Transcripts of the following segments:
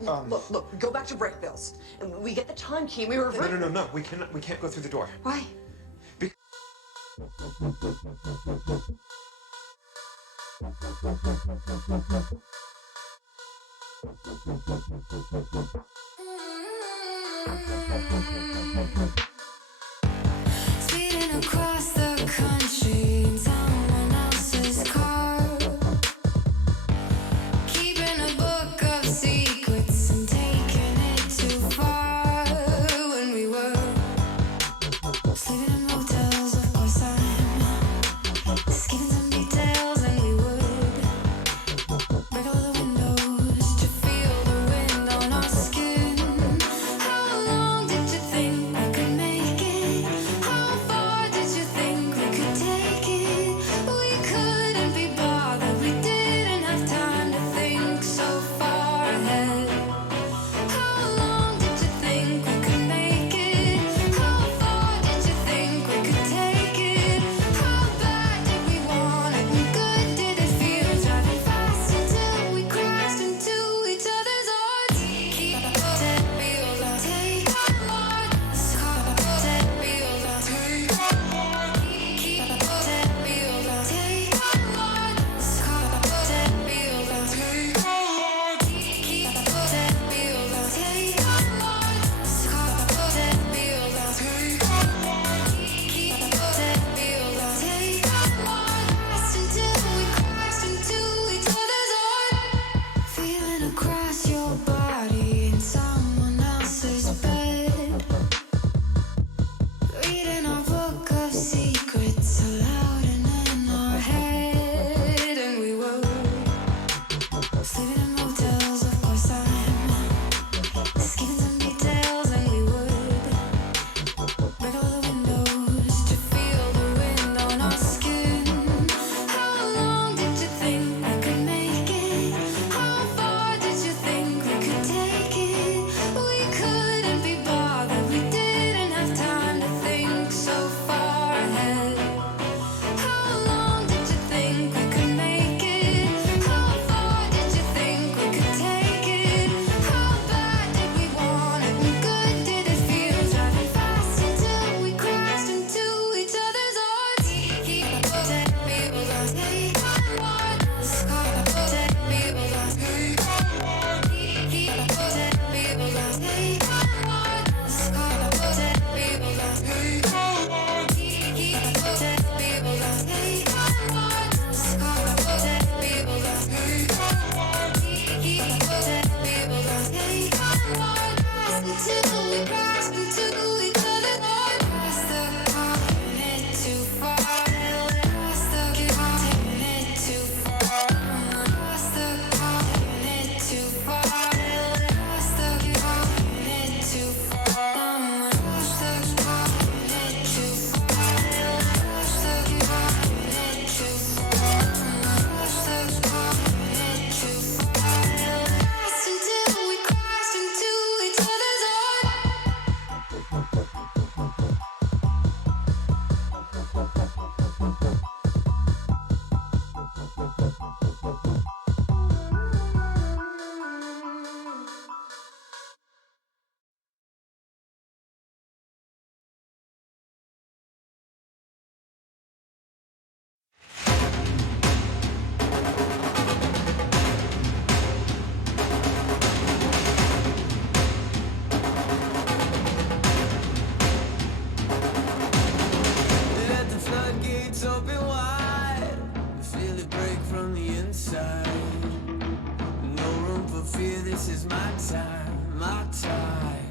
Look, go back to Breakbills. And we get the time key and we revert. No. We can't go through the door. Why? Speeding across the country in someone else's car, keeping a book of secrets and taking it too far. When we were sleeping in motels, of course I'm skipping some details, and we would break all the windows to feel the wind on our skin. How long did you think we could make it? How far did you think we could take it? We couldn't be bothered, we didn't have time to think so far ahead. How long did you think we could make it? How far did you think we could take it? How bad did we want it? And good did it feel? Driving fast until we crashed into each other's arms. Keep that wheels on, take heart. That wheels on, turn. Keep that wheels on, take heart. That wheels on, turn. Keep that wheels on, take heart. That wheels on, turn. Keep that wheels on, take heart. Fast until we crashed into each other's arms. Feeling across your body in someone else's bed, reading our book of secrets aloud and in our head. And we were sleeping in motels, of course I'm skipping some details, and we would break all the windows to feel the wind on our skin. How long did you think we could make it? How far did you think we could take it? We couldn't be bothered, we didn't have time to think so far ahead. How long did you think we could make it? How far did you think we could take it? How bad did we want it? And good did it feel? Driving fast until we crashed into each other's arms. Keep that wheels on, take heart. That wheels on, turn. Keep that wheels on, take heart. That wheels on, turn. Keep that wheels on, take heart. That wheels on, turn. Keep that wheels on, take heart. Fast until we crashed into each other's arms. Past the car, taking it too far. Past the car, taking it too far. Past the car, taking it too far. Past the car, taking it too far. Past the car, taking it too far. Past the car, taking it too far. Past the car, taking it too far. Fast until we crashed into each other's arms. Let the floodgates open wide. Feel it break from the inside. No room for fear, this is my time, my time.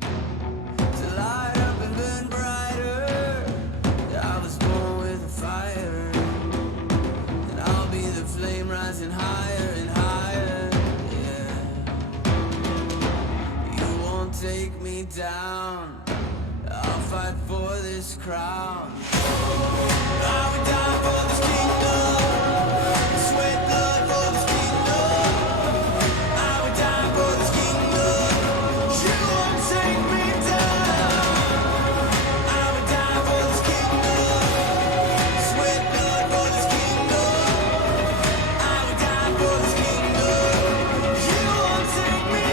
To light up and burn brighter. I was born with a fire, and I'll be the flame rising higher and higher. Yeah, you won't take me down. I'll fight for this crown. I would die for this kingdom. Sweat blood for this kingdom. I would die for this kingdom. You won't take me down. I would die for this kingdom. Sweat blood for this kingdom. I would die for this kingdom. You won't take me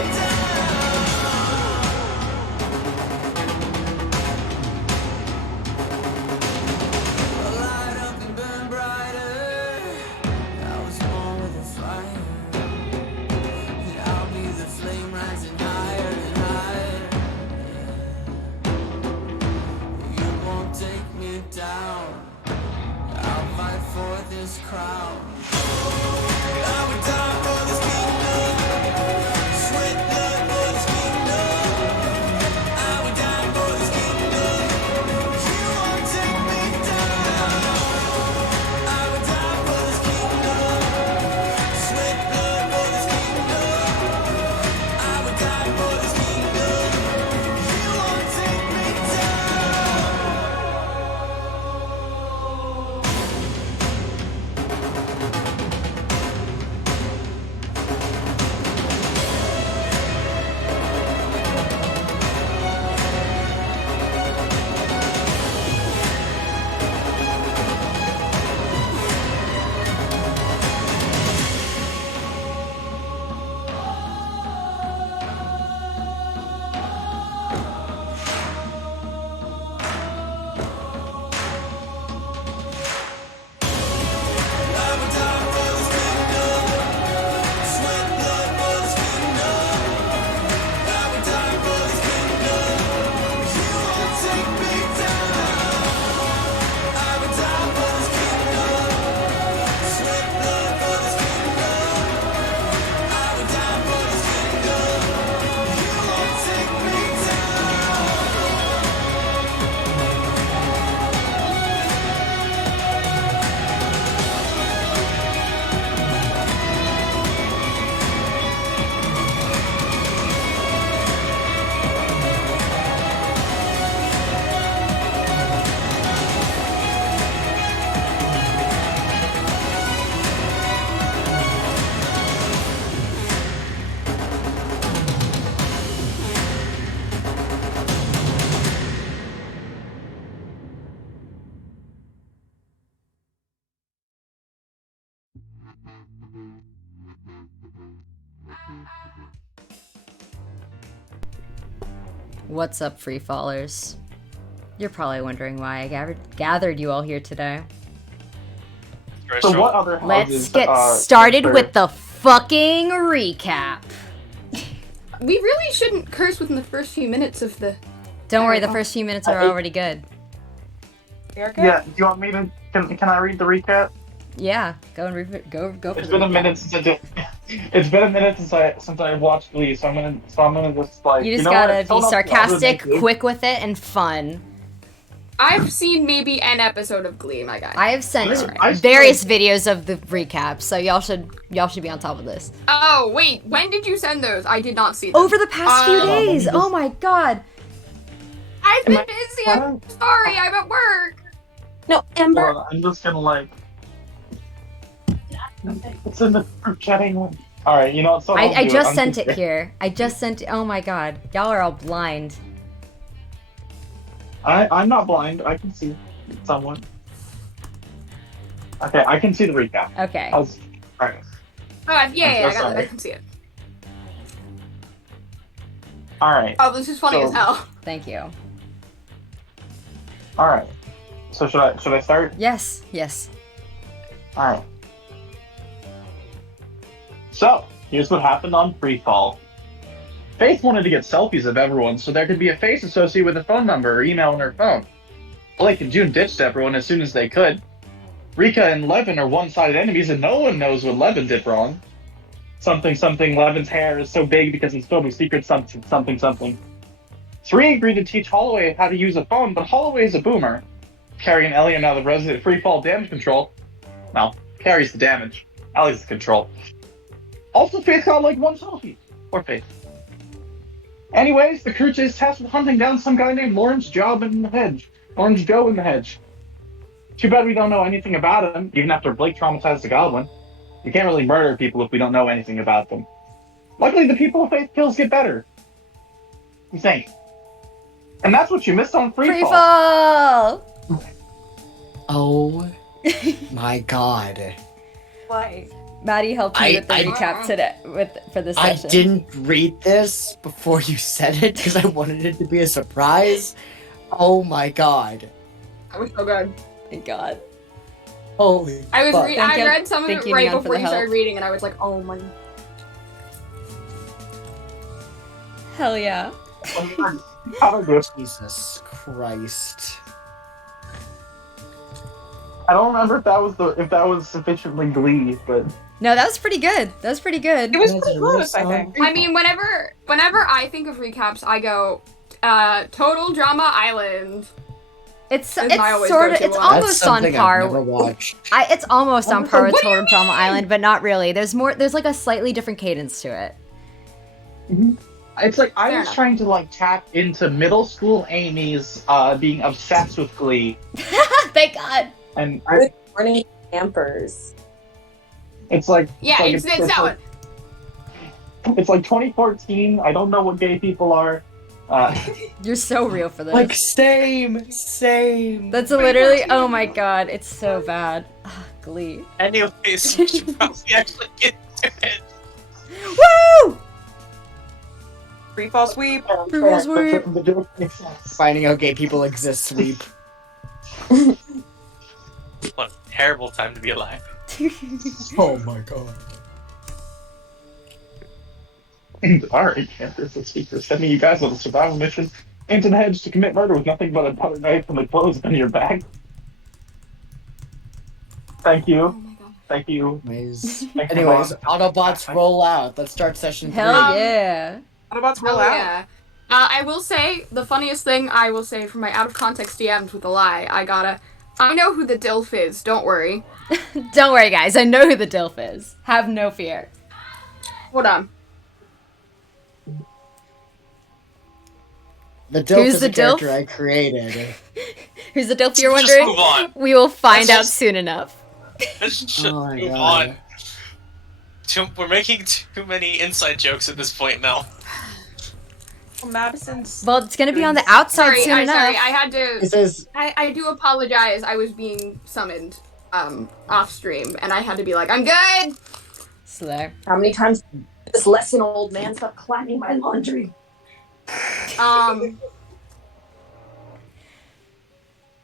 What's up, Freefallers? You're probably wondering why I gathered you all here today. So what other Let's houses get are started there? with the fucking recap. We really shouldn't curse within the first few minutes of the... Don't worry, the first few minutes are already good. Erika? Yeah, do you want me to... Can I read the recap? Yeah, go and go for It's the been a recap. minute since I did... It's been a minute since I watched Glee, so I'm gonna just like... You just know gotta what? be Someone else sarcastic, other than me. quick with it, and fun. I've seen maybe an episode of Glee, my guy. I have sent I various videos of the recap, so y'all should be on top of this. Oh, wait, when did you send those? I did not see them. Over the past few days! Oh my god! I've been busy, I'm sorry, I'm at work. No, Ember. Well, I'm just gonna like... It's in the group chatting one. Alright, you know what? So I just sent it here. I just sent it. Oh my god. Y'all are all blind. I'm not blind. I can see someone. Okay, I can see the recap. Okay. Alright. Oh, yeah, I'm so I sorry. can see it. Alright. Oh, this is funny So- as hell. Thank you. Alright. So should I start? Yes. Yes. Alright. So, here's what happened on Freefall. Faith wanted to get selfies of everyone so there could be a face associated with a phone number or email on her phone. Blake and June ditched everyone as soon as they could. Rika and Levin are one-sided enemies and no one knows what Levin did wrong. Something, Levin's hair is so big because he's filled with secret something. Three agreed to teach Holloway how to use a phone, but Holloway is a boomer. Kerry and Ellie are now the resident Freefall damage control. Well, Kerry's the damage. Ellie's the control. Also, Faith got like one selfie. Poor Faith. Anyways, the crew is tasked with hunting down some guy named Orange Joe in the hedge. Too bad we don't know anything about him, even after Blake traumatized the goblin. We can't really murder people if we don't know anything about them. Luckily, the people Faith kills get better. You think? And that's what you missed on Freefall. Freefall! Oh my god. Why? Maddie helped me with the recap today for this I session. didn't read this before you said it because I wanted it to be a surprise. Oh my god. That was so good. Thank God. Holy I fuck. read some of Thank it you, right Neon, for before the you started help. reading, and I was like, oh my... Hell yeah. Jesus Christ. I don't remember if that was sufficiently Glee, but No, that was pretty good. That was pretty good. It was That's pretty a real close, I think. I mean, whenever I think of recaps, I go, Total Drama Island. It's Is my always sort of go-to it's one. almost That's something on par. I've never watched. It's almost on par with What do you Total Drama mean? Island, but not really. There's like a slightly different cadence to it. it's like I Fair was enough. trying to like tap into middle school Amy's being obsessed with Glee, Thank God. and Good morning, campers. it's like Yeah, it's that one. It's like 2014. I don't know what gay people are. You're so real for this. Like, same. That's literally, oh my god, it's so bad. Ugh, Glee. Anyways, we should probably actually get to it. Woo! Freefall sweep. Freefall sweep. Finding out gay people exist sweep. What a terrible time to be alive. Oh my god. Alright, campers, let's speak for sending you guys on a survival mission into the hedge to commit murder with nothing but a butter knife and the clothes on your back. Thank you. Oh my god. Thank you. Anyways, Thank you, anyways, Bob. Autobots roll out. Let's start session 3. Hell yeah. Autobots roll Oh, out. yeah. I will say, the funniest thing I will say for my out-of-context DMs with a lie, I know who the DILF is, don't worry. Don't worry, guys. I know who the DILF is. Have no fear. Hold on. The DILF Who's is the a character DILF? I created. Who's the DILF you're Just wondering? move on. We will find Let's out just- soon enough. Let's just Oh my move God. on. We're making too many inside jokes at this point now. Well, Madison's. Well, it's gonna be on the outside Sorry, soon I enough. had to... This is I do apologize. I was being summoned off stream, and I had to be like, I'm good. Slur. How many times this lesson, old man? Stop clapping my laundry.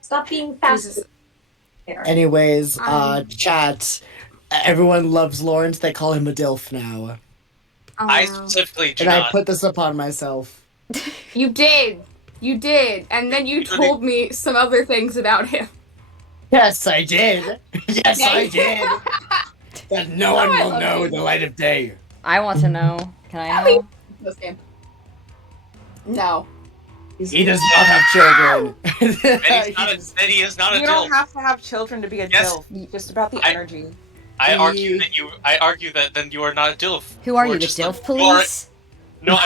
Stop being fast. Anyways, chat. Everyone loves Lawrence. They call him a DILF now. I specifically do And not. I put this upon myself. You did. You did. And then you told me some other things about him. Yes, I did. Yes, I did. That no one will know in the light of day. I want to know. Can I know? This game. No. He does not have children. And he is not a You don't DILF. have to have children to be a Yes. DILF. Just about the energy. I argue that then you are not a DILF. Who are Or you, the just DILF you are- police? No,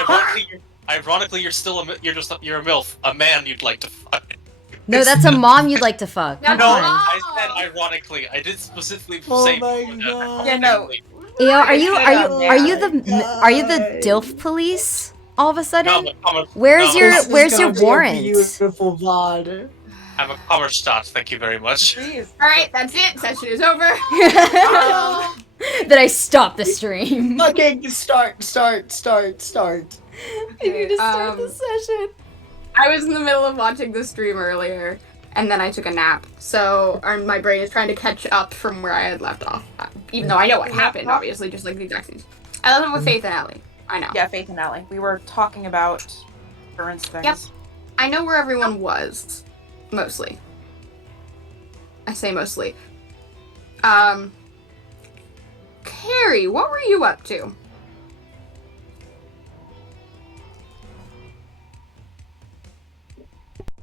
ironically, you're still you're a MILF, a man you'd like to fuck. No, that's a mom you'd like to fuck. Come No, on. I said ironically. I did specifically Oh say. my God. Yeah, no. Yo, are you the DILF police? All of a sudden? Where's your warrant? Beautiful VOD. I'm a Kammerstadt, thank you very much. Alright, that's it. Session is over. That I stop the stream. Fucking start. Okay, You need to start the session. I was in the middle of watching the stream earlier, and then I took a nap. So my brain is trying to catch up from where I had left off. Even though I know what happened, obviously, just like the exact same. I left it with Faith and Ellie. I know. Yeah, Faith and Ellie. We were talking about current things. Yep. I know where everyone was. Mostly. I say mostly. Kerry, what were you up to?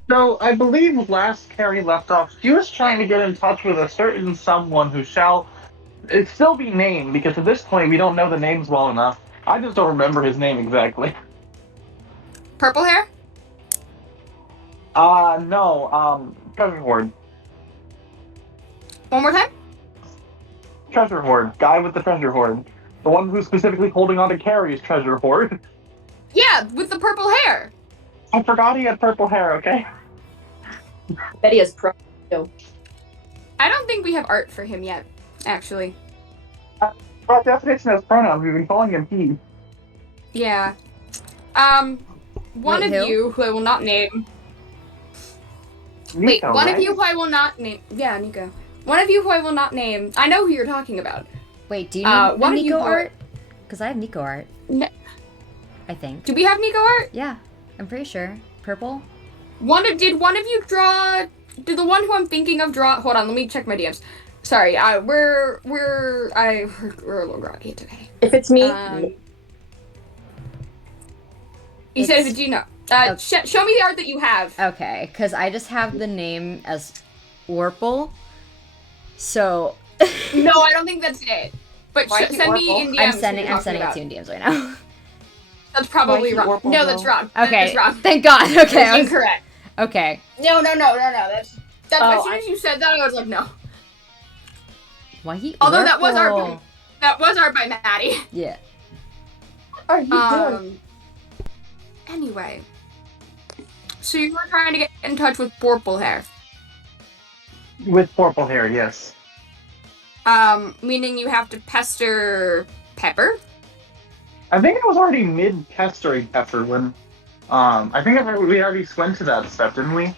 So, I believe last Kerry left off, she was trying to get in touch with a certain someone who shall still be named, because at this point we don't know the names well enough. I just don't remember his name exactly. Purple hair? No, Treasure Hoard. One more time? Treasure Hoard. Guy with the Treasure Hoard. The one who's specifically holding on to Kerry's Treasure Hoard. Yeah, with the purple hair. I forgot he had purple hair, okay? Bet he has pro. I don't think we have art for him yet, actually. By definition as pronouns, we've been calling him he. Yeah. One Wait, of who? you who I will not name. Nico, Wait, one right? of you who I will not name. Yeah, Nico. One of you who I will not name. I know who you're talking about. Wait, do you need one of you Nico who- art? Because I have Nico art. No. I think. Do we have Nico art? Yeah, I'm pretty sure. Purple? Did one of you draw? Did the one who I'm thinking of draw? Hold on, let me check my DMs. Sorry, we're a little groggy today. If it's me, You said if it's you, no. Show me the art that you have. Okay, because I just have the name as Orpal. So No, I don't think that's it. But Why is it send me Orpal? in DMs. I'm who sending you're it to talking you in DMs right now. That's probably Why is it wrong. Orpal, No, that's though? wrong. Okay, That's wrong. thank God. Okay, That's incorrect. Okay. No. That's Oh, as soon as you said that, I was like, no. Why he? Although that was art. Orpal? That was art by Maddie. Yeah. what are you doing? Anyway. So you were trying to get in touch with purple hair. With purple hair, yes. Meaning you have to pester Pepper? I think it was already mid-pestering Pepper when, I think we already went to that step, didn't we?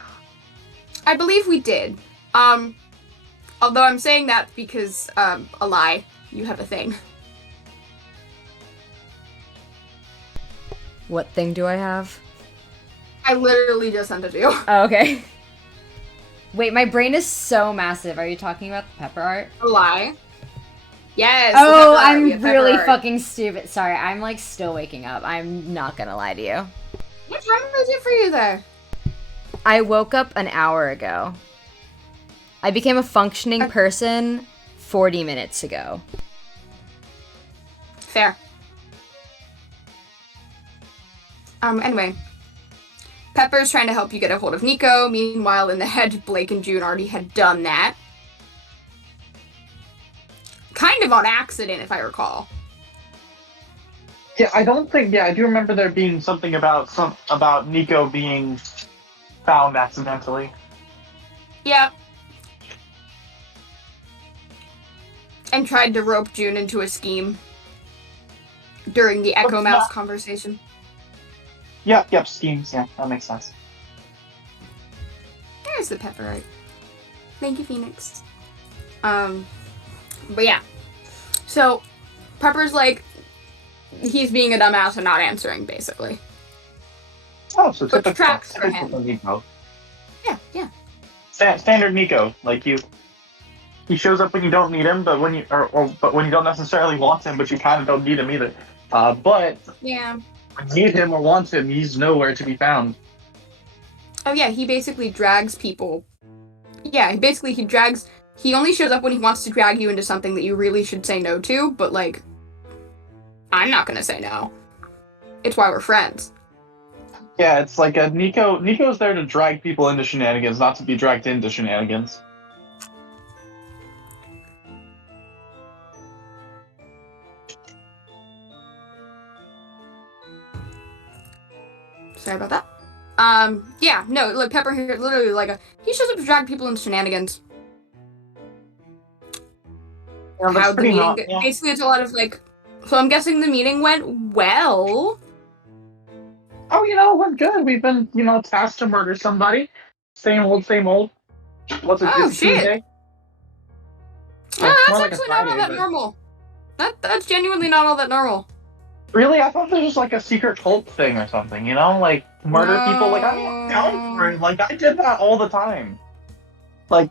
I believe we did. Although I'm saying that because, a lie. You have a thing. What thing do I have? I literally just sent it to you. Oh, okay. Wait, my brain is so massive. Are you talking about the pepper art? A lie. Yes. Oh, the pepper art. We I'm have pepper really art. fucking stupid. Sorry, I'm like still waking up. I'm not gonna lie to you. What time is it for you there? I woke up an hour ago. I became a functioning person 40 minutes ago. Fair. Anyway. Pepper's trying to help you get a hold of Nico. Meanwhile, in the head, Blake and June already had done that. Kind of on accident, if I recall. Yeah, I do remember there being something about Nico being found accidentally. Yeah. And tried to rope June into a scheme during the Echo Mouse conversation. Yep, schemes. Yeah, that makes sense. There's the pepper art. Thank you, Phoenix. But yeah. So, Pepper's like, he's being a dumbass and not answering, basically. Oh, so Which typical, tracks for typical him. Nico. Yeah. Standard Nico, like you. He shows up when you don't need him, but when you but when you don't necessarily want him, but you kind of don't need him either. But Yeah. when you need him or want him, he's nowhere to be found. Oh yeah, he basically drags people. Yeah, he only shows up when he wants to drag you into something that you really should say no to, but like, I'm not gonna say no. It's why we're friends. Yeah, it's like a Nico's there to drag people into shenanigans, not to be dragged into shenanigans. Sorry about that. Yeah, no, like Pepper here, literally like he shows up to drag people into shenanigans. Yeah, How the meeting, basically it's a lot of like, so I'm guessing the meeting went well. Oh, it went good. We've been, tasked to murder somebody. Same old, same old. What's it? Oh, it's shit. Tuesday? Oh, More that's like a actually not all Friday, that but- normal. That's genuinely not all that normal. Really? I thought there was like a secret cult thing or something, like murder people. Like, I'm down for it. Like, I did that all the time. Like,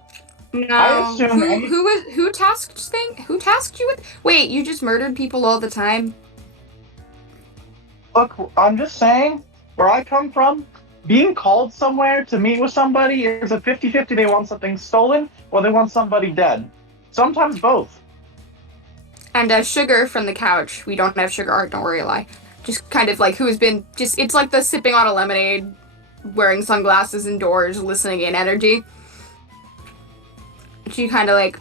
No. I assume Who tasked you with? Wait, you just murdered people all the time? look, I'm just saying, where I come from, being called somewhere to meet with somebody is a 50-50. They want something stolen or they want somebody dead. Sometimes both. And Sugar from the couch. We don't have Sugar art, don't worry, Eli. Just kind of like who has been it's like the sipping on a lemonade, wearing sunglasses indoors, listening in energy. She kind of like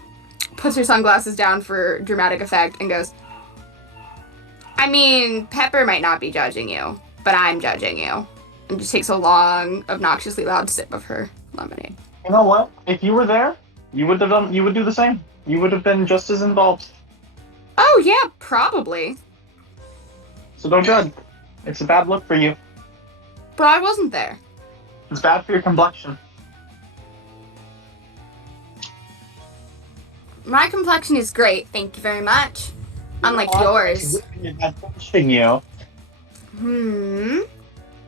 puts her sunglasses down for dramatic effect and goes, I mean, Pepper might not be judging you, but I'm judging you. And just takes a long, obnoxiously loud sip of her lemonade. You know what? If you were there, you would do the same. You would have been just as involved. Oh yeah, probably. So don't judge. It's a bad look for you. But I wasn't there. It's bad for your complexion. My complexion is great, thank you very much. Unlike yours. You.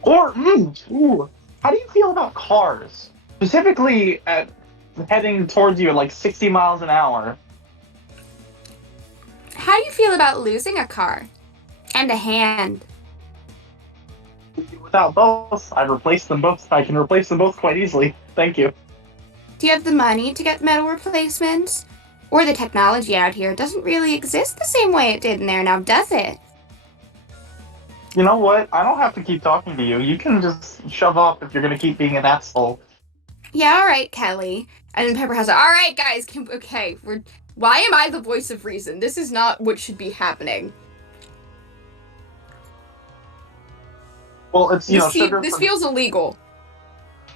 Or, how do you feel about cars? Specifically at heading towards you at like 60 miles an hour. How do you feel about losing a car? And a hand? Without both, I'd replace them both. I can replace them both quite easily. Thank you. Do you have the money to get metal replacements? Or the technology out here doesn't really exist the same way it did in there now, does it? You know what? I don't have to keep talking to you. You can just shove off if you're gonna keep being an asshole. Yeah, alright, Kelly. And then Pepper has a, alright guys, why am I the voice of reason? This is not what should be happening. Well, it's, sugar. This feels illegal.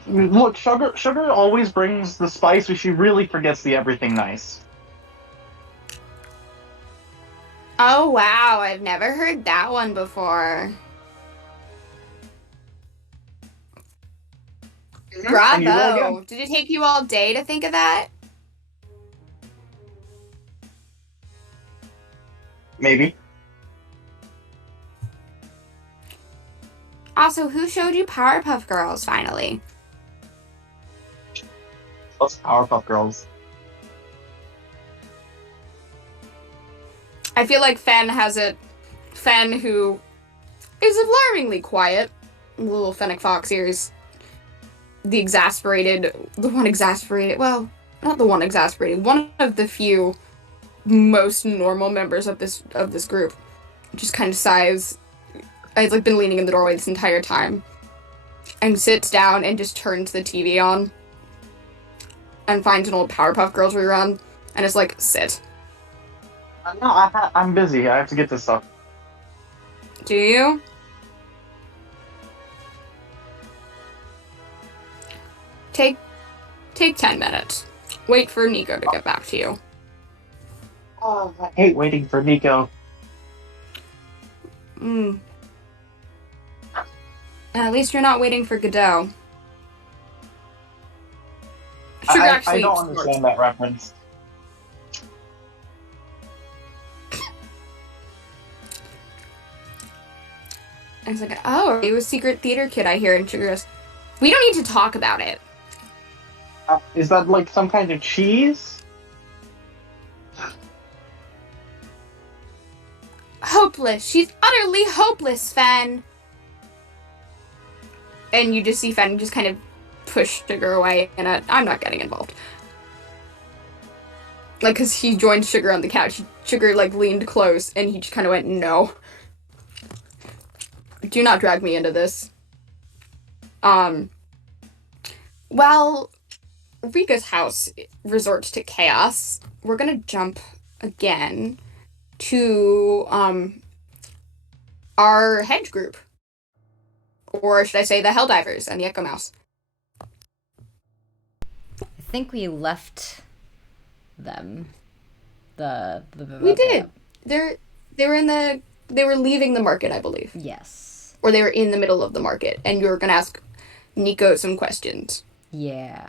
Look, sugar always brings the spice, but she really forgets the everything nice. Oh wow, I've never heard that one before. Bravo! Did it take you all day to think of that? Maybe. Also, who showed you Powerpuff Girls, finally? What's Powerpuff Girls? I feel like Fen who is alarmingly quiet. Little Fennec Fox here is one of the few most normal members of this group. Just kind of sighs. I've like been leaning in the doorway this entire time. And sits down and just turns the TV on. And finds an old Powerpuff Girls rerun. And is like, sit. No, I'm busy. I have to get this stuff. Do you? Take 10 minutes. Wait for Nico to get back to you. Oh, I hate waiting for Nico. At least you're not waiting for Godot. Sugar I don't understand that reference. And it's like, oh, are you a secret theater kid I hear? And Sugar goes, we don't need to talk about it. Is that like some kind of cheese? Hopeless. She's utterly hopeless, Fen. And you just see Fen just kind of push Sugar away, and I'm not getting involved. Like, because he joined Sugar on the couch. Sugar, like, leaned close, and he just kind of went, no. Do not drag me into this. Well, Rika's house resorts to chaos. We're gonna jump again to, our hedge group. Or should I say the Helldivers and the Echo Mouse. I think we left them. We did. They were leaving the market, I believe. Yes. Or they were in the middle of the market, and you were gonna ask Nico some questions. Yeah.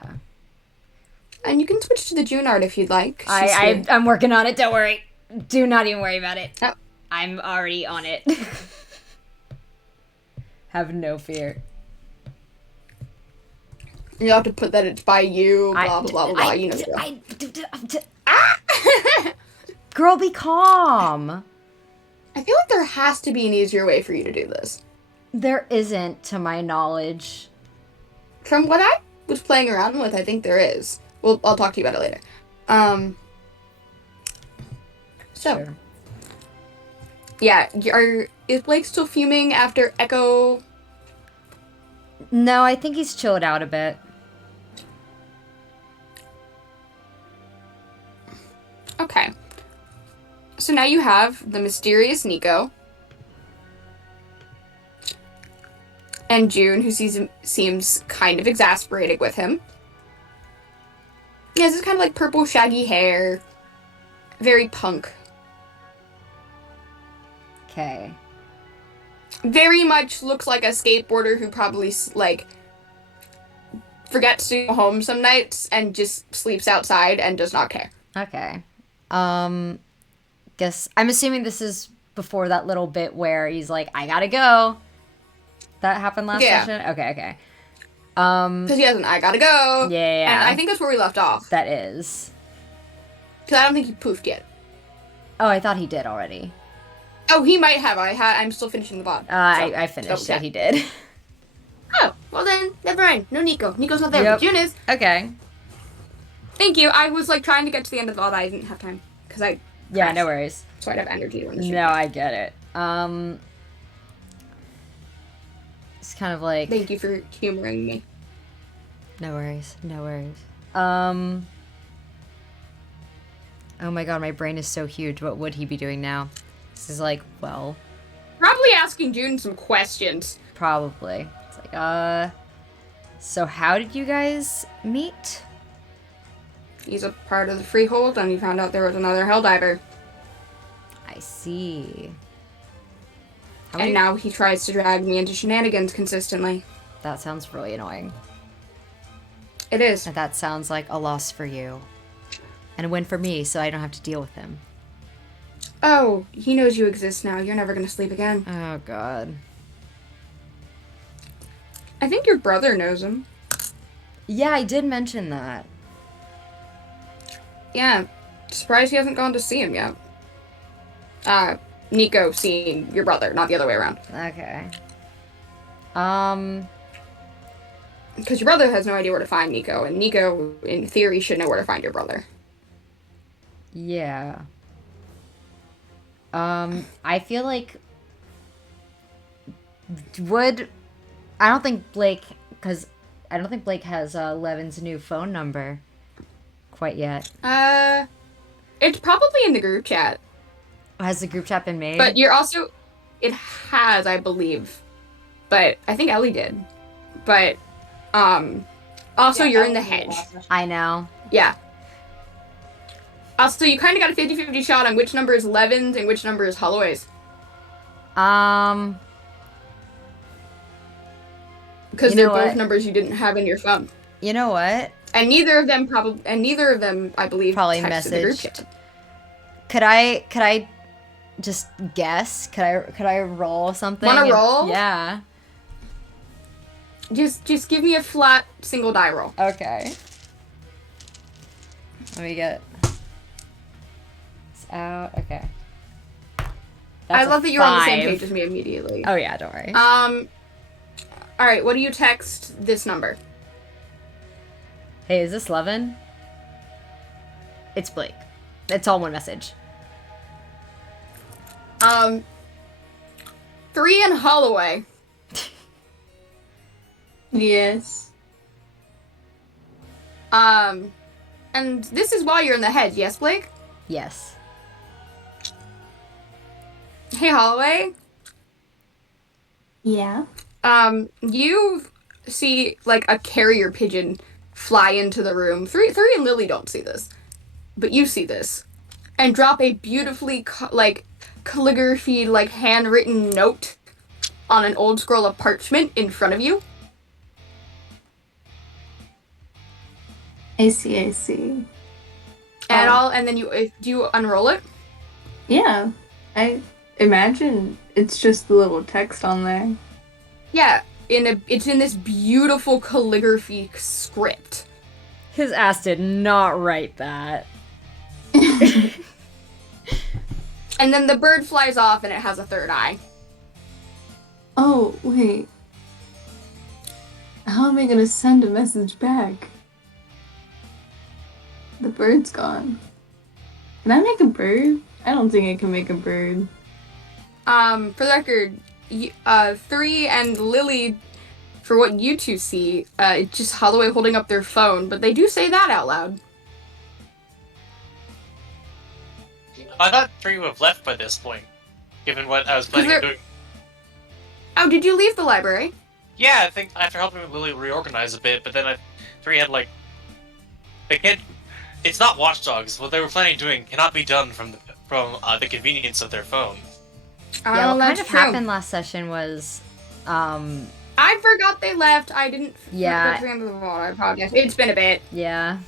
And you can switch to the June art if you'd like. I'm working on it, don't worry. Do not even worry about it. Oh. I'm already on it. Have no fear. You have to put that it's by you, blah, blah, blah, blah, you know. Girl, be calm. I feel like there has to be an easier way for you to do this. There isn't, to my knowledge. From what I was playing around with, I think there is. Well, I'll talk to you about it later. Sure. Yeah, is Blake still fuming after Echo? No, I think he's chilled out a bit. Okay. So now you have the mysterious Nico. And June, who seems kind of exasperated with him. He has this kind of like purple shaggy hair. Very punk. Okay. Very much looks like a skateboarder who probably, like, forgets to go home some nights and just sleeps outside and does not care. Okay. Guess I'm assuming this is before that little bit where he's like, I gotta go. That happened last session? Okay. Because he has an I gotta go. Yeah. And I think that's where we left off. That is. Because I don't think he poofed yet. Oh, I thought he did already. Oh, he might have. I'm still finishing the VOD. I finished it. He did. Oh, well then, never mind. No Nico. Nico's not there, Yep. but June is. Okay. Thank you. I was, like, trying to get to the end of the VOD. I didn't have time. Because I... Yeah, crashed. no worries. So I'd have energy to run the stream. No, I get it. It's kind of like... Thank you for humoring me. No worries. Oh my god, my brain is so huge. What would he be doing now? This is like, well... Probably asking June some questions. Probably. It's like, so how did you guys meet? He's a part of the Freehold, and he found out there was another Helldiver. I see. And now he tries to drag me into shenanigans consistently. That sounds really annoying. It is. And that sounds like a loss for you. And a win for me, so I don't have to deal with him. Oh, he knows you exist now. You're never gonna sleep again. Oh, God. I think your brother knows him. Yeah, I did mention that. Yeah. Surprised he hasn't gone to see him yet. Nico seeing your brother, not the other way around. Okay. Because your brother has no idea where to find Nico, and Nico, in theory, should know where to find your brother. Yeah. I feel like... I don't think Blake has Levin's new phone number quite yet. It's probably in the group chat. Has the group chat been made? But you're also... It has, I believe. But I think Ellie did. But, also you're in the hedge. I know. Yeah. Also, you kind of got a 50-50 shot on which number is Levin's and which number is Holloway's. Because You they're know both what? numbers you didn't have in your phone. You know what? And neither of them I believe Probably texted the group messaged. chat. Could I just guess? Could I roll something? Wanna roll? Yeah. Just give me a flat single die roll. Okay. Let me get this out. Okay. I That's a love that you're on the same 5. page as me immediately. Oh yeah, don't worry. All right, what do you text this number? Hey, is this Levin? It's Blake. It's all one message. 3 in Holloway. Yes. And this is while you're in the head, yes, Blake? Yes. Hey, Holloway. Yeah. You see like a carrier pigeon fly into the room. Three and Lily don't see this, but you see this, and drop a beautifully calligraphy, handwritten note on an old scroll of parchment in front of you. I see. And then do you unroll it? Yeah. I imagine it's just the little text on there. Yeah, it's in this beautiful calligraphy script. His ass did not write that. And then the bird flies off and it has a third eye. Oh, wait. How am I gonna send a message back? The bird's gone. Can I make a bird? I don't think I can make a bird. For the record, 3 and Lily, for what you two see, it's just Holloway holding up their phone, but they do say that out loud. I thought 3 would have left by this point, given what I was planning on doing. Oh, did you leave the library? Yeah, I think after helping Lily reorganize a bit, but then 3 had they can't. It's not watchdogs. What they were planning on doing cannot be done from the convenience of their phone. Yeah, what kind that's of true. happened last session was, I forgot they left. I didn't. Yeah. Forget the vault. I apologize. It's been a bit. yeah.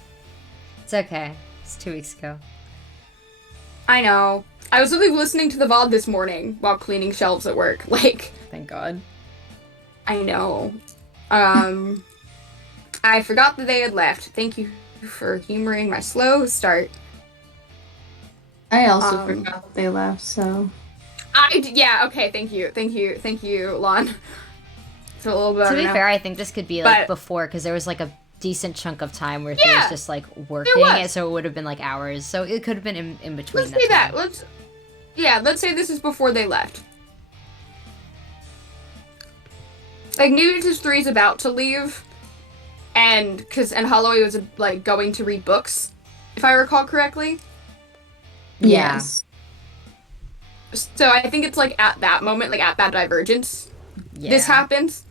It's okay. It's 2 weeks ago. I know. I was really listening to the VOD this morning while cleaning shelves at work. Thank God. I know. I forgot that they had left. Thank you for humoring my slow start. I also forgot that they left, so... Yeah, okay, thank you, Lon. It's a little better To be now. fair, I think this could be before, because there was a decent chunk of time where he was just working, was. so it would have been hours. So it could have been in between. Let's say that. Let's say this is before they left. Maybe just 3's about to leave, and Holloway was going to read books, if I recall correctly. Yeah. Yes. So I think it's at that moment, at that divergence, Yeah. this happens.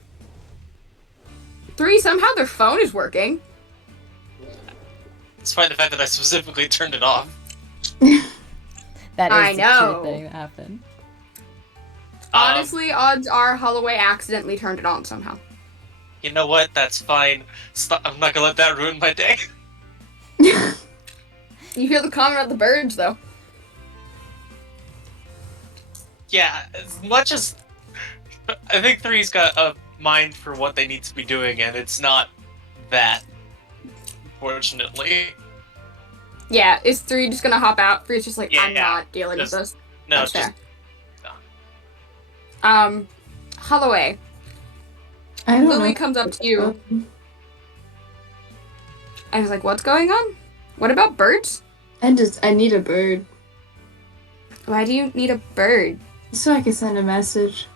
3, somehow their phone is Despite the fact that I specifically turned it off. That is I the know. true thing that happened. Honestly, odds are Holloway accidentally turned it on somehow. You know what? That's fine. I'm not gonna let that ruin my day. You hear the comment about the birds, though. Yeah, as much as I think 3's got a mind for what they need to be doing, and it's not that, fortunately. Yeah, is 3 just gonna hop out? 3's just Yeah, I'm not dealing with this. No, That's just fair. Holloway. I don't Lily know. comes up to you and is like, what's going on? What about birds? I need a bird. Why do you need a bird? So I can send a message.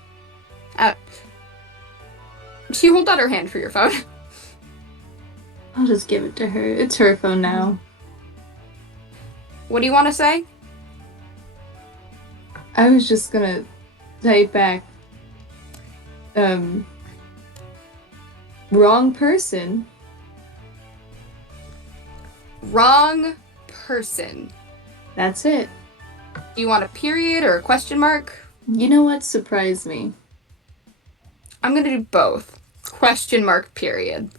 She holds out her hand for your phone. I'll just give it to her. It's her phone now. What do you want to say? I was just gonna type back, wrong person. Wrong person. That's it. Do you want a period or a question mark? You know what surprised me? I'm gonna do both. question mark period.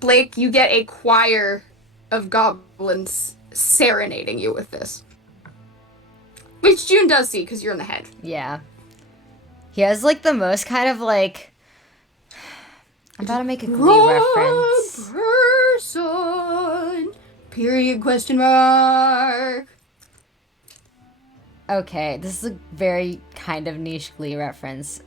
Blake, you get a choir of goblins serenading you with this. Which June does see, because you're in the head. Yeah. He has, like, the most kind of, like... I'm about to make a Glee reference. Person, period, question mark. Okay, this is a very kind of niche Glee reference.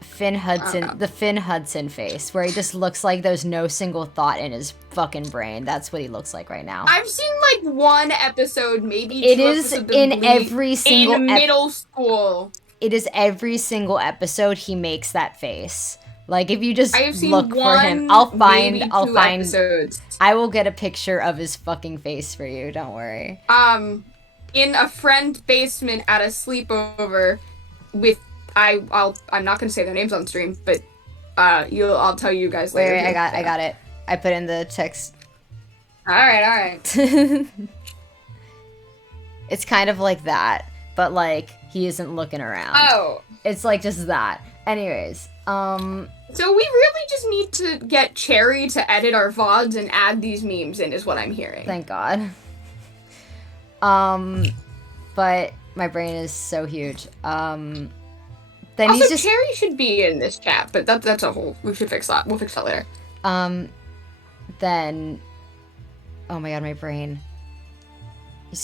Finn Hudson, the Finn Hudson face, where he just looks like there's no single thought in his fucking brain. That's what he looks like right now. I've seen like one episode, maybe It two is episodes of in Glee every single in middle school. It is every single episode he makes that face. Like if you just I have seen look for him, one, I'll maybe find two episodes. I will get a picture of his fucking face for you, don't worry. In a friend's basement at a sleepover with I'm not gonna say their names on stream, but I'll tell you guys later. Wait, I got it. I put in the text. Alright. It's kind of like that, but like he isn't looking around. Oh. It's like just that. Anyways, So we really just need to get Cherry to edit our VODs and add these memes in, is what I'm hearing. Thank God. But my brain is so huge. Then also, he's just... Cherry should be in this chat, but that's a whole... We should fix that. We'll fix that later. Then... Oh my God, my brain.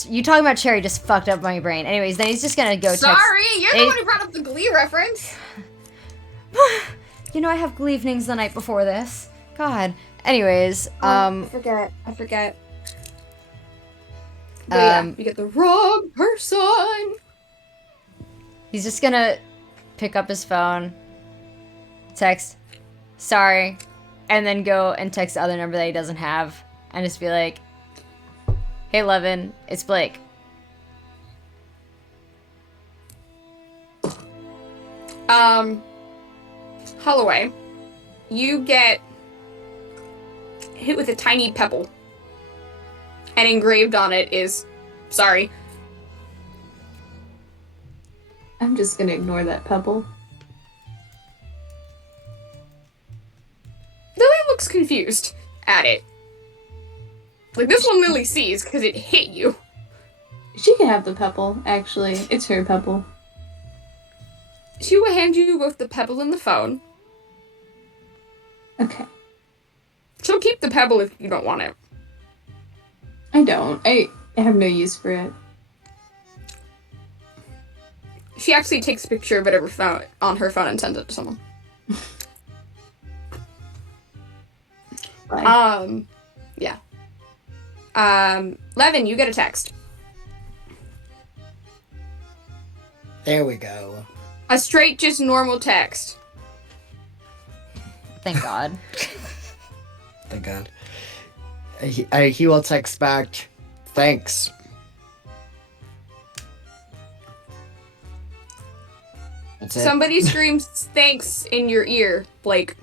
You talking about Cherry just fucked up my brain. Anyways, then he's just gonna go text... Sorry, you're the one who brought up the Glee reference. You know I have Glee evenings the night before this. God. Anyways, I forget. But yeah, you get the wrong person. He's just gonna pick up his phone, text, sorry, and then go and text the other number that he doesn't have, and just be like, hey Levin, it's Blake. Holloway, you get hit with a tiny pebble. And engraved on it is, sorry. I'm just gonna ignore that pebble. Lily looks confused at it. Like, this one Lily sees because it hit you. She can have the pebble, actually. It's her pebble. She will hand you both the pebble and the phone. Okay. She'll keep the pebble if you don't want it. I don't. I have no use for it. She actually takes a picture of it on her phone and sends it to someone. Bye. Yeah. Levin, you get a text. There we go. A straight, just normal text. Thank God. Thank God. He will text back, thanks. That's it. Somebody screams thanks in your ear, Blake.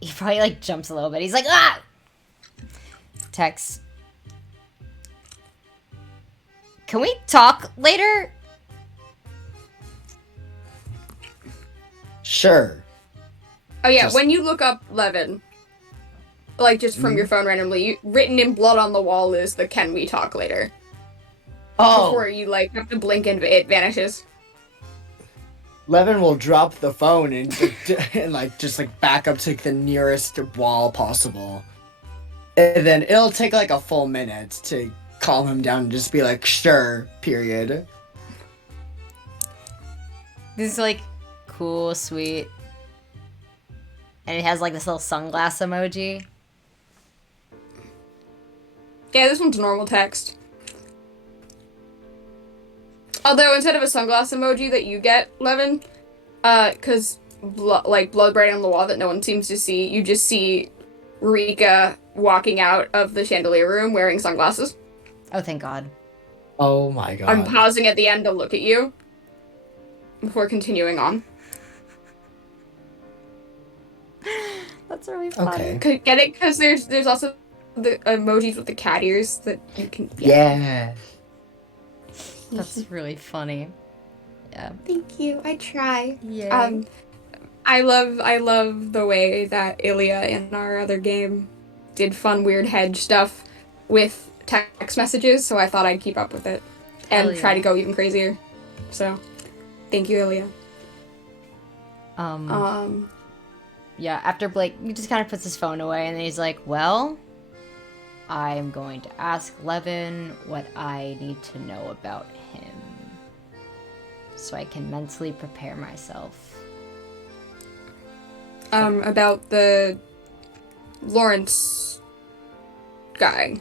He probably like jumps a little bit. He's like, ah! Text. Can we talk later? Sure. Oh yeah, when you look up Levin, like just from your phone randomly, written in blood on the wall is the "Can we talk later?" Oh. Before you like have to blink and it vanishes. Levin will drop the phone and like just like back up to the nearest wall possible, and then it'll take like a full minute to calm him down and just be like, sure, period. This is like cool, sweet. And it has like this little sunglass emoji. Yeah, this one's normal text. Although instead of a sunglass emoji that you get, Levin, because like blood bright on the wall that no one seems to see, you just see Erika walking out of the chandelier room wearing sunglasses. Oh, thank God. Oh my God. I'm pausing at the end to look at you before continuing on. That's really funny. Okay. Get it? Because there's also the emojis with the cat ears that you can... Yeah. That's really funny. Yeah. Thank you. I try. Yeah. I love the way that Ilya in our other game did fun, weird hedge stuff with text messages, so I thought I'd keep up with it and Hell try yeah. to go even crazier. So, thank you, Ilya. Yeah, after Blake, he just kind of puts his phone away, and then he's like, well, I'm going to ask Levin what I need to know about him, so I can mentally prepare myself. About the Lawrence guy.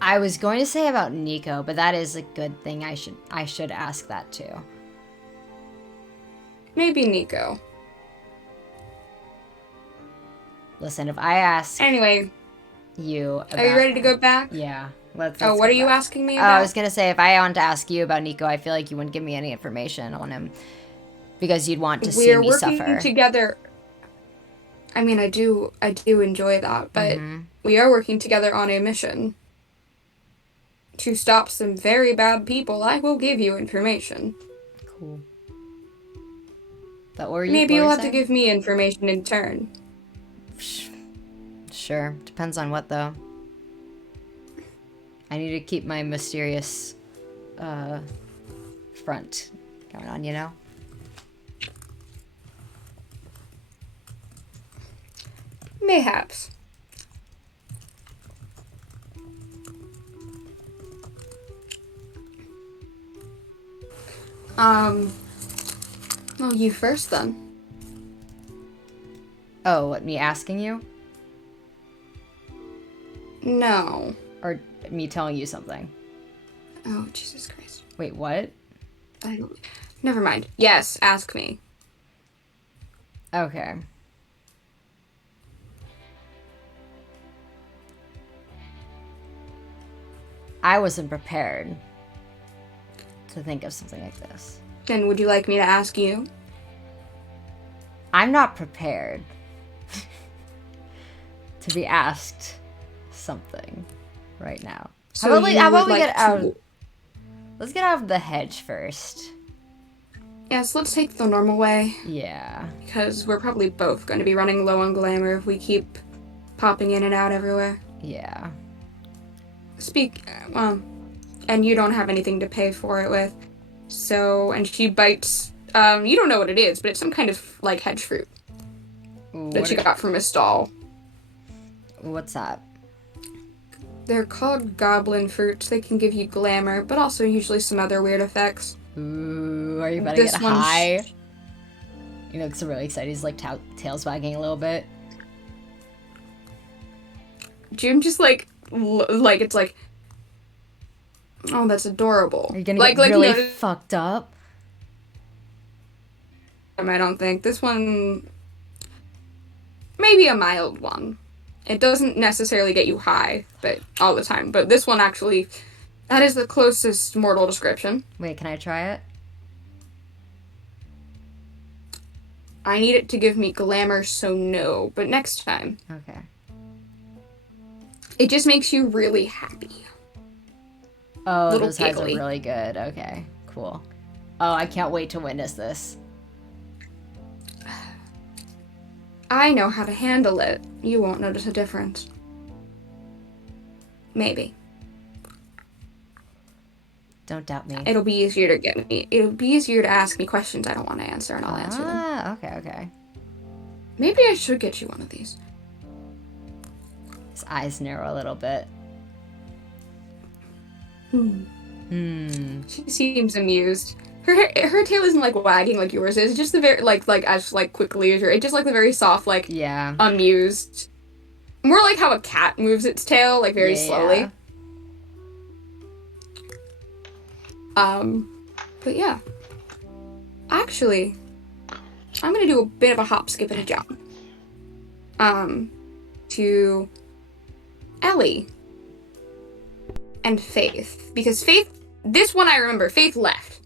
I was going to say about Nico, but that is a good thing. I should ask that too. Maybe Nico. Listen, if I ask Anyway, you about... are you ready to go back? Yeah. Let's Oh, what go are you back. asking me Oh, about? I was gonna say, if I wanted to ask you about Nico, I feel like you wouldn't give me any information on him. Because you'd want to see We're me working suffer. together. I mean, I do enjoy that, but Mhm. we are working together on a mission to stop some very bad people. I will give you information. Cool. But what were you Maybe what you'll were have to saying? give me information in turn. Sure. Depends on what, though. I need to keep my mysterious front going on, you know? Mayhaps. Well, you first then. Oh, what, me asking you? No. Or me telling you something? Oh, Jesus Christ. Wait, what? Never mind. Yes, ask me. Okay. I wasn't prepared to think of something like this. Then would you like me to ask you? I'm not prepared to be asked something right now. So how about, you how about would we like get out? to- Let's get out of the hedge first. Yes, let's take the normal way. Yeah. Because we're probably both going to be running low on glamour if we keep popping in and out everywhere. Yeah. And you don't have anything to pay for it with. So, and she bites, you don't know what it is, but it's some kind of, like, hedge fruit that she got from a stall. What's that? They're called goblin fruits. They can give you glamour, but also usually some other weird effects. Ooh, are you about to This get one's- high? You know, looks really excited. He's, like, tails wagging a little bit. June just, like, it's like, oh, that's adorable. Are you gonna like, get really no, fucked up? I don't think. This one, maybe a mild one. It doesn't necessarily get you high, but all the time. But this one actually, that is the closest mortal description. Wait, can I try it? I need it to give me glamour, so no. But next time. Okay. It just makes you really happy. Oh, Little those highs are giggly. really good. Okay, cool. Oh, I can't wait to witness this. I know how to handle it. You won't notice a difference. Maybe. Don't doubt me. It'll be easier to get me. It'll be easier to ask me questions I don't want to answer, and I'll answer them. Ah, okay. Maybe I should get you one of these. His eyes narrow a little bit. She seems amused. Her tail isn't like wagging like yours is. Just the very like as like quickly as your. It's just like the very soft like Yeah. amused. More like how a cat moves its tail like very Yeah. slowly. But yeah. Actually, I'm gonna do a bit of a hop, skip, and a jump. To Ellie and Faith. Because Faith, this one I remember, Faith left.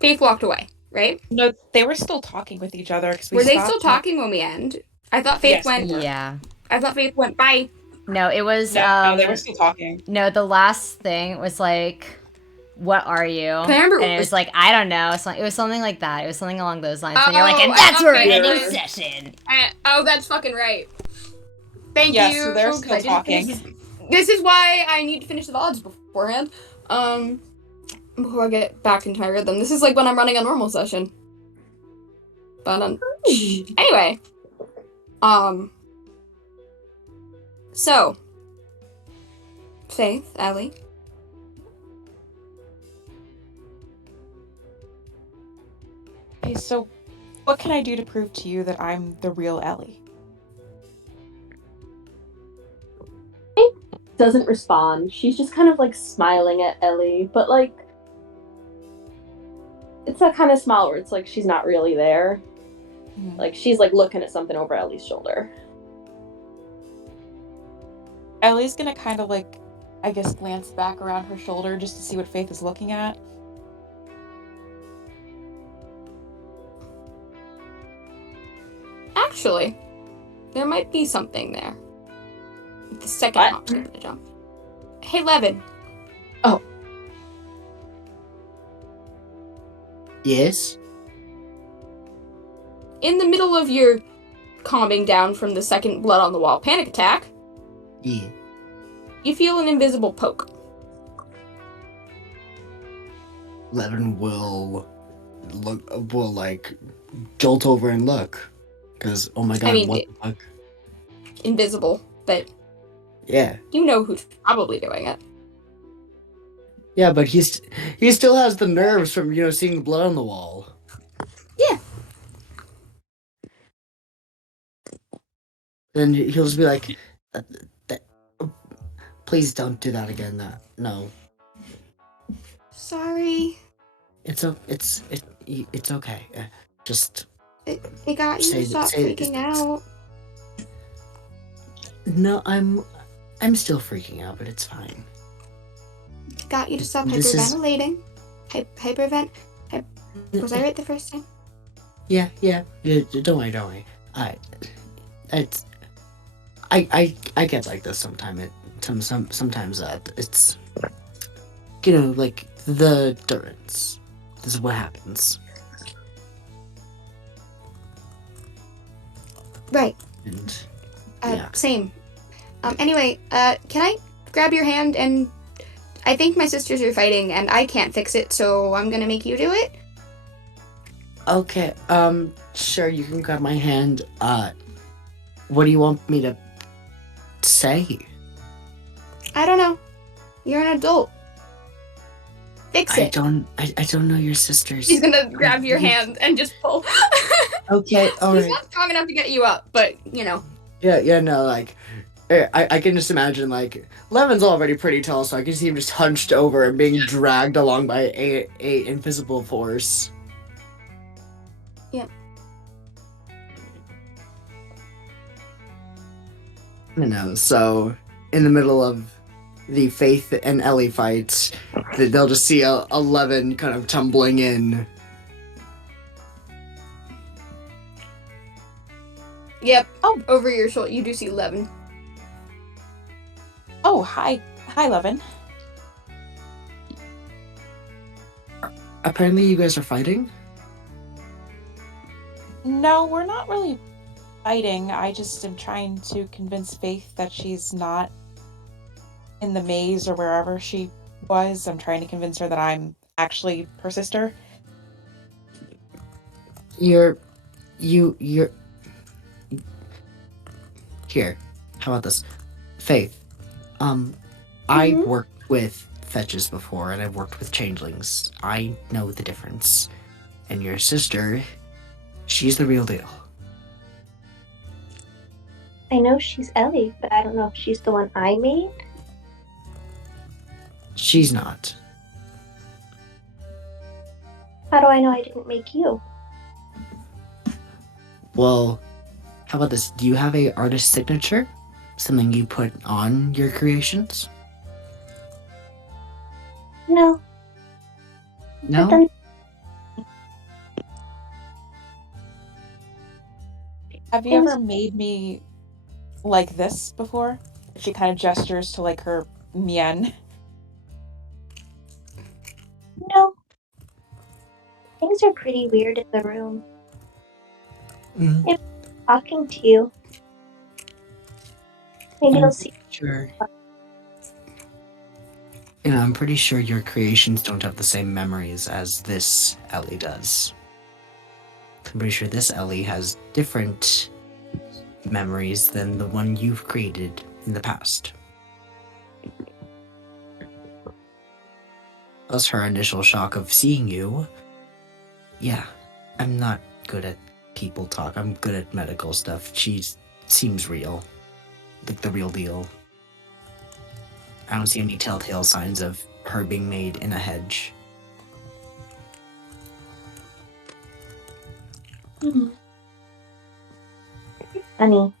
Faith walked away, right? No, they were still talking with each other. Cause we Were they stopped still talking when we end? I thought Faith Yes, went. they were. Yeah. I thought Faith went bye. No, it was No, they were still talking. no, the last thing was like what are you? I remember And it was like, I don't know. It was something like that. It was something along those lines. And you're like, and that's where we're ending session. Oh, that's fucking right. Thank Yes, you. so they're 'cause still I didn't finish talking. this is why I need to finish the VODs beforehand. Before I get back into my rhythm. This is like when I'm running a normal session. But anyway. So Faith, Ellie. Okay, so what can I do to prove to you that I'm the real Ellie? Doesn't respond. She's just kind of like smiling at Ellie, but like it's that kind of smile where it's like she's not really there. Like she's like looking at something over Ellie's shoulder. Ellie's gonna kind of like, I guess, glance back around her shoulder just to see what Faith is looking at. Actually, there might be something there. The second hop's gonna jump. Hey, Levin. Oh. Yes? In the middle of your calming down from the second blood on the wall panic attack, Yeah. you feel an invisible poke. Levin will like jolt over and look. Because, oh my god, what the fuck? Invisible, but Yeah. you know who's probably doing it. Yeah, but he still has the nerves from, seeing the blood on the wall. Yeah. And he'll just be like, please don't do that again. No. Sorry. It's okay. Just It got you to stop freaking out. No, I'm still freaking out, but it's fine. It got you to stop This is- hyperventilating. Was I right the first time? Yeah. Don't worry. I get like this sometimes. Sometimes it's like the endurance. This is what happens. Right. And Same. Anyway, can I grab your hand? And I think my sisters are fighting and I can't fix it, so I'm gonna make you do it. Okay, sure, you can grab my hand. What do you want me to say? I don't know. You're an adult. Fix it. I don't know your sisters. She's gonna grab your hand and just pull. Okay, He's alright. not strong enough to get you up, but Yeah, no, like, I can just imagine, like, Levin's already pretty tall, so I can see him just hunched over and being dragged along by a invisible force. Yeah. So, in the middle of the Faith and Ellie fight, they'll just see a Levin kind of tumbling in. Yep. Oh, over your shoulder, you do see Levin. Oh, hi, Levin. Apparently you guys are fighting? No, we're not really fighting. I just am trying to convince Faith that she's not in the maze or wherever she was. I'm trying to convince her that I'm actually her sister. You're... Here, how about this? Faith, I worked with fetches before, and I've worked with changelings. I know the difference. And your sister, she's the real deal. I know she's Ellie, but I don't know if she's the one I made. She's not. How do I know I didn't make you? Well, how about this? Do you have a artist signature? Something you put on your creations? No. No? But then Have you ever made me like this before? She kind of gestures to like her mien. No. Things are pretty weird in the room. If I'm talking to you, maybe you'll see. Sure. I'm pretty sure your creations don't have the same memories as this Ellie does. I'm pretty sure this Ellie has different memories than the one you've created in the past. Plus her initial shock of seeing you. Yeah, I'm not good at people talk. I'm good at medical stuff. She seems real. Like the real deal. I don't see any telltale signs of her being made in a hedge. Funny.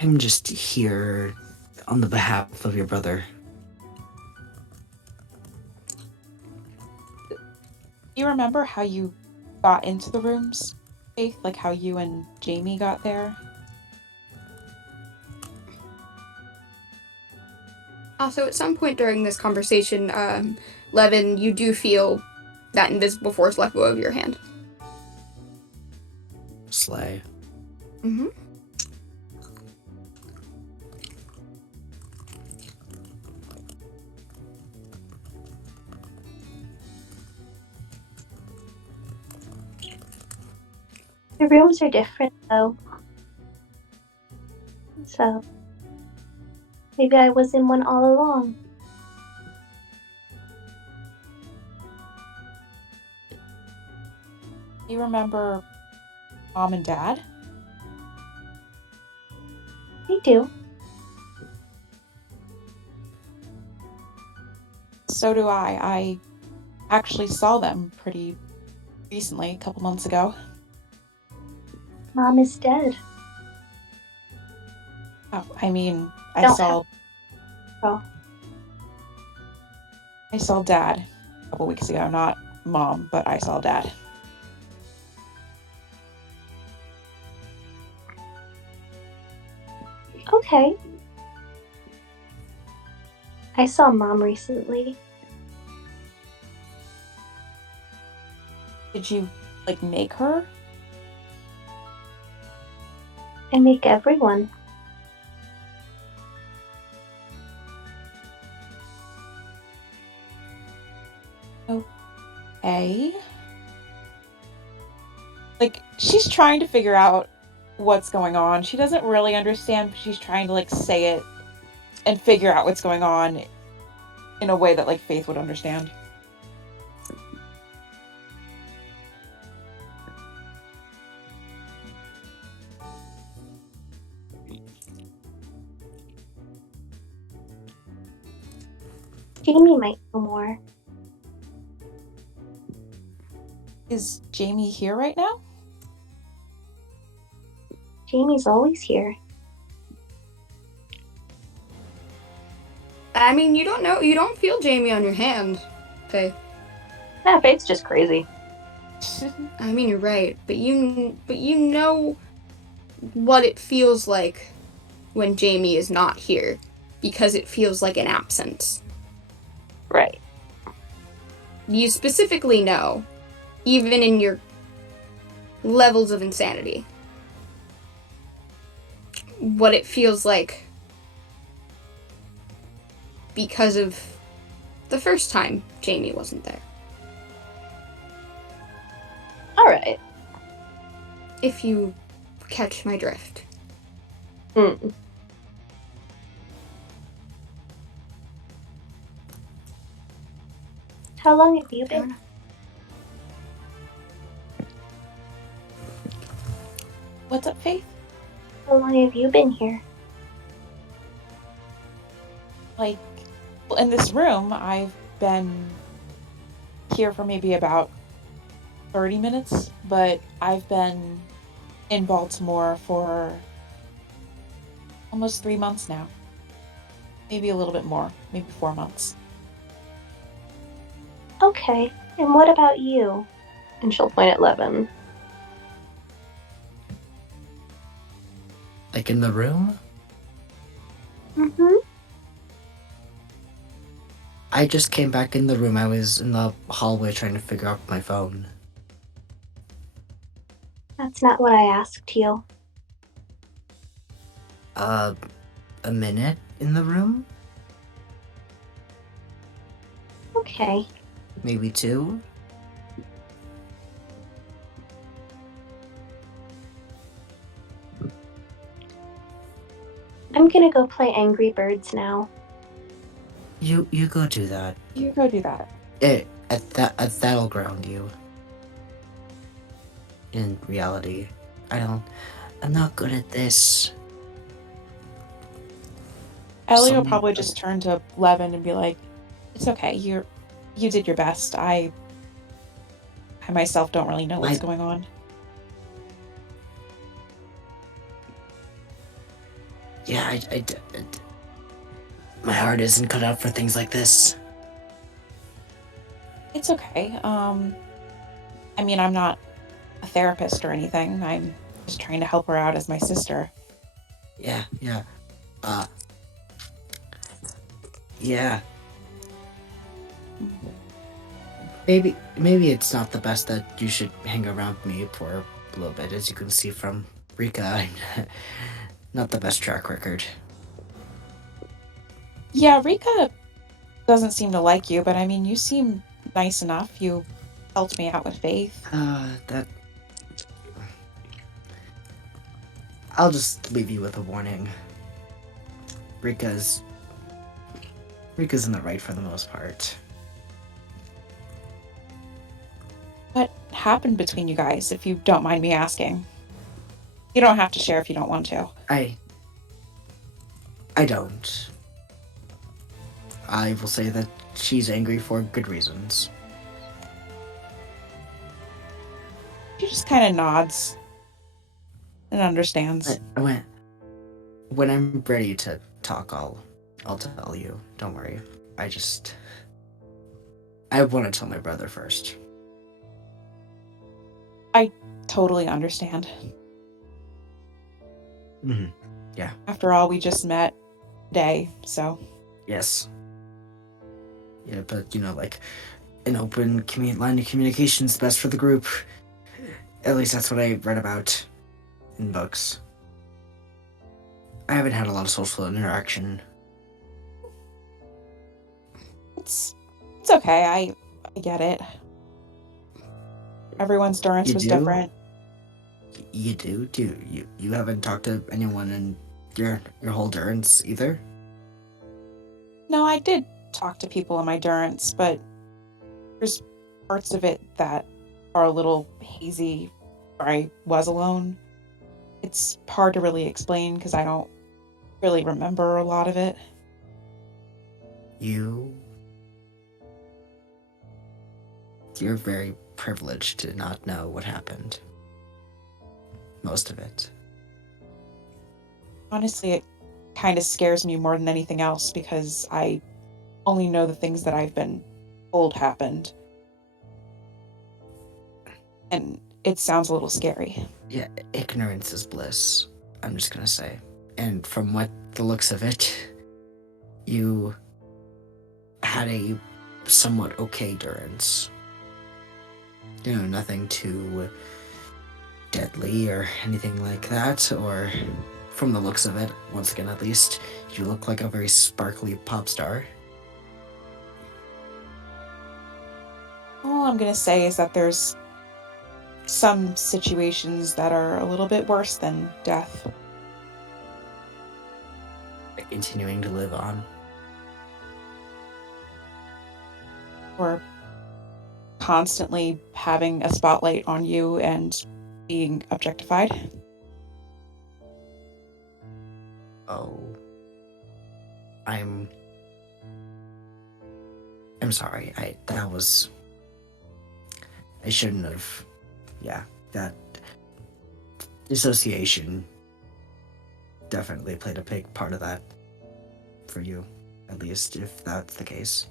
I'm just here on the behalf of your brother. Do you remember how you got into the rooms, Faith? Like how you and Jamie got there? Also, at some point during this conversation, Levin, you do feel that invisible force let go of your hand. Slay. Mm-hmm. The rooms are different, though. So, maybe I was in one all along. Do you remember Mom and Dad? I do. So do I. I actually saw them pretty recently, a couple months ago. Mom is dead. Oh, I mean, I Don't saw Oh, Dad a couple weeks ago. Not Mom, but I saw Dad. okay. I saw Mom recently. Did you, like, make her? I make everyone. Okay. Like, she's trying to figure out what's going on. She doesn't really understand, but she's trying to, like, say it and figure out what's going on in a way that, like, Faith would understand. Jamie might know more. Is Jamie here right now? Jamie's always here. I mean, you don't know. You don't feel Jamie on your hand, Faith. Yeah, Faith's just crazy. I mean, you're right, but you know what it feels like when Jamie is not here, because it feels like an absence. Right. You specifically know, even in your levels of insanity, what it feels like because of the first time Jamie wasn't there. Alright. If you catch my drift. How long have you been? What's up, Faith? How long have you been here? Like, well, in this room, I've been here for maybe about 30 minutes, but I've been in Baltimore for almost 3 months now. Maybe a little bit more, maybe 4 months. Okay, and what about you? And she'll point at Levin. Like in the room? Mm-hmm. I just came back in the room. I was in the hallway trying to figure out my phone. That's not what I asked you. A minute in the room? Okay. Maybe 2? I'm gonna go play Angry Birds now. You go do that. You go do that. That'll ground you. In reality. I'm not good at this. Ellie will probably just turn to Levin and be like, "It's okay. You did your best. I myself don't really know what's going on." Yeah, my heart isn't cut out for things like this. It's okay. I mean, I'm not a therapist or anything. I'm just trying to help her out as my sister. Yeah. Yeah. Maybe it's not the best that you should hang around me for a little bit. As you can see from Rika, I'm not the best track record. Yeah, Rika doesn't seem to like you, but I mean, you seem nice enough. You helped me out with Faith. I'll just leave you with a warning. Rika's in the right for the most part. What happened between you guys, if you don't mind me asking? You don't have to share if you don't want to. I don't. I will say that she's angry for good reasons. She just kind of nods and understands. When I'm ready to talk, I'll tell you. Don't worry. I want to tell my brother first. I totally understand. Mm-hmm. Yeah. After all, we just met today, so. Yes. Yeah, but like an open line of communication is best for the group. At least that's what I read about in books. I haven't had a lot of social interaction. It's okay. I get it. Everyone's endurance was different. You do? You haven't talked to anyone in your whole endurance either? No, I did talk to people in my endurance, but there's parts of it that are a little hazy where I was alone. It's hard to really explain because I don't really remember a lot of it. You're very privileged to not know what happened. Most of it. Honestly, it kind of scares me more than anything else because I only know the things that I've been told happened. And it sounds a little scary. Yeah, ignorance is bliss, I'm just gonna say. And from what the looks of it, you had a somewhat okay endurance. Nothing too deadly or anything like that, or from the looks of it, once again at least, you look like a very sparkly pop star. All I'm gonna say is that there's some situations that are a little bit worse than death. Continuing to live on. Or constantly having a spotlight on you and being objectified. Oh. I'm sorry. I shouldn't have. Yeah, that dissociation definitely played a big part of that for you, at least if that's the case.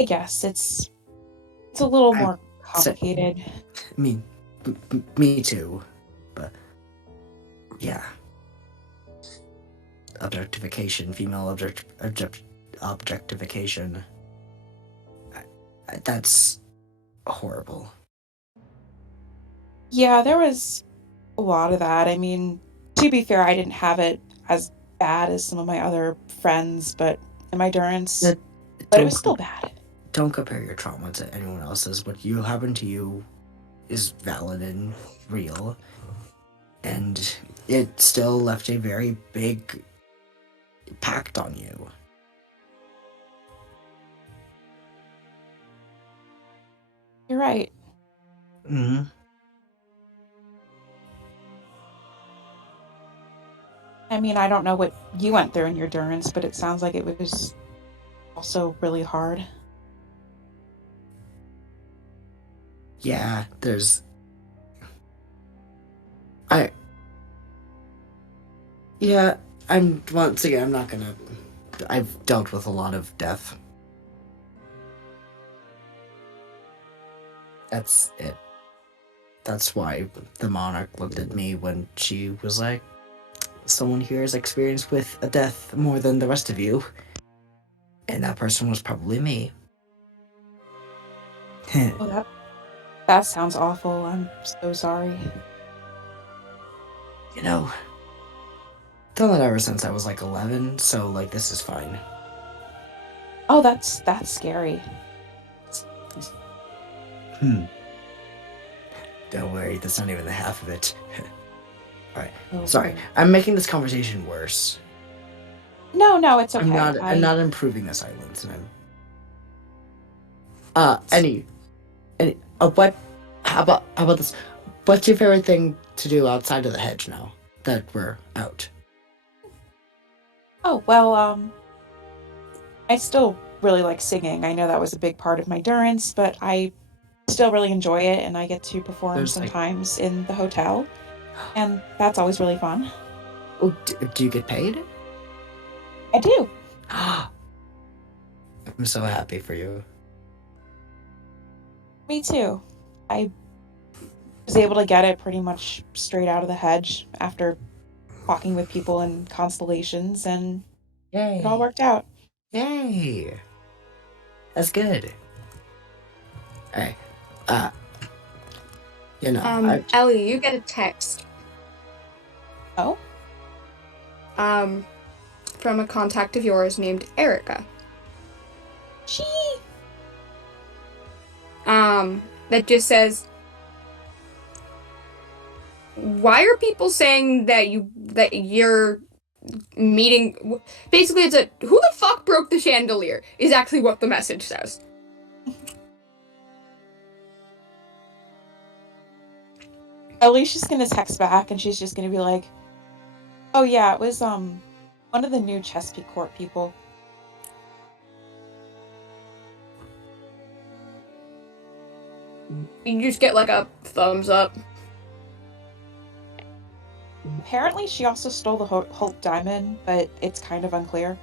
I guess it's a little more complicated. Me too, but yeah. Objectification, female objectification. That's horrible. Yeah, there was a lot of that. I mean, to be fair, I didn't have it as bad as some of my other friends, but in my Durance, but it was still bad. Don't compare your trauma to anyone else's. What you happened to you is valid and real, and it still left a very big impact on you. You're right. Mm-hmm. I mean, I don't know what you went through in your Durance, but it sounds like it was also really hard. Yeah, once again, I'm not gonna, I've dealt with a lot of death. That's it. That's why the monarch looked at me when she was like, someone here is experienced with a death more than the rest of you. And that person was probably me. Oh, that sounds awful. I'm so sorry. You know, done that ever since I was like 11, so like this is fine. Oh, that's scary. Don't worry, that's not even the half of it. Alright, Oh, sorry. boy. I'm making this conversation worse. No, it's okay. I'm not improving the silence, and how about this? What's your favorite thing to do outside of the hedge now that we're out? Oh, well, I still really like singing. I know that was a big part of my Durance, but I still really enjoy it, and I get to perform sometimes in the hotel, and that's always really fun. Oh, do you get paid? I do. I'm so happy for you. Me too. I was able to get it pretty much straight out of the hedge after talking with people in constellations, and Yay. it all worked out. Yay! That's good. Alright. Ellie, you get a text. Oh? From a contact of yours named Erika. That just says, why are people saying that you're meeting? Basically, it's a who the fuck broke the chandelier is actually what the message says. Alicia's gonna text back, and she's just gonna be like, "Oh yeah, it was one of the new Chesapeake Court people." You just get like a thumbs up. Apparently, she also stole the Hulk diamond, but it's kind of unclear.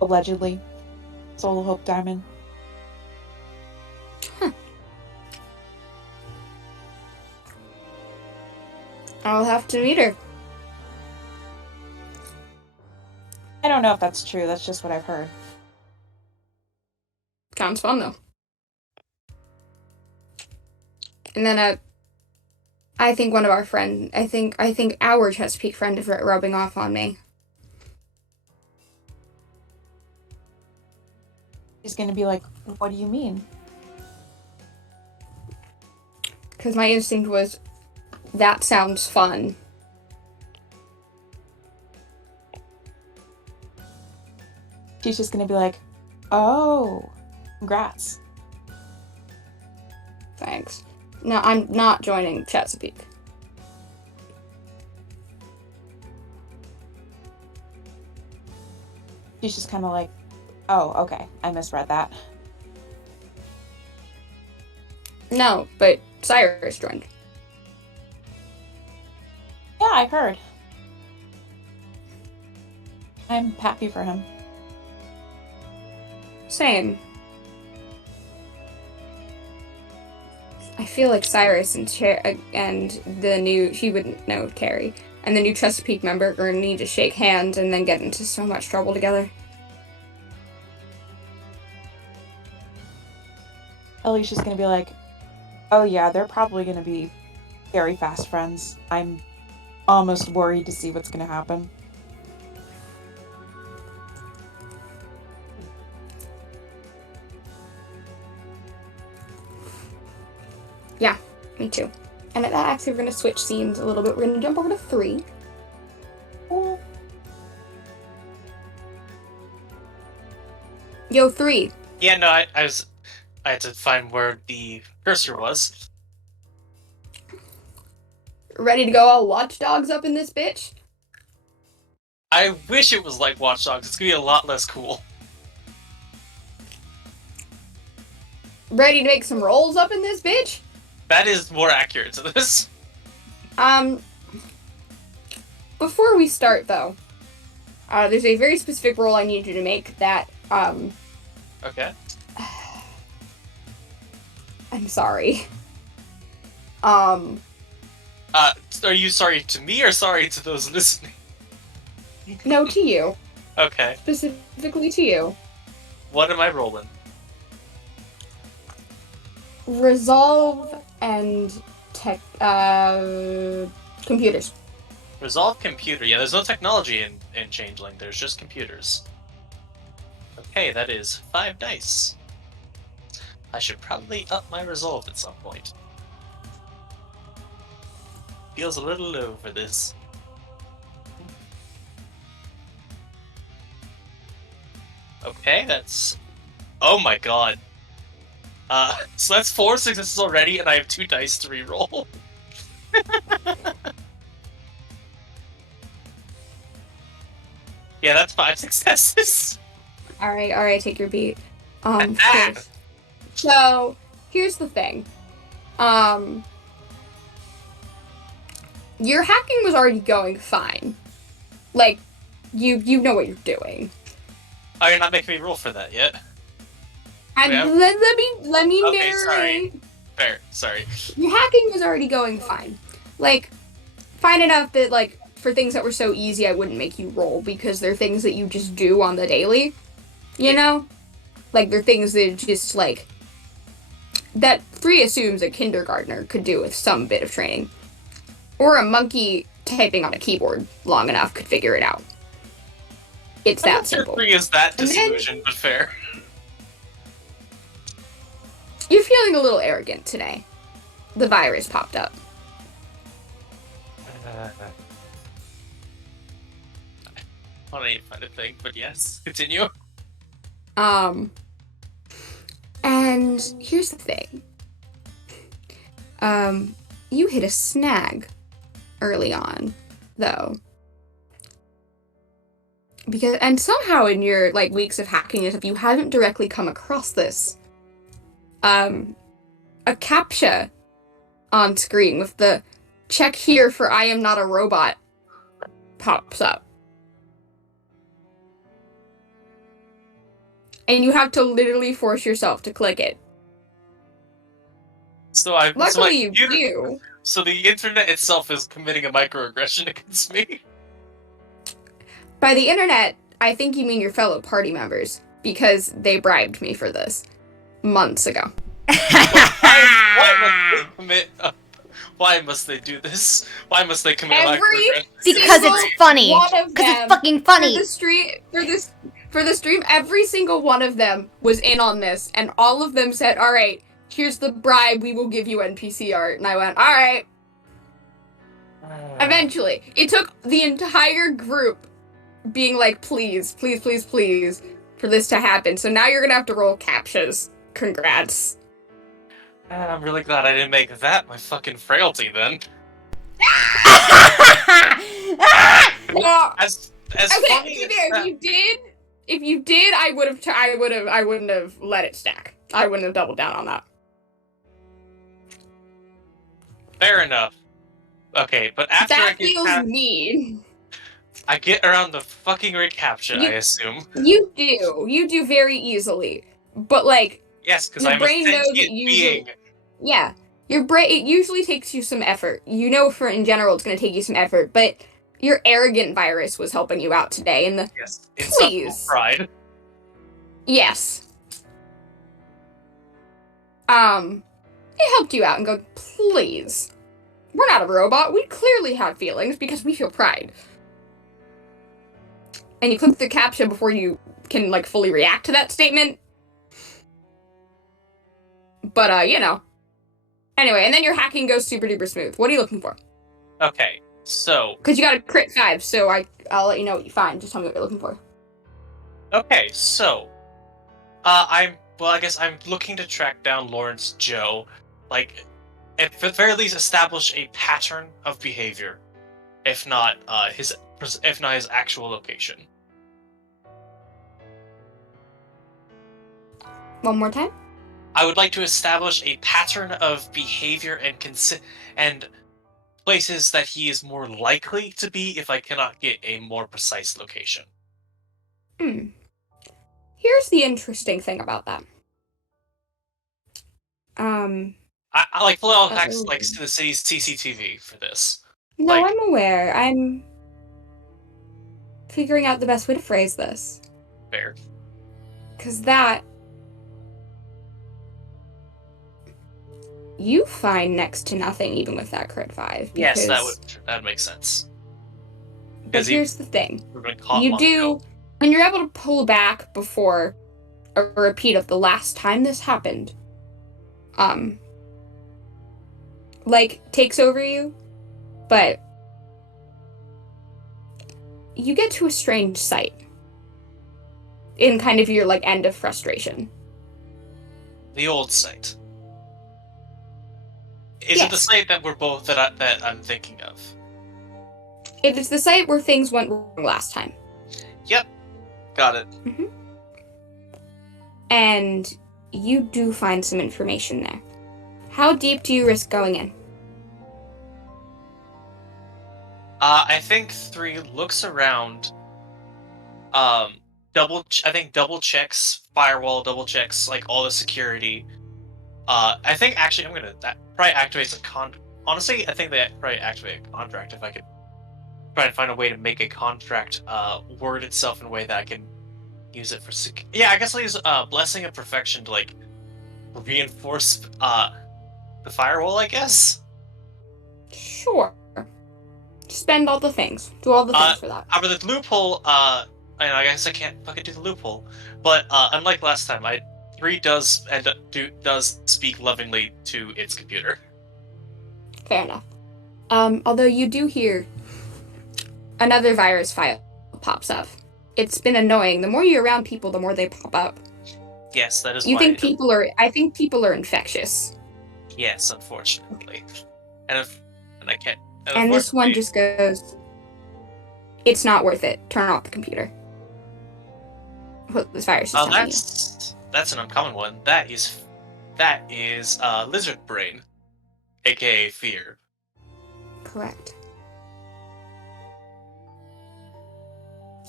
Allegedly, stole the Hulk diamond. I'll have to meet her. I don't know if that's true. That's just what I've heard. Sounds fun though. And then I think one of our friends, I think our Chesapeake friend is rubbing off on me. She's gonna be like, "What do you mean?" Because my instinct was, that sounds fun. She's just gonna be like, "Oh, congrats." Thanks. No, I'm not joining Chesapeake. She's just kind of like, "Oh, okay, I misread that." No, but Cyrus joined. Yeah, I heard. I'm happy for him. Same. I feel like Cyrus and the new, she wouldn't know Kerry, and the new Chesapeake member are gonna need to shake hands and then get into so much trouble together. Ellie's just gonna be like, oh yeah, they're probably gonna be very fast friends. I'm almost worried to see what's gonna happen. Yeah, me too. And at that, actually, we're going to switch scenes a little bit. We're going to jump over to 3. Yo, 3. Yeah, no, I had to find where the cursor was. Ready to go all watchdogs up in this bitch? I wish it was like Watch Dogs. It's gonna be a lot less cool. Ready to make some rolls up in this bitch? That is more accurate to this. Before we start, though, there's a very specific roll I need you to make that, Okay. I'm sorry. Are you sorry to me or sorry to those listening? No, to you. Okay. Specifically to you. What am I rolling? Resolve and computers. Resolve computer. Yeah, there's no technology in Changeling. There's just computers. Okay, that is 5 dice. I should probably up my resolve at some point. Feels a little low for this. Okay, that's... Oh my god. So that's 4 successes already, and I have 2 dice to reroll. Yeah, that's 5 successes. Alright, take your beat. So, here's the thing. Your hacking was already going fine. Like, you know what you're doing. Oh, you're not making me roll for that yet? And Yeah. let me Okay, narrate. sorry. Fair, sorry. Your hacking was already going fine. Like, fine enough that, like, for things that were so easy, I wouldn't make you roll, because they're things that you just do on the daily. You know? Like, they're things that just, like, that 3 assumes a kindergartner could do with some bit of training. Or a monkey typing on a keyboard long enough could figure it out. It's that simple. 3 is that disillusioned, but fair. You're feeling a little arrogant today. The virus popped up. I don't even find a thing, but yes, continue. And here's the thing. You hit a snag early on, though. Because, and somehow in your, like, weeks of hacking and stuff, you haven't directly come across this. A CAPTCHA on screen with the check here for I am not a robot pops up. And you have to literally force yourself to click it. Luckily you do. So the internet itself is committing a microaggression against me. By the internet, I think you mean your fellow party members, because they bribed me for this months ago. Why must they do this? Why must they commit microaggression? Because it's funny. Because it's fucking funny. For the stream, every single one of them was in on this, and all of them said, "Alright, here's the bribe, we will give you NPC art." And I went, "Alright." Eventually, it took the entire group being like, please, please, please, please, for this to happen. So now you're gonna have to roll CAPTCHAs. Congrats. I'm really glad I didn't make that my fucking frailty then. Well, as okay, funny as that... if you did, I wouldn't have let it stack. I wouldn't have doubled down on that. Fair enough. Okay, but after that feels mean. I get around the fucking ReCAPTCHA, I assume. You do very easily. But, like, yes, because your I'm brain a knows sentient it being. Yeah, your brain, it usually takes you some effort. You know, in general, it's going to take you some effort, but your arrogant virus was helping you out today, and yes, please. Pride. Yes. it helped you out and go, please. We're not a robot. We clearly have feelings because we feel pride. And you click the CAPTCHA before you can, like, fully react to that statement. But, you know. Anyway, and then your hacking goes super duper smooth. What are you looking for? Okay, so... Because you got a crit 5, so I'll let you know what you find. Just tell me what you're looking for. Okay, so... I guess I'm looking to track down Lawrence Joe. Like, at the very least, establish a pattern of behavior. If not his actual location. One more time? I would like to establish a pattern of behavior and places that he is more likely to be if I cannot get a more precise location. Here's the interesting thing about that. I like full out hacks like to the city's CCTV for this. No, like, I'm aware. I'm figuring out the best way to phrase this. Fair. Because that... You find next to nothing even with that crit 5. Yes, that would make sense. But here's the thing. You do... When you're able to pull back before a repeat of the last time this happened, like, takes over you, but you get to a strange sight in kind of your, like, end of frustration. The old site. Is it the site that we're both that I'm thinking of? It is the site where things went wrong last time. Yep. Got it. Mm-hmm. And you do find some information there. How deep do you risk going in? I think 3 looks around. Double checks firewall, double checks like all the security. I think actually that probably activates honestly, I think that probably activate a contract if I could try and find a way to make a contract word itself in a way that I can use it for yeah, I guess I'll use Blessing of Perfection to like reinforce the firewall, I guess. Sure. Spend all the things. Do all the things for that. However, the loophole, I guess I can't fucking do the loophole. But unlike last time, 3 does speak lovingly to its computer. Fair enough. Although you do hear another virus file pops up. It's been annoying. The more you're around people, the more they pop up. Yes, that is. I think people are infectious. Yes, unfortunately. And I can't. And this one just goes, it's not worth it. Turn off the computer. What this virus is telling you. That's an uncommon one. That is lizard brain, aka fear. Correct.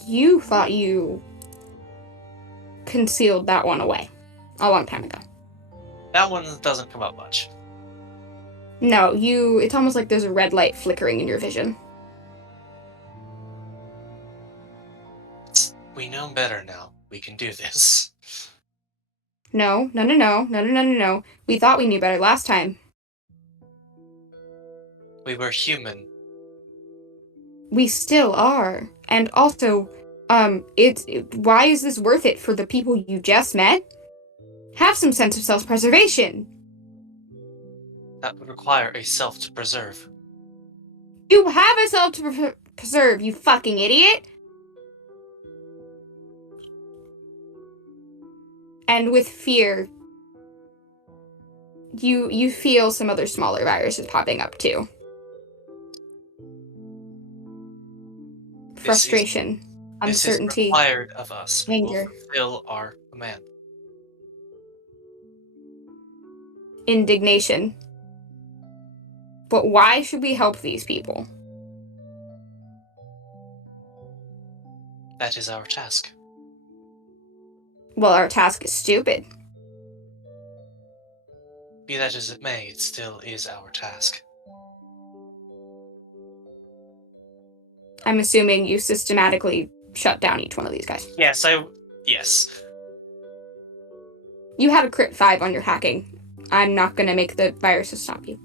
You thought you concealed that one away a long time ago. That one doesn't come up much. No, it's almost like there's a red light flickering in your vision. We know better now. We can do this. No. We thought we knew better last time. We were human. We still are. And also, why is this worth it for the people you just met? Have some sense of self-preservation. That would require a self to preserve. You have a self to preserve, you fucking idiot! And with fear, you feel some other smaller viruses popping up too. Frustration, uncertainty, this is required of us. anger, we will fulfill our command. indignation. But why should we help these people? That is our task. Well, our task is stupid. Be that as it may, it still is our task. I'm assuming you systematically shut down each one of these guys. Yes, yes. You had a crit 5 on your hacking I'm not gonna make the viruses stop you.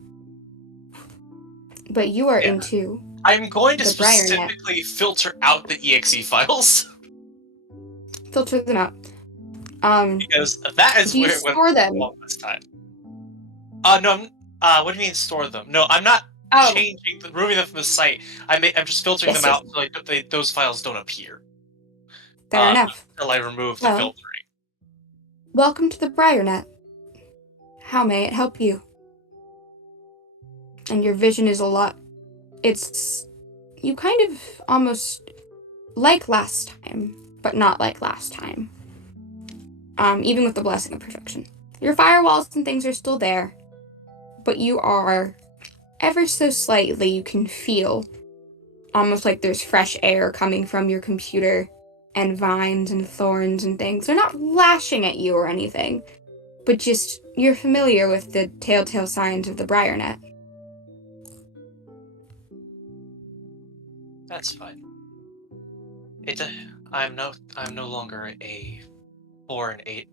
But you are Yeah. into I'm going to the Briar Net. specifically filter out the exe files Filter them out. because that is Do you where it went store them? wrong this time. No. What do you mean store them? No, I'm not Oh. removing them from the site. I'm just filtering Yes, them out so those files don't appear. Fair enough. Until I remove the Well. filtering. Welcome to the Briar Net. How may it help you? And your vision is a lot. You kind of almost like last time, but not like last time. Even with the blessing of perfection. Your firewalls and things are still there, but you are ever so slightly, you can feel almost like there's fresh air coming from your computer and vines and thorns and things. They're not lashing at you or anything, but just you're familiar with the telltale signs of the Briar Net. That's fine. I'm no longer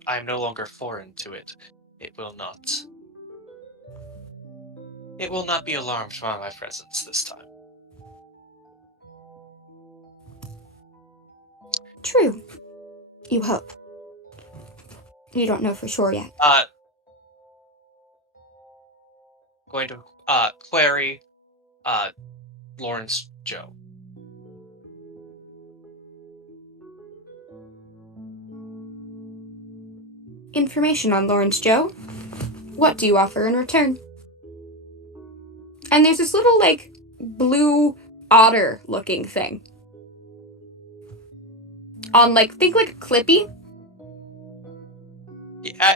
I'm no longer foreign to it. It will not be alarmed by my presence this time. True. You hope. You don't know for sure yet. Going to query Lawrence Joe. Information on Lawrence Joe. What do you offer in return? And there's this little, like, blue otter looking thing. On, like, think like a Clippy.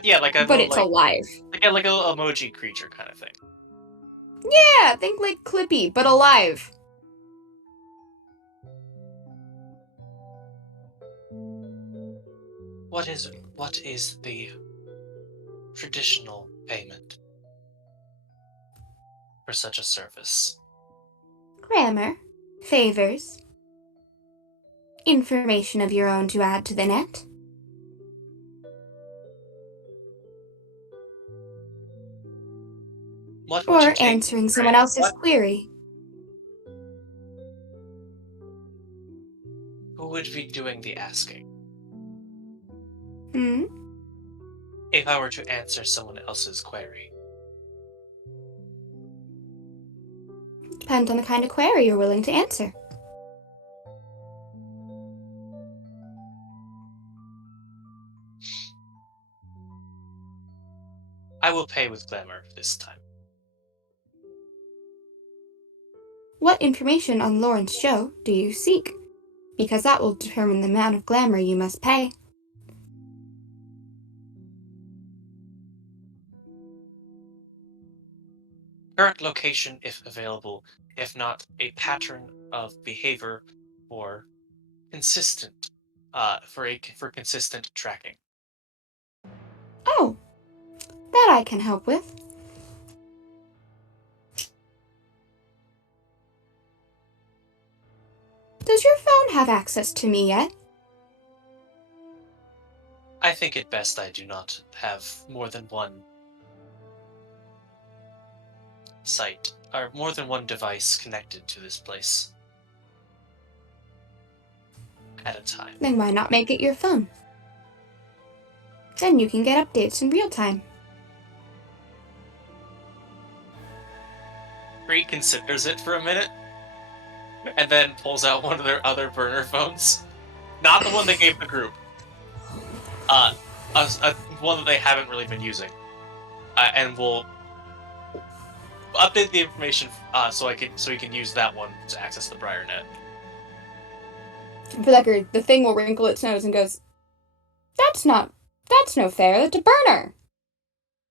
Yeah, like a. But it's alive. Like a little emoji creature kind of thing. Yeah, think like Clippy, but alive. What is the traditional payment for such a service? Grammar, favors, information of your own to add to the net. What would you Or take answering for someone it? else's query. Who would be doing the asking? Hmm? If I were to answer someone else's query. Depends on the kind of query you're willing to answer. I will pay with glamour this time. What information on Lawrence Joe do you seek? Because that will determine the amount of glamour you must pay. Current location if available, if not a pattern of behavior or consistent for consistent tracking. Oh, that I can help with. Does your phone have access to me yet? I think it best I do not have more than one site, or more than one device connected to this place at a time. Then why not make it your phone? Then you can get updates in real time. Bree considers it for a minute, and then pulls out one of their other burner phones. Not the one they gave the group. One that they haven't really been using. And will update the information so he can use that one to access the Briar Net. For the record, the thing will wrinkle its nose and goes, that's no fair, that's a burner.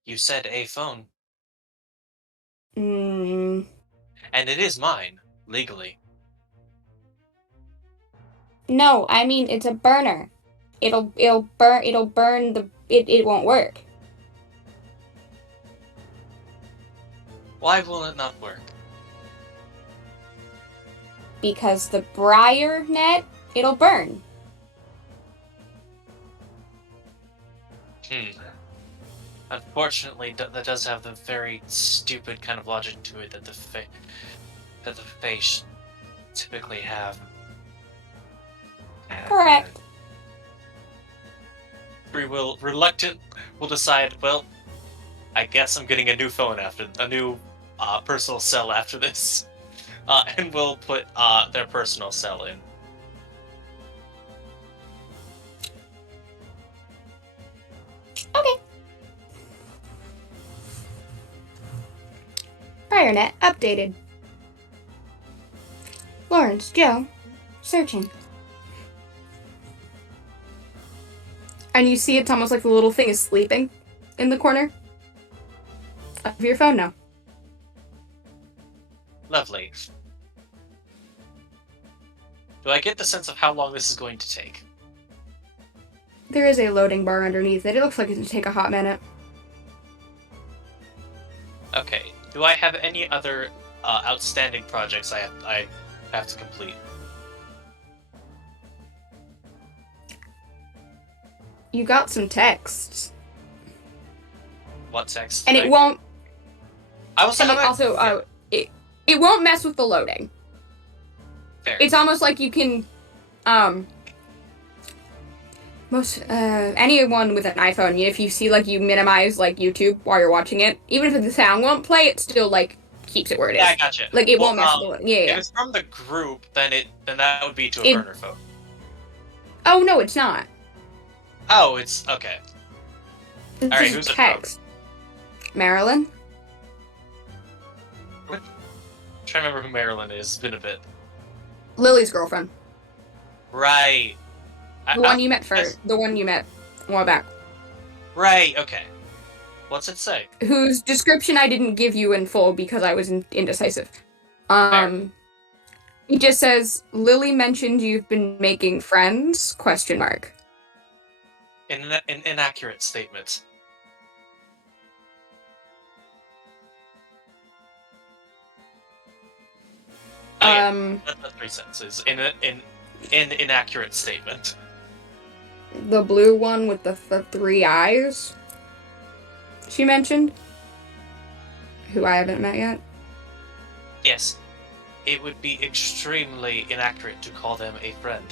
You said a phone. Hmm. And it is mine, legally. No, I mean it's a burner. It'll burn it won't work. Why will it not work? Because the Briar Net, it'll burn. Unfortunately, that does have the very stupid kind of logic to it that the Fae typically have. Correct. We will will decide. Well, I guess I'm getting a new phone after a new personal cell after this, and we'll put their personal cell in. Okay. Briar Net updated. Lawrence, Joe, searching. And you see it's almost like the little thing is sleeping in the corner of your phone now. Lovely. Do I get the sense of how long this is going to take? There is a loading bar underneath it. It looks like it's going to take a hot minute. Okay. Do I have any other outstanding projects I have to complete? You got some texts. What text? And it won't... I will send and it also, it won't mess with the loading. Fair. It's almost like you can, anyone with an iPhone, if you see, like, you minimize, like, YouTube while you're watching it, even if the sound won't play, it still, like, keeps it where it is. Yeah, I gotcha. Like, it won't mess with the loading. Yeah, If yeah. it's from the group, then that would be to a burner phone. Oh, no, it's not. Oh, it's... okay. It's Alright, just who's it text. Marilyn? I'm trying to remember who Marilyn is. It's been a bit. Lily's girlfriend. Right. The one you met first. The one you met a while back. Right, okay. What's it say? Whose description I didn't give you in full because I was indecisive. It just says, Lily mentioned you've been making friends, ? An inaccurate statement. That's 3 sentences. In inaccurate statement. The blue one with the 3 eyes she mentioned, who I haven't met yet. Yes. It would be extremely inaccurate to call them a friend.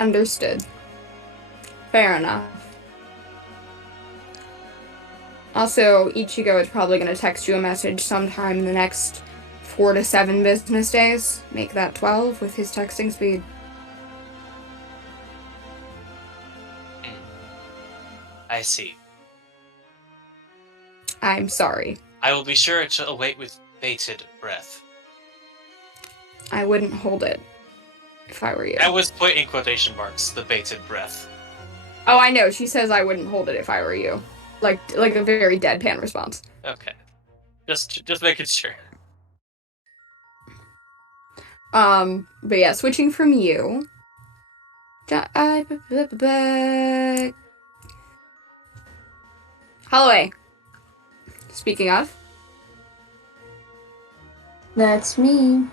Understood. Fair enough. Also, Ichigo is probably going to text you a message sometime in the next 4 to 7 business days. Make that 12 with his texting speed. I see. I'm sorry. I will be sure to await with bated breath. I wouldn't hold it if I were you. That was put in quotation marks, the bated breath. Oh, I know. She says I wouldn't hold it if I were you. Like a very deadpan response. Okay. Just making sure. But yeah, switching from you. Holloway. Speaking of. That's me.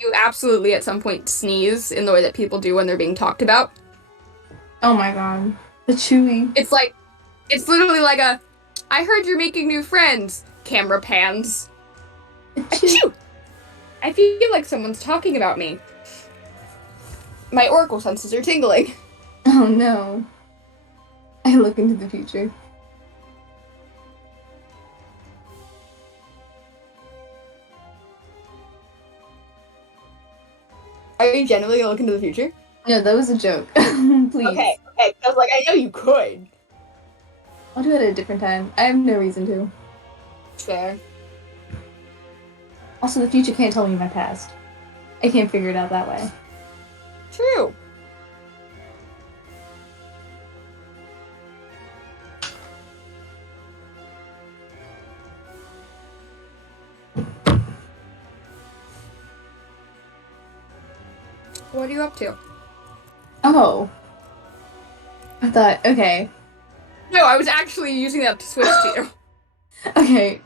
You absolutely at some point sneeze in the way that people do when they're being talked about. Oh my god. The chewing. It's literally like a, I heard you're making new friends. Camera pans. Achoo! I feel like someone's talking about me. My oracle senses are tingling. Oh no. I look into the future. Are you genuinely gonna look into the future? No, that was a joke. Please. Okay. I was like, I know you could. I'll do it at a different time. I have no reason to. Fair. Also, the future can't tell me my past. I can't figure it out that way. True. What are you up to? Oh. I thought, okay. No, I was actually using that to switch to you. Okay.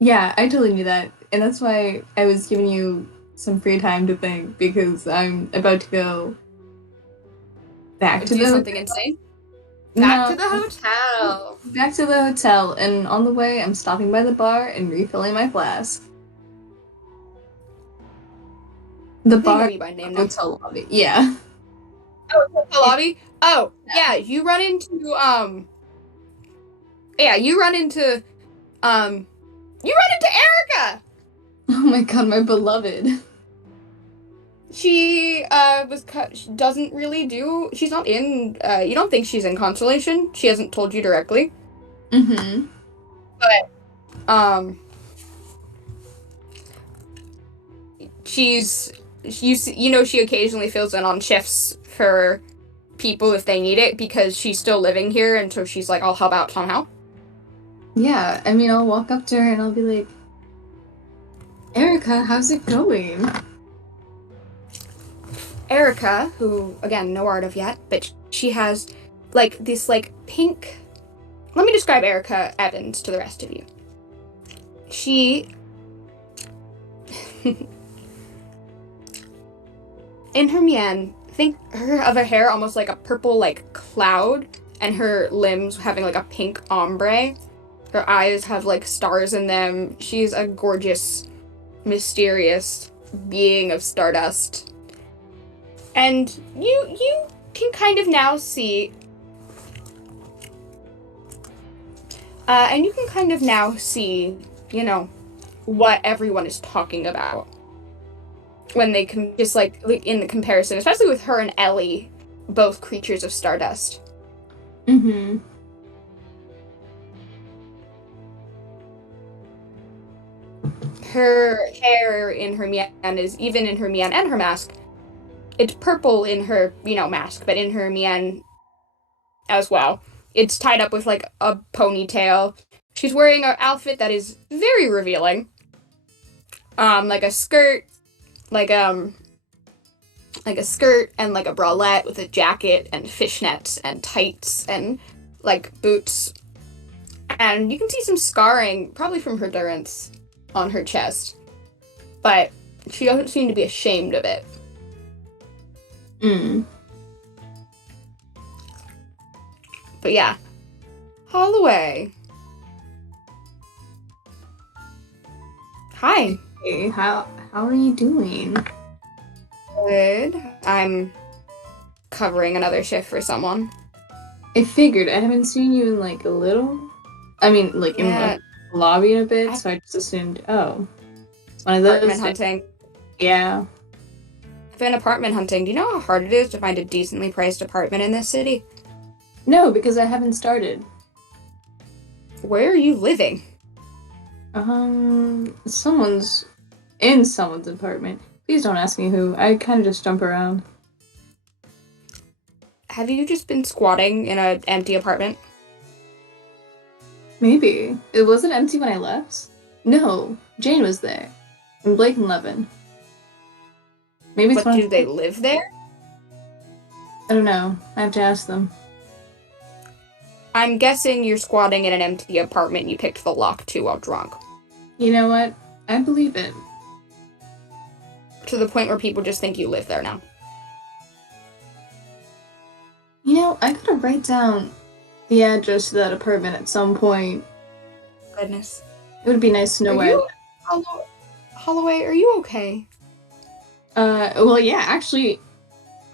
Yeah, I totally knew that. And that's why I was giving you some free time to think, because I'm about to go back to Do the something insane? Back No. to the hotel. Back to the hotel, and on the way, I'm stopping by the bar and refilling my flask. The They know bar you by name now. hotel lobby. Yeah. Oh, hotel lobby? Oh, yeah, you run into, Erika! Oh my god, my beloved. She, she doesn't really she's not in, you don't think she's in Constellation. She hasn't told you directly. Mm-hmm. But, she occasionally fills in on shifts for people if they need it because she's still living here, and so she's like, I'll help out somehow. Yeah, I mean, I'll walk up to her and I'll be like, Erika, how's it going? Erika, who, again, no art of yet, but she has, like, this, like, pink... Let me describe Erika Evans to the rest of you. She... In her mien, think of her hair almost like a purple, like, cloud, and her limbs having, like, a pink ombre. Her eyes have, like, stars in them. She's a gorgeous, mysterious being of stardust. And you can kind of now see... you know, what everyone is talking about. When they can just, like, in the comparison, especially with her and Ellie, both creatures of stardust. Mm-hmm. Her hair in her mien is, even in her mien and her mask, it's purple in her, mask, but in her mien as well. It's tied up with, like, a ponytail. She's wearing an outfit that is very revealing. Like a skirt, like a skirt and, like, a bralette with a jacket and fishnets and tights and, like, boots. And you can see some scarring, probably from her durance, on her chest. But she doesn't seem to be ashamed of it. But yeah. Holloway. Hi. Hey, how are you doing? Good. I'm covering another shift for someone. I figured. I haven't seen you in, like, a little... I mean, like, in the lobby in a bit, so I just assumed, oh. It's one of those... Apartment hunting. Yeah. I've been apartment hunting. Do you know how hard it is to find a decently priced apartment in this city? No, because I haven't started. Where are you living? Someone's in someone's apartment. Please don't ask me who. I kind of just jump around. Have you just been squatting in an empty apartment? Maybe. It wasn't empty when I left? No, Jane was there. And Blake and Levin. Maybe it's But do they live there? I don't know. I have to ask them. I'm guessing you're squatting in an empty apartment and you picked the lock too while drunk. You know what? I believe it. To the point where people just think you live there now. You know, I gotta write down the address to that apartment at some point. Goodness. It would be nice to know where. Holloway, are you okay? Well, yeah, actually,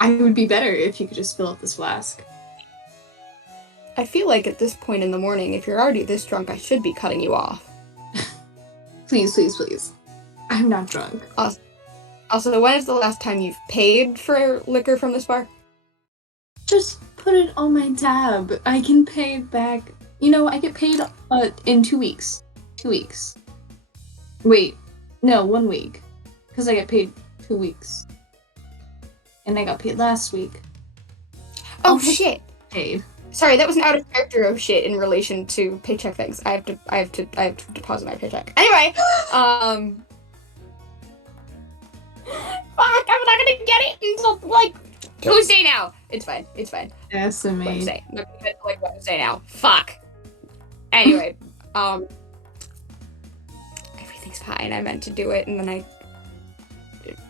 I would be better if you could just fill up this flask. I feel like at this point in the morning, if you're already this drunk, I should be cutting you off. Please, please, please. I'm not drunk. Also, when is the last time you've paid for liquor from this bar? Just put it on my tab. I can pay it back. You know, I get paid in 2 weeks. 2 weeks. Wait, no, 1 week. Because I get paid 2 weeks. And I got paid last week. Oh, shit! Paid. Sorry, that was an out of character of shit in relation to paycheck things. I have to deposit my paycheck. Anyway, fuck, I'm not gonna get it until, like, Tuesday now. It's fine. Estimate. Wednesday. I'm not gonna get it till, like, Wednesday now. Fuck. Anyway, everything's fine. I meant to do it, and then I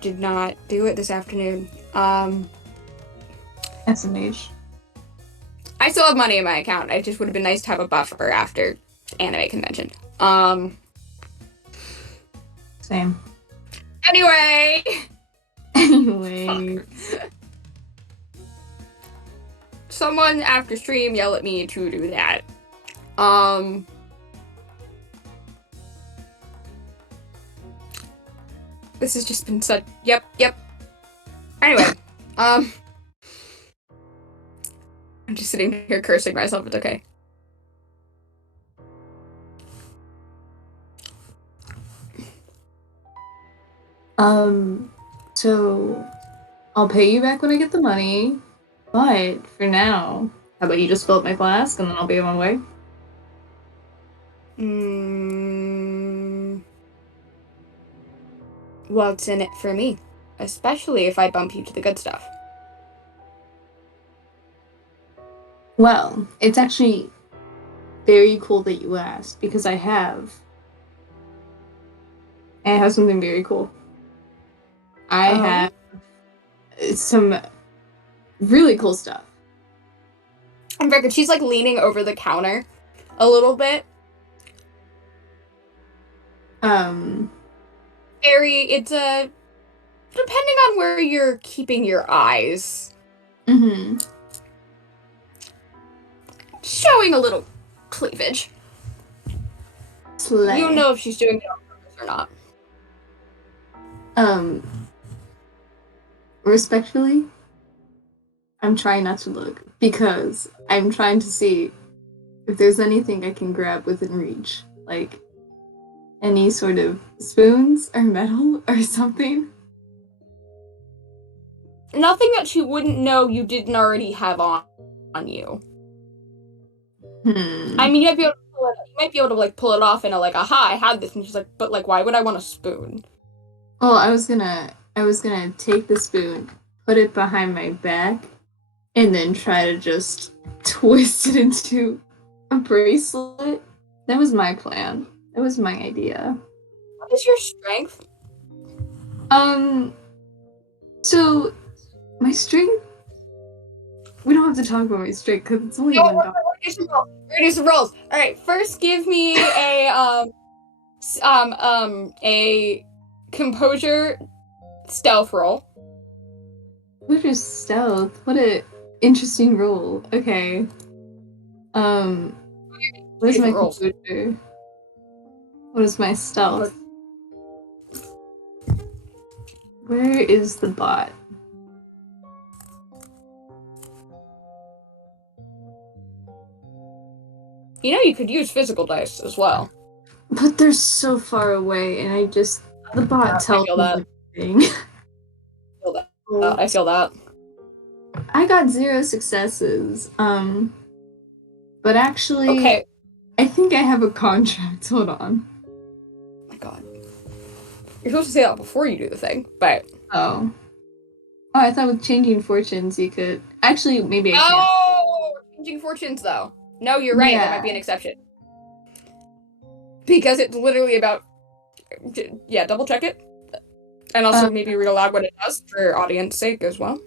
did not do it this afternoon. SMH. I still have money in my account. It just would have been nice to have a buffer after anime convention. Same. Anyway. Anyway. Someone after stream yell at me to do that. This has just been such. Yep. Anyway, I'm just sitting here cursing myself. It's okay. So I'll pay you back when I get the money, but for now, how about you just fill up my flask and then I'll be on my way? What's in it for me? Especially if I bump you to the good stuff. Well, it's actually very cool that you asked, because I have something very cool. I have some really cool stuff. And Rebecca, she's like leaning over the counter a little bit. Very, it's depending on where you're keeping your eyes. Mm-hmm. Showing a little cleavage. Slay. You don't know if she's doing it on purpose or not. Respectfully, I'm trying not to look, because I'm trying to see if there's anything I can grab within reach. Like, any sort of spoons or metal or something. Nothing that she wouldn't know you didn't already have on you. I mean, you might be able to like pull it off in a like, aha, I had this, and she's like, but like, why would I want a spoon? Well, I was gonna take the spoon, put it behind my back, and then try to just twist it into a bracelet. That was my plan. That was my idea. What is your strength? So my strength. We don't have to talk about my strength because it's only $1. We're gonna do some rolls. All right, first give me a composure stealth roll. What is stealth? What a interesting roll. Okay. Where's my composure? What is my stealth? Where is the bot? You know you could use physical dice as well. But they're so far away, and the bot tells me everything. I feel that. I got 0 successes. But actually, okay. I think I have a contract. Hold on. Oh my god. You're supposed to say that before you do the thing, but... Oh, I thought with changing fortunes you could... Actually, maybe I can't. Oh! Changing fortunes, though. No, you're right. Yeah. There might be an exception. Because it's literally about... Yeah, double check it. And also maybe read aloud what it does for audience sake as well.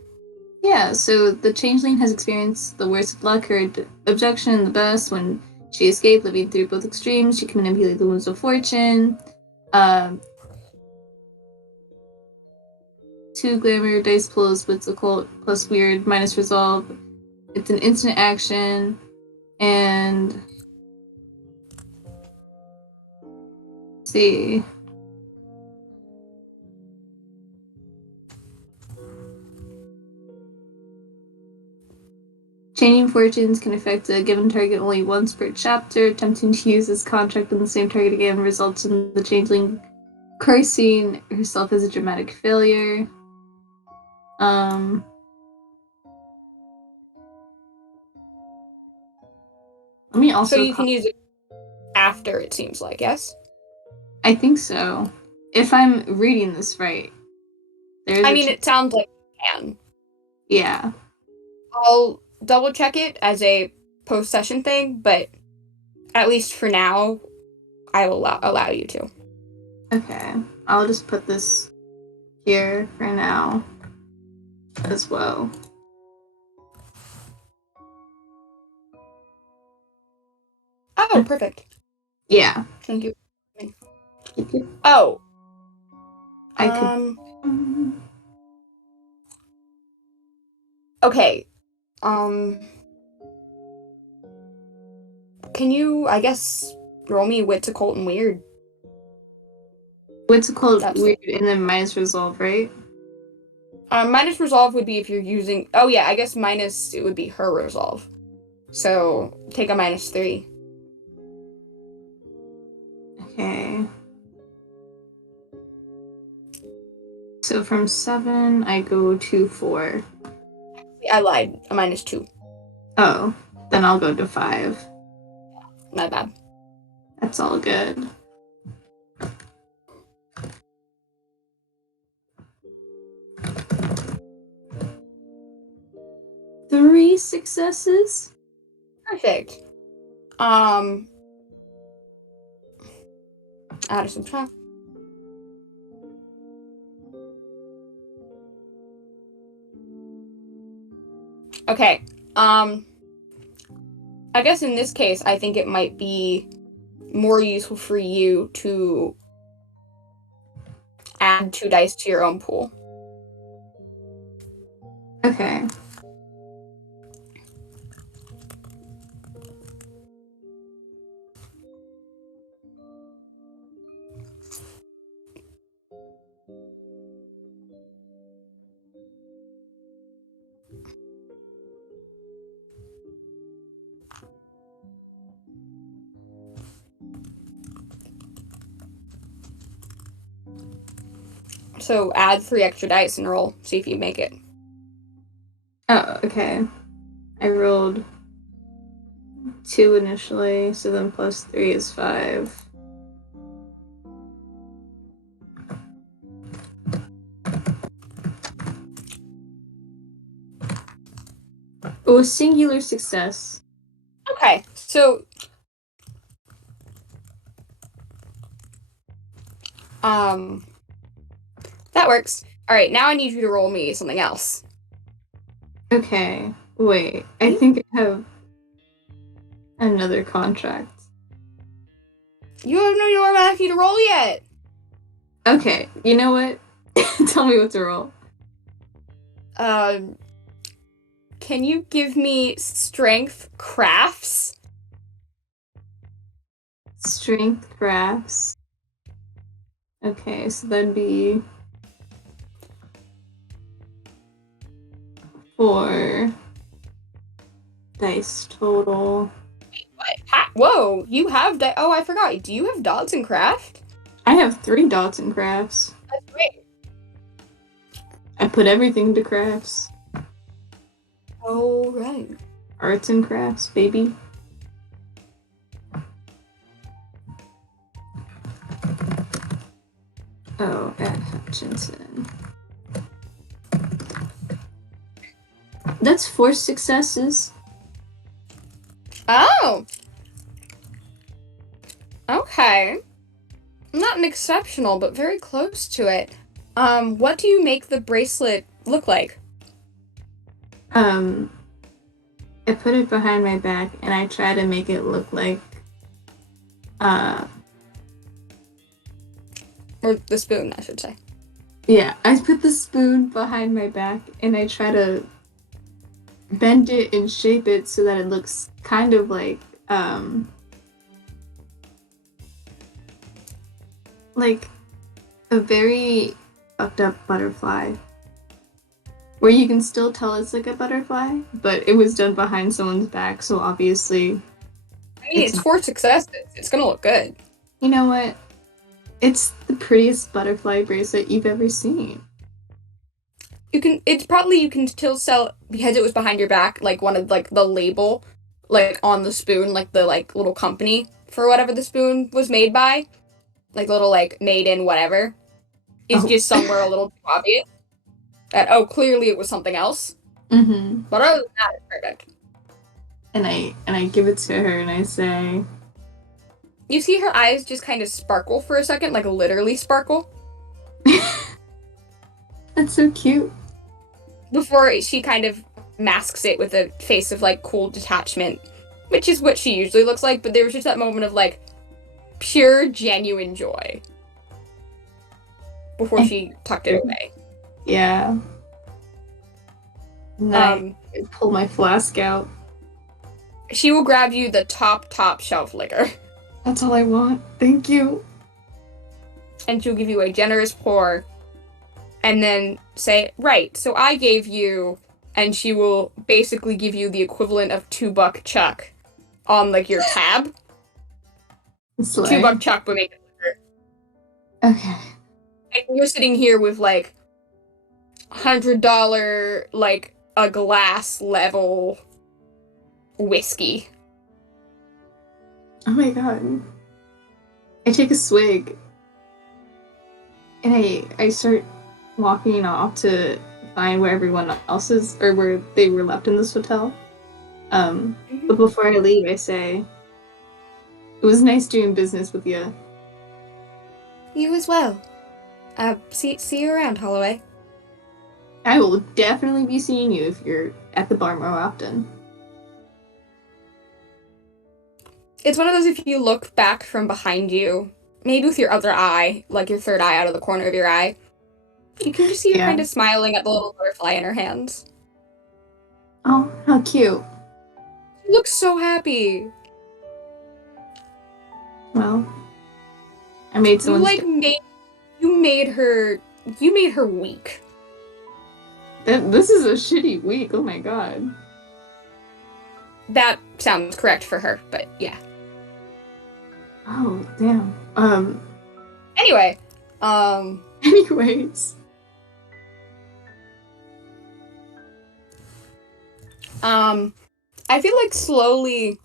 Yeah, so the changeling has experienced the worst of luck, her objection, the best. When she escaped, living through both extremes, she can manipulate the winds of fortune. 2 glamour, dice pulls, wits occult, plus weird, minus resolve. It's an instant action, and... Let's see... Changing fortunes can affect a given target only once per chapter. Attempting to use this contract on the same target again results in the changeling cursing herself as a dramatic failure. Let me also. So you can use it after, it seems like, yes? I think so. If I'm reading this right. It sounds like you can. Yeah. I'll double check it as a post-session thing, but at least for now, I will allow you to. Okay. I'll just put this here for now as well. Oh, perfect. Yeah. Thank you. Thank you. Oh. I could. Okay. Can you, I guess, roll me wit, occult, and weird? What's it called? That's Weird, and then minus resolve, right? Minus resolve would be if you're using... Oh, yeah, I guess minus, it would be her resolve. So, take a -3. Okay. So from 7, I go to 4. I lied. A -2. Oh, then I'll go to 5. Not bad. That's all good. Three successes. Perfect. Add or subtract. Okay. I guess in this case, I think it might be more useful for you to add 2 dice to your own pool. Okay. So add 3 extra dice and roll. See if you make it. Oh, okay. I rolled 2 initially, so then plus 3 is 5. Oh, singular success. Okay, so that works. All right, now I need you to roll me something else. Okay, wait. I think I have another contract. You have no more math for you to roll yet. Okay, you know what? Tell me what to roll. Can you give me strength crafts? Strength crafts. Okay, so that'd be 4 dice total. What? Whoa, you have oh, I forgot. Do you have dots in craft? I have 3 dots in crafts. That's great. I put everything to crafts. Oh, right. Arts and crafts, baby. Oh, at Hutchinson. That's 4 successes. Oh. Okay. Not an exceptional, but very close to it. What do you make the bracelet look like? I put it behind my back and I try to make it look like, Or the spoon, I should say. yeah, I put the spoon behind my back and I try to bend it and shape it so that it looks kind of like a very fucked up butterfly. Where you can still tell it's like a butterfly, but it was done behind someone's back, so obviously... I mean, it's 4 successes. It's gonna look good. You know what? It's the prettiest butterfly bracelet you've ever seen. You can still sell, because it was behind your back, like one of, like, the label, like, on the spoon, like, the, like, little company for whatever the spoon was made by. Like, little, like, made in whatever. Is just somewhere a little too obvious. That, oh, clearly it was something else. Mm-hmm. But other than that, it's perfect. And I give it to her and I say... You see her eyes just kind of sparkle for a second, like literally sparkle. That's so cute. Before she kind of masks it with a face of, like, cool detachment which is what she usually looks like, but there was just that moment of, like, pure, genuine joy before she tucked it away. Yeah. I pull my flask out. She will grab you the top shelf liquor. That's all I want. Thank you. And she'll give you a generous pour. And then say, right, so I gave you... And she will basically give you the equivalent of $2 chuck on, like, your tab. Slay. $2 chuck would make it liquor. Okay. And you're sitting here with, like, $100, like, a glass level whiskey. Oh my god. I take a swig. And I start walking off to find where everyone else is, or where they were left in this hotel. But before I leave, I say, it was nice doing business with you. You as well. See you around, Holloway. I will definitely be seeing you if you're at the bar more often. It's one of those, if you look back from behind you, maybe with your other eye, like your third eye out of the corner of your eye, you can just see her kind of smiling at the little butterfly in her hands. Oh, how cute. She looks so happy. Well, I made someone. You made her week. This is a shitty week. Oh my god. That sounds correct for her, but yeah. Oh damn. Anyway. Anyways. I feel like slowly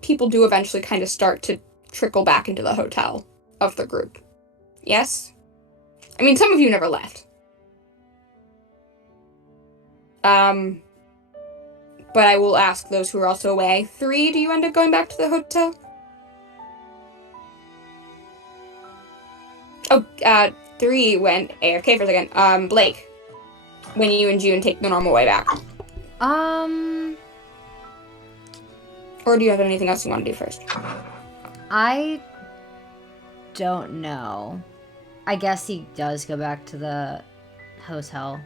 people do eventually kind of start to trickle back into the hotel of the group. Yes? I mean, some of you never left. But I will ask those who are also away. 3, do you end up going back to the hotel? Oh, 3 went AFK for a second. Blake, when you and June take the normal way back. Or do you have anything else you want to do first? I don't know. I guess he does go back to the hotel.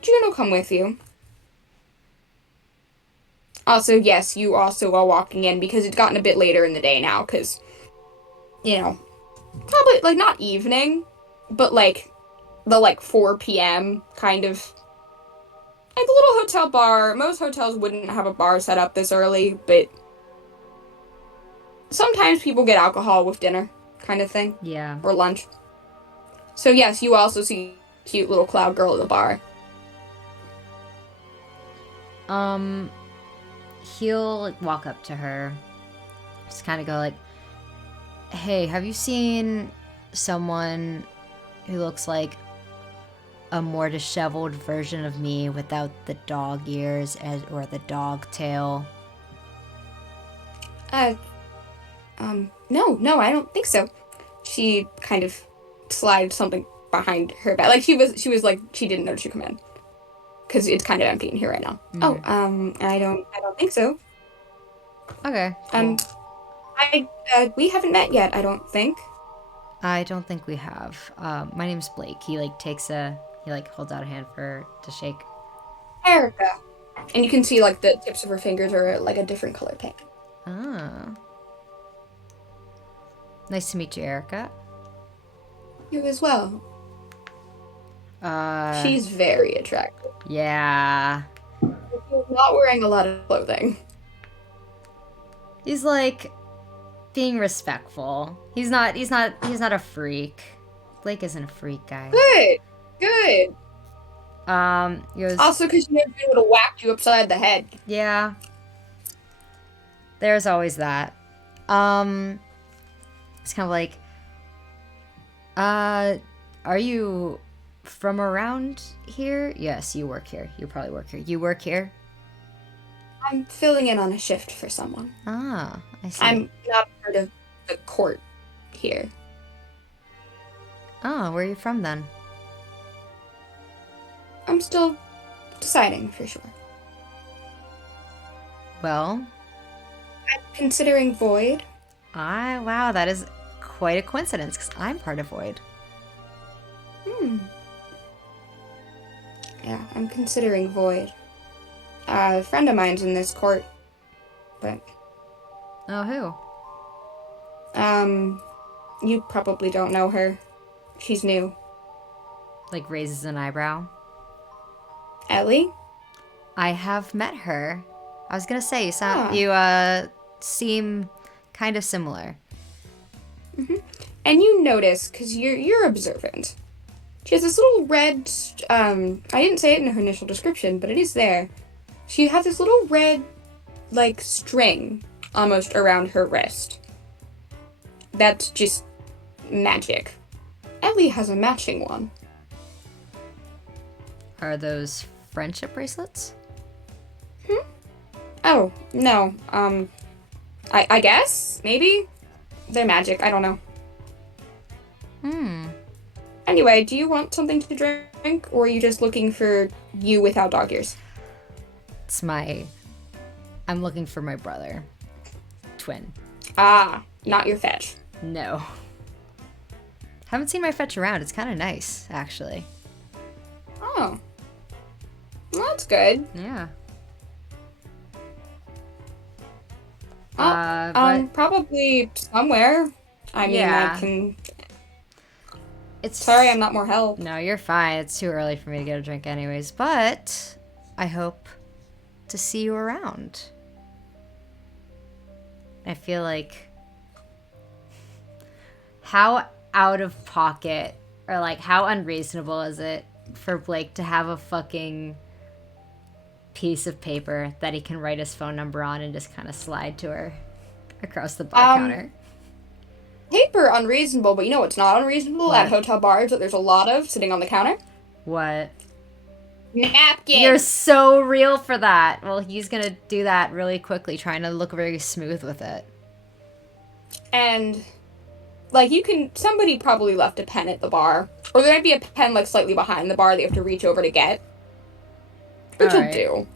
June will come with you. Also, yes, you also are walking in because it's gotten a bit later in the day now, because, you know, probably, like, not evening, but, like, the, 4 p.m. kind of, like, the little hotel bar. Most hotels wouldn't have a bar set up this early, but sometimes people get alcohol with dinner, kind of thing. Yeah. Or lunch. So, yes, you also see a cute little cloud girl at the bar. He'll walk up to her, just kind of go like, hey, have you seen someone who looks like a more disheveled version of me without the dog ears or the dog tail? No, I don't think so. She kind of slides something behind her back. Like, she was like, she didn't notice you come in. Because it's kind of empty in here right now. Mm-hmm. I don't think so. Okay. Cool. We haven't met yet, I don't think. I don't think we have. My name's Blake. He holds out a hand for her to shake. Erika. And you can see, like, the tips of her fingers are, like, a different color pink. Ah. Nice to meet you, Erika. You as well. She's very attractive. Yeah. He's not wearing a lot of clothing. He's being respectful. He's not a freak. Blake isn't a freak, guys. Good. He goes, also because you never would have whacked you upside the head. Yeah. There's always that. It's kind of like, are you from around here? Yes, you work here. You probably work here. You work here? I'm filling in on a shift for someone. Ah, I see. I'm not part of the court here. Oh, where are you from then? I'm still deciding for sure. Well, I'm considering Void. wow, that is quite a coincidence because I'm part of Void. Yeah, I'm considering Void. A friend of mine's in this court, but Oh, who? you probably don't know her. She's new. Like raises an eyebrow. Ellie? I have met her. I was gonna say Ah. you seem kind of similar. And you notice, because you're observant. She has this little red, I didn't say it in her initial description, but it is there. She has this little red, like, string almost around her wrist. That's just magic. Ellie has a matching one. Are those friendship bracelets? Oh, no, I guess? Maybe? They're magic, I don't know. Anyway, do you want something to drink, or are you just looking for you without dog ears? I'm looking for my brother. Twin. Ah, not your fetch. No. Haven't seen my fetch around. It's kind of nice, actually. Oh. Well, that's good. Yeah. Probably somewhere. I mean, Yeah. I can... It's Sorry, I'm not more help. No, you're fine. It's too early for me to get a drink anyways, but I hope to see you around. I feel like how out of pocket or like how unreasonable is it for Blake to have a fucking piece of paper that he can write his phone number on and just kind of slide to her across the bar counter? Paper unreasonable, but you know what's not unreasonable at hotel bars that there's a lot of sitting on the counter? What? Napkins! You're so real for that. Well, he's gonna do that really quickly, trying to look very smooth with it. And, like, somebody probably left a pen at the bar. Or there might be a pen, like, slightly behind the bar that you have to reach over to get. Which will do.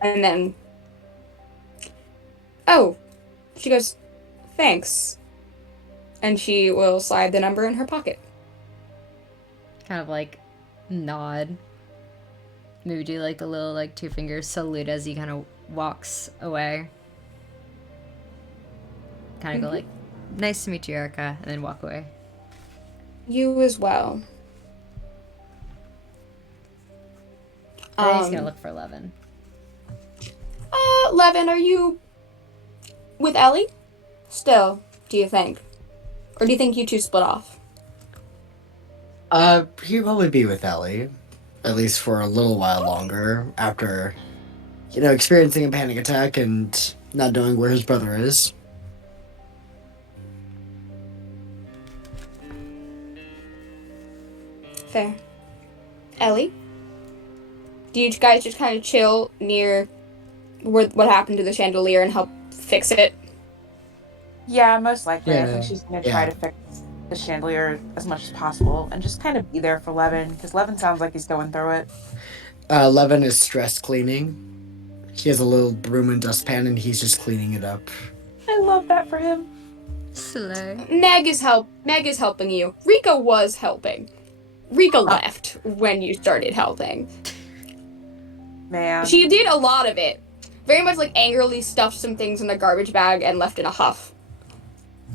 And then... Oh. She goes, thanks. And she will slide the number in her pocket. Kind of, like, nod. Maybe do, like, the little, like, two fingers salute as he kind of walks away. Kind of go, like, nice to meet you, Erika, and then walk away. You as well. I think he's gonna look for Levin. Levin, are you with Ellie? Still, do you think? Or do you think you two split off? He'd probably be with Ellie, at least for a little while longer, after, experiencing a panic attack and not knowing where his brother is. Fair. Ellie? Do you guys just kind of chill near what happened to the chandelier and help fix it? Yeah, most likely. I think Yeah, she's going to try to fix the chandelier as much as possible and just kind of be there for Levin, because Levin sounds like he's going through it. Levin is stress cleaning. He has a little broom and dustpan, and he's just cleaning it up. I love that for him. Slay. Meg is helping you. Rika was helping. Rika left when you started helping. Man. She did a lot of it. Very much like angrily stuffed some things in a garbage bag and left in a huff.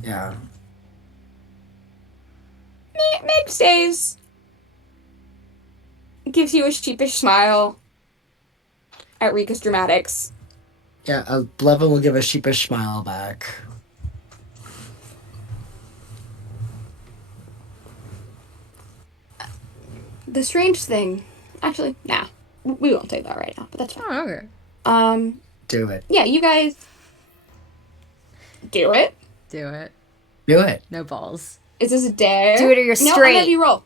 Yeah. Meg stays. Gives you a sheepish smile at Rika's dramatics. Yeah, Levin will give a sheepish smile back. The strange thing... Actually, nah. We won't say that right now, but that's fine. Oh, okay. Do it. Yeah, you guys... Do it? Do it. Do it. No balls. Is this a dare? Do it or you're No, I'm straight. gonna roll.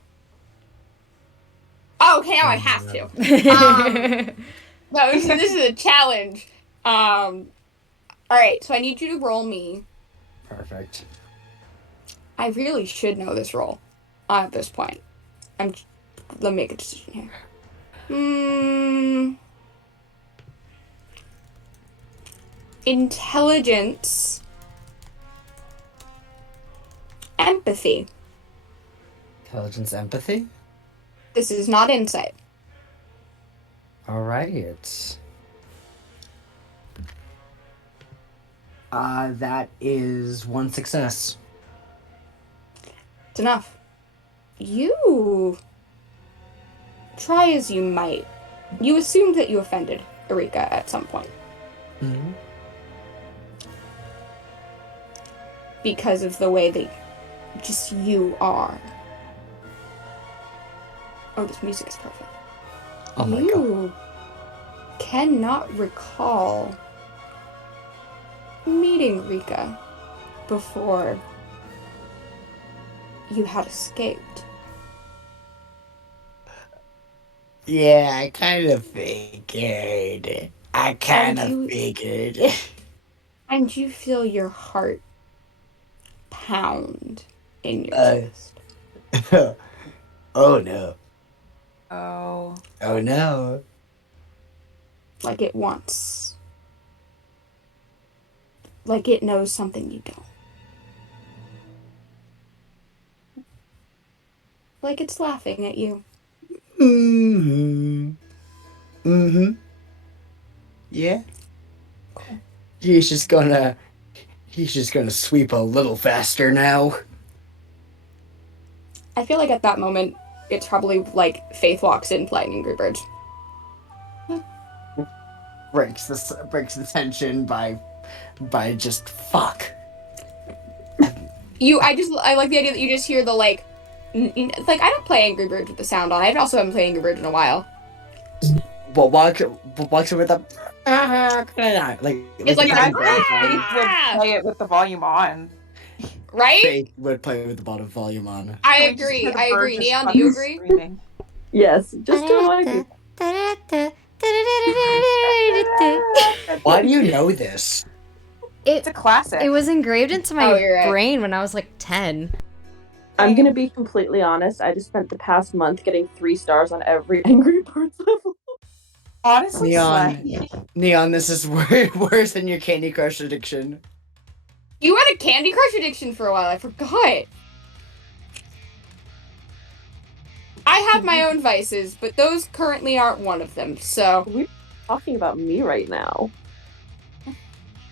Oh, okay, now I have to. No, this is a challenge. Alright, so I need you to roll me. Perfect. I really should know this roll at this point. Let me make a decision here. intelligence, empathy. Intelligence, empathy? This is not insight. Alright. That is 1 success. It's enough. You, try as you might, you assumed that you offended Erika at some point. Mm-hmm. Because of the way that just you are. Oh, this music is perfect. Oh my You cannot recall meeting Rika before you had escaped. Yeah, I kind of figured. Figured. And you feel your heart pound in your chest. Oh no. Oh. Oh no. Like it wants. Like it knows something you don't. Like it's laughing at you. Mm-hmm. Mm-hmm. Yeah. Cool. He's just gonna sweep a little faster now. I feel like at that moment, it's probably like Faith walks in playing Angry Birds. Breaks the tension by just fuck. I like the idea that you just hear the like I don't play Angry Birds with the sound on. I also haven't played Angry Birds in a while. But walks with a like It's like I Ah! would play it with the volume on. Right? Faith would play with the bottom volume on. I agree. Neon, do you agree? Screaming. Yes, just do what I do. Why do you know this? It's a classic. It was engraved into my Oh, you're right. brain when I was like 10. I'm gonna be completely honest. I just spent the past month getting 3 stars on every Angry Birds level. Honestly, Neon, this is worse than your Candy Crush addiction. You had a Candy Crush addiction for a while. I forgot. I have my own vices, but those currently aren't one of them. So We're talking about me right now.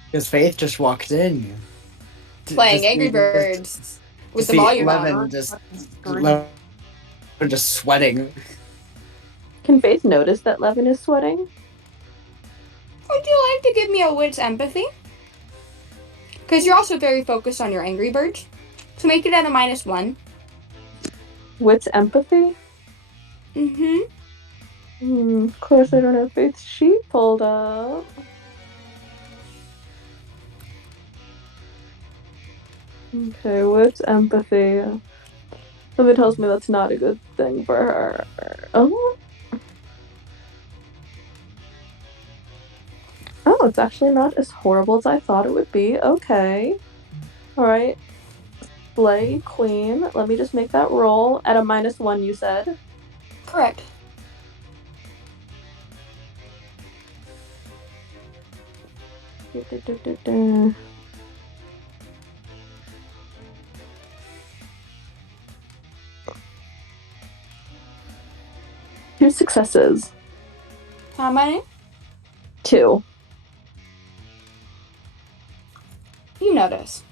Because Faith just walked in. playing Angry Birds with the volume Levin on. just sweating. Can Faith notice that Levin is sweating? Would you like to give me a wit's empathy? Because you're also very focused on your Angry Birds. So make it at a -1. Wit's empathy? Mm-hmm. Of course I don't have Faith's sheet pulled up. Okay, wit's empathy? Something tells me that's not a good thing for her. Oh? Oh, it's actually not as horrible as I thought it would be. Okay. Alright. Slay Queen. Let me just make that roll. At a -1, you said? Correct. Two successes. How many? 2. You notice.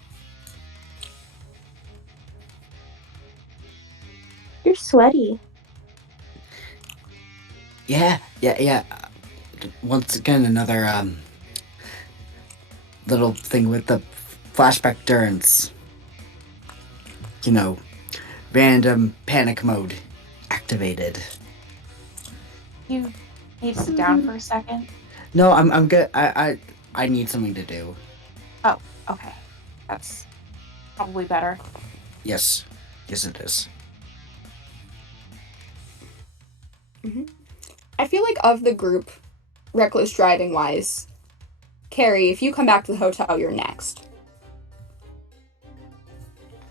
You're sweaty. Yeah. Once again, another little thing with the flashback turns. You know, random panic mode activated. You need to sit down for a second. No, I'm good. I need something to do. Oh, okay. That's probably better. Yes it is. I feel like of the group, reckless driving wise, Kerry, if you come back to the hotel, you're next.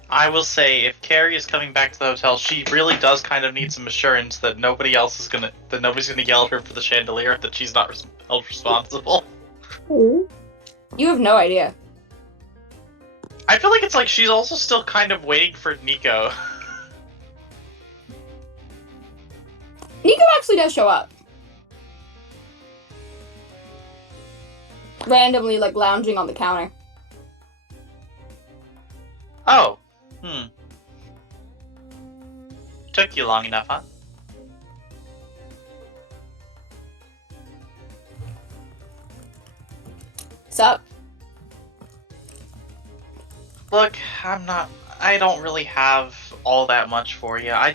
I will say, if Kerry is coming back to the hotel, she really does kind of need some assurance that nobody's gonna yell at her for the chandelier, that she's not held responsible. You have no idea. I feel like it's like she's also still kind of waiting for Nico. Nico actually does show up. Randomly, like, lounging on the counter. Oh. Took you long enough, huh? Sup? Look, I don't really have all that much for you. I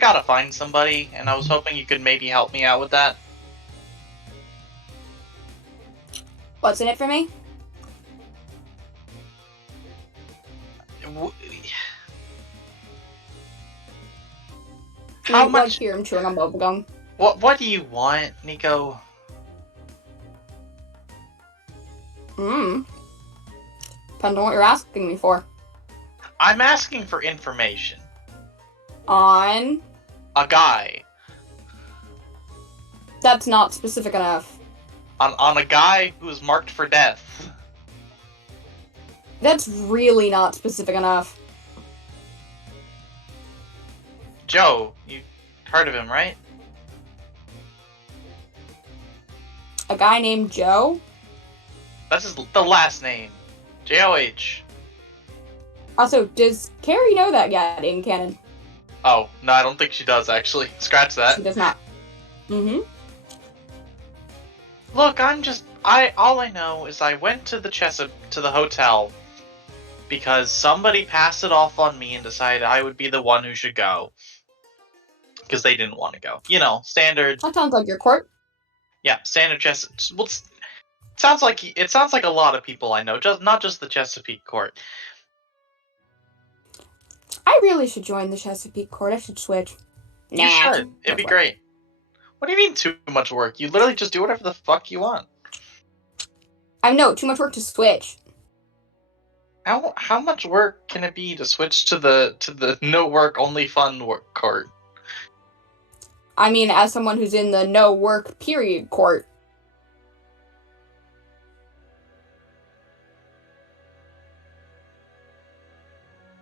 gotta find somebody, and I was hoping you could maybe help me out with that. What's in it for me? How much? Here, I'm chewing on bubblegum. What do you want, Nico? Depends on what you're asking me for. I'm asking for information. On? A guy. That's not specific enough. On a guy who's marked for death. That's really not specific enough. Joe, you heard of him, right? A guy named Joe? That's the last name. J-O-H. Also, does Kerry know that yet in canon? Oh, no, I don't think she does, actually. Scratch that. She does not. Look, all I know is I went to the hotel because somebody passed it off on me and decided I would be the one who should go. Because they didn't want to go. You know, standard. That sounds like your court. Yeah, standard Chesapeake. Well, it sounds like a lot of people I know, not just the Chesapeake court. I really should join the Chesapeake court. I should switch. You should. It'd be great. What do you mean too much work? You literally just do whatever the fuck you want. I know, too much work to switch. How much work can it be to switch to the no work only fun work court? I mean, as someone who's in the no work period court.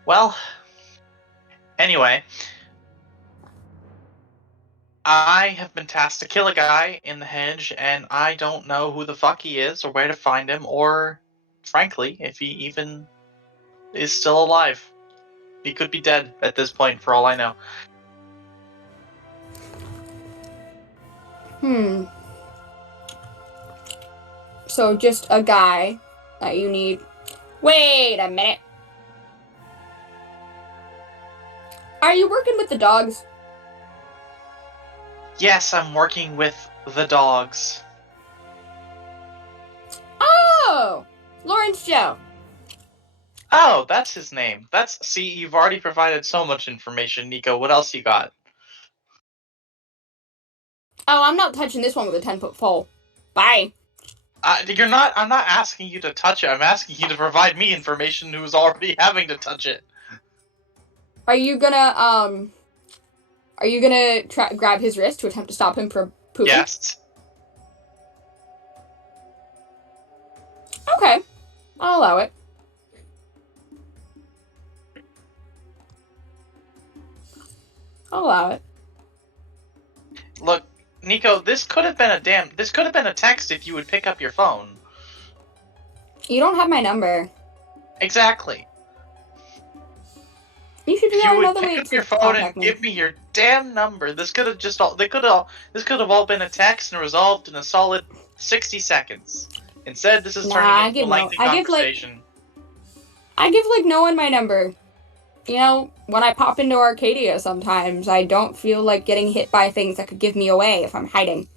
Well, anyway, I have been tasked to kill a guy in the hedge, and I don't know who the fuck he is, or where to find him, or, frankly, if he even is still alive. He could be dead at this point, for all I know. So just a guy that you need. Wait a minute. Are you working with the dogs? Yes, I'm working with the dogs. Oh! Lawrence Joe. Oh, that's his name. See, you've already provided so much information, Nico. What else you got? Oh, I'm not touching this one with a 10-foot pole. Bye. I'm not asking you to touch it. I'm asking you to provide me information who's already having to touch it. Are you gonna grab his wrist to attempt to stop him from pooping? Yes. Okay. I'll allow it. I'll allow it. Look, Nico, this could have been a text if you would pick up your phone. You don't have my number. Exactly. You should figure out another way Pick up to your phone contact and me. give me your damn number. This could have all been a text and resolved in a solid 60 seconds. Instead, this is turning into a lengthy conversation. I give no one my number. You know, when I pop into Arcadia sometimes, I don't feel like getting hit by things that could give me away if I'm hiding.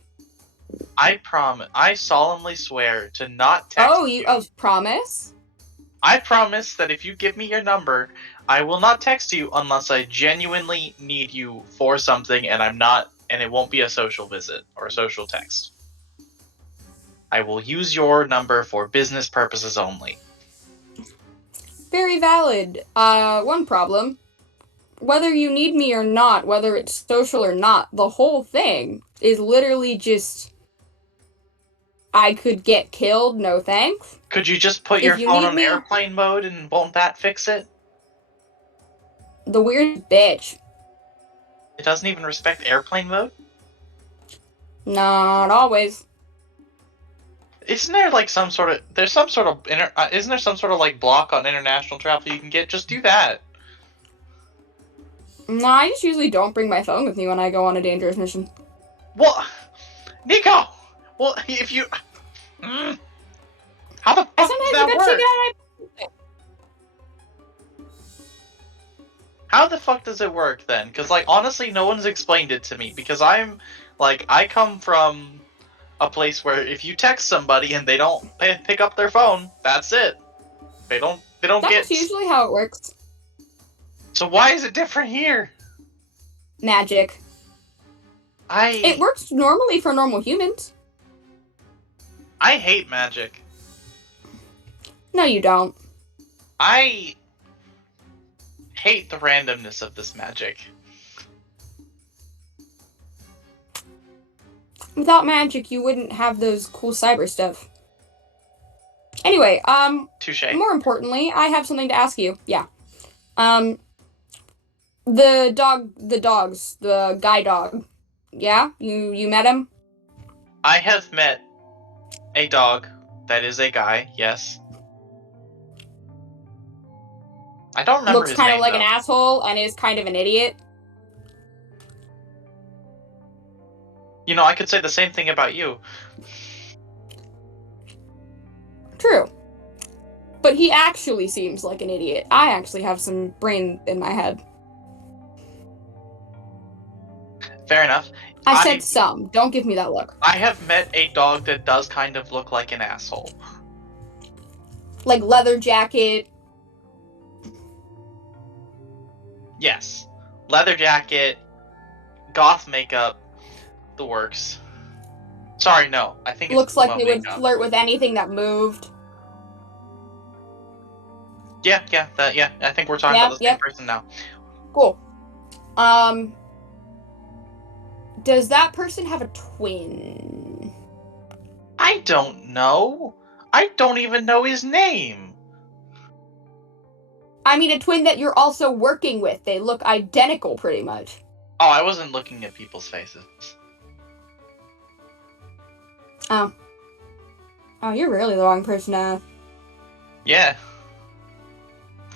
I solemnly swear to not text you. Oh, promise? I promise that if you give me your number, I will not text you unless I genuinely need you for something and it won't be a social visit or a social text. I will use your number for business purposes only. Very valid. One problem. Whether you need me or not, whether it's social or not, the whole thing is literally just... I could get killed, no thanks. Could you just put If your you phone leave on me- airplane mode and won't that fix it? The weird bitch. It doesn't even respect airplane mode? Not always. Isn't there like some sort of isn't there some sort of like block on international travel you can get? Just do that. No, I just usually don't bring my phone with me when I go on a dangerous mission. Well, Nico. Well, if you, how the fuck does Sometimes that I work? take it out. How the fuck does it work then? Because like honestly, no one's explained it to me. Because I'm like I come from a place where if you text somebody and they don't pick up their phone, that's it. They don't That's get. usually how it works. So why is it different here? Magic. It works normally for normal humans. I hate magic. No, you don't. I hate the randomness of this magic. Without magic, you wouldn't have those cool cyber stuff. Anyway, Touche. more importantly, I have something to ask you. Yeah. The guy dog. Yeah? You met him? I have met a dog that is a guy, yes. I don't remember Looks his kind name, of like though. an asshole and is kind of an idiot. You know, I could say the same thing about you. True. But he actually seems like an idiot. I actually have some brain in my head. Fair enough. I said some. Don't give me that look. I have met a dog that does kind of look like an asshole. Like leather jacket. Yes. Leather jacket, goth makeup, the works. Sorry, no. I think it's Looks like emo they would makeup. flirt with anything that moved. Yeah, I think we're talking about the same person now. Cool. Does that person have a twin? I don't know. I don't even know his name. I mean, a twin that you're also working with. They look identical, pretty much. Oh, I wasn't looking at people's faces. Oh. Oh, you're really the wrong person to ask. Yeah.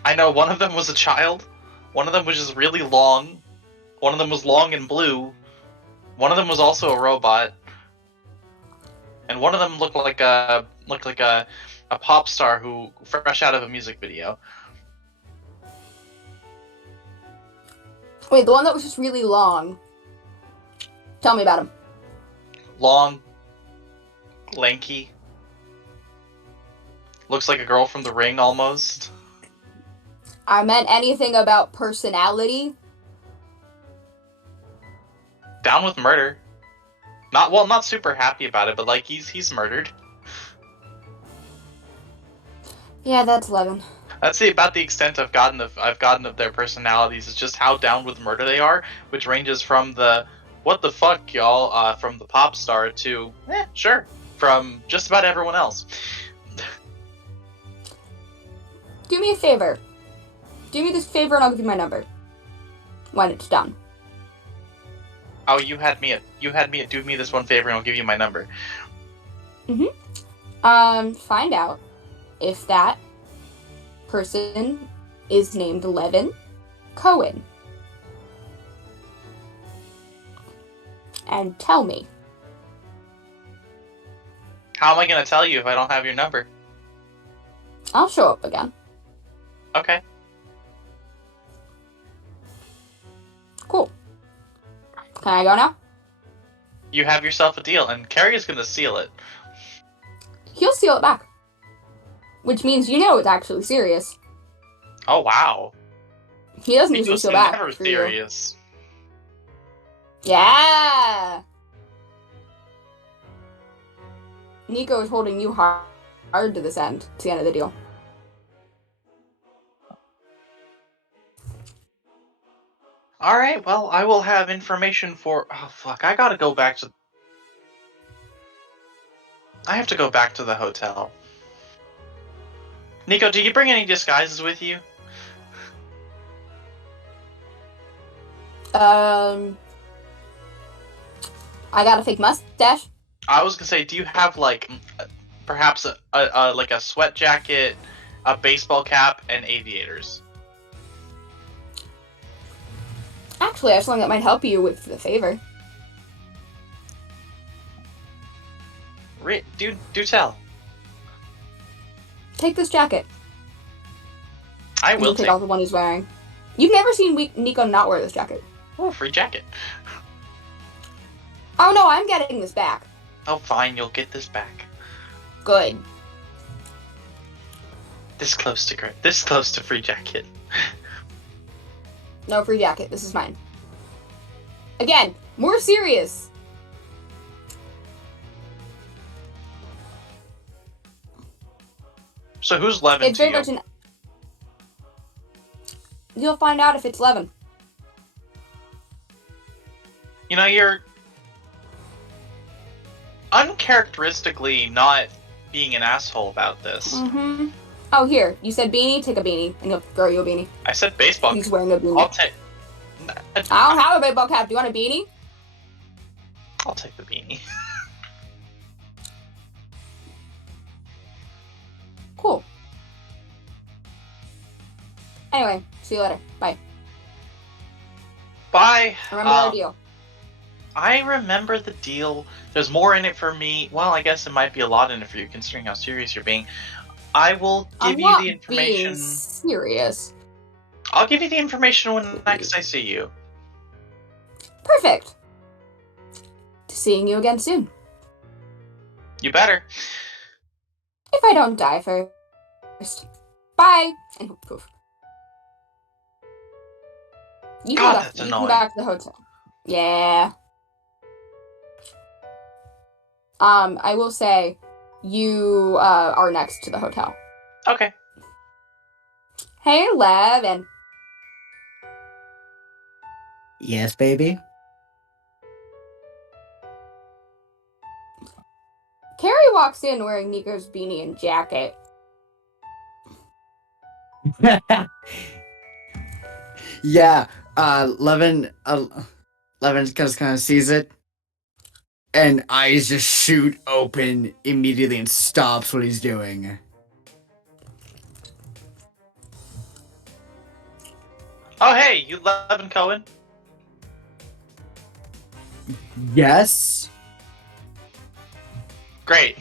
I know one of them was a child. One of them was just really long. One of them was long and blue. One of them was also a robot. And one of them looked like a pop star who fresh out of a music video. Wait, the one that was just really long. Tell me about him. Long, lanky. Looks like a girl from The Ring almost. I meant anything about personality. Down with murder. Not super happy about it, but like he's murdered. Yeah, that's Levin. That's about the extent I've gotten of their personalities. Is just how down with murder they are, which ranges from the what the fuck y'all from the pop star to sure from just about everyone else. Do me a favor. Do me this favor and I'll give you my number. When it's done. Oh, you had me at do me this one favor and I'll give you my number. Find out if that person is named Levin Cohen. And tell me. How am I gonna tell you if I don't have your number? I'll show up again. Okay. Cool. Can I go now? You have yourself a deal, and Kerry is gonna seal it. He'll seal it back. Which means you know it's actually serious. Oh wow. He doesn't usually Nico's seal back. never for you. serious. Yeah. Nico is holding you hard to this end. It's the end of the deal. Alright, well, I will have information for... Oh, fuck, I gotta go back to... I have to go back to the hotel. Nico, did you bring any disguises with you? I got a fake mustache. I was gonna say, do you have like perhaps a like a sweat jacket, a baseball cap, and aviators? Actually, I have something that might help you with the favor. Do tell. Take this jacket. I will take off the one he's wearing. You've never seen Nico not wear this jacket. Oh, free jacket. Oh no, I'm getting this back. Oh, fine, you'll get this back. Good. This close to free jacket. No free jacket. This is mine. Again, more serious. So who's Levin It's to very you? much an. You'll find out if it's Levin. You know, you're uncharacteristically not being an asshole about this. Mm-hmm. Oh, here. You said beanie? Take a beanie, and he'll throw you a beanie. I said baseball. He's wearing a beanie. I'll take. I don't have a baseball cap. Do you want a beanie? I'll take the beanie. Cool. Anyway, see you later. Bye. Bye. Remember our deal. I remember the deal. There's more in it for me. Well, I guess it might be a lot in it for you, considering how serious you're being. I will give you the information. Being serious. I'll give you the information when next I see you. Perfect. Seeing you again soon. You better. If I don't die first. Bye. And poof. You God, can that's go annoying. back to the hotel. Yeah. I will say you are next to the hotel. Okay. Hey, Levin. Yes, baby. Kerry walks in wearing Nico's beanie and jacket. Yeah, Levin just kind of sees it, and eyes just shoot open immediately and stops what he's doing. Oh, hey, you Levin Cohen? Yes? Great.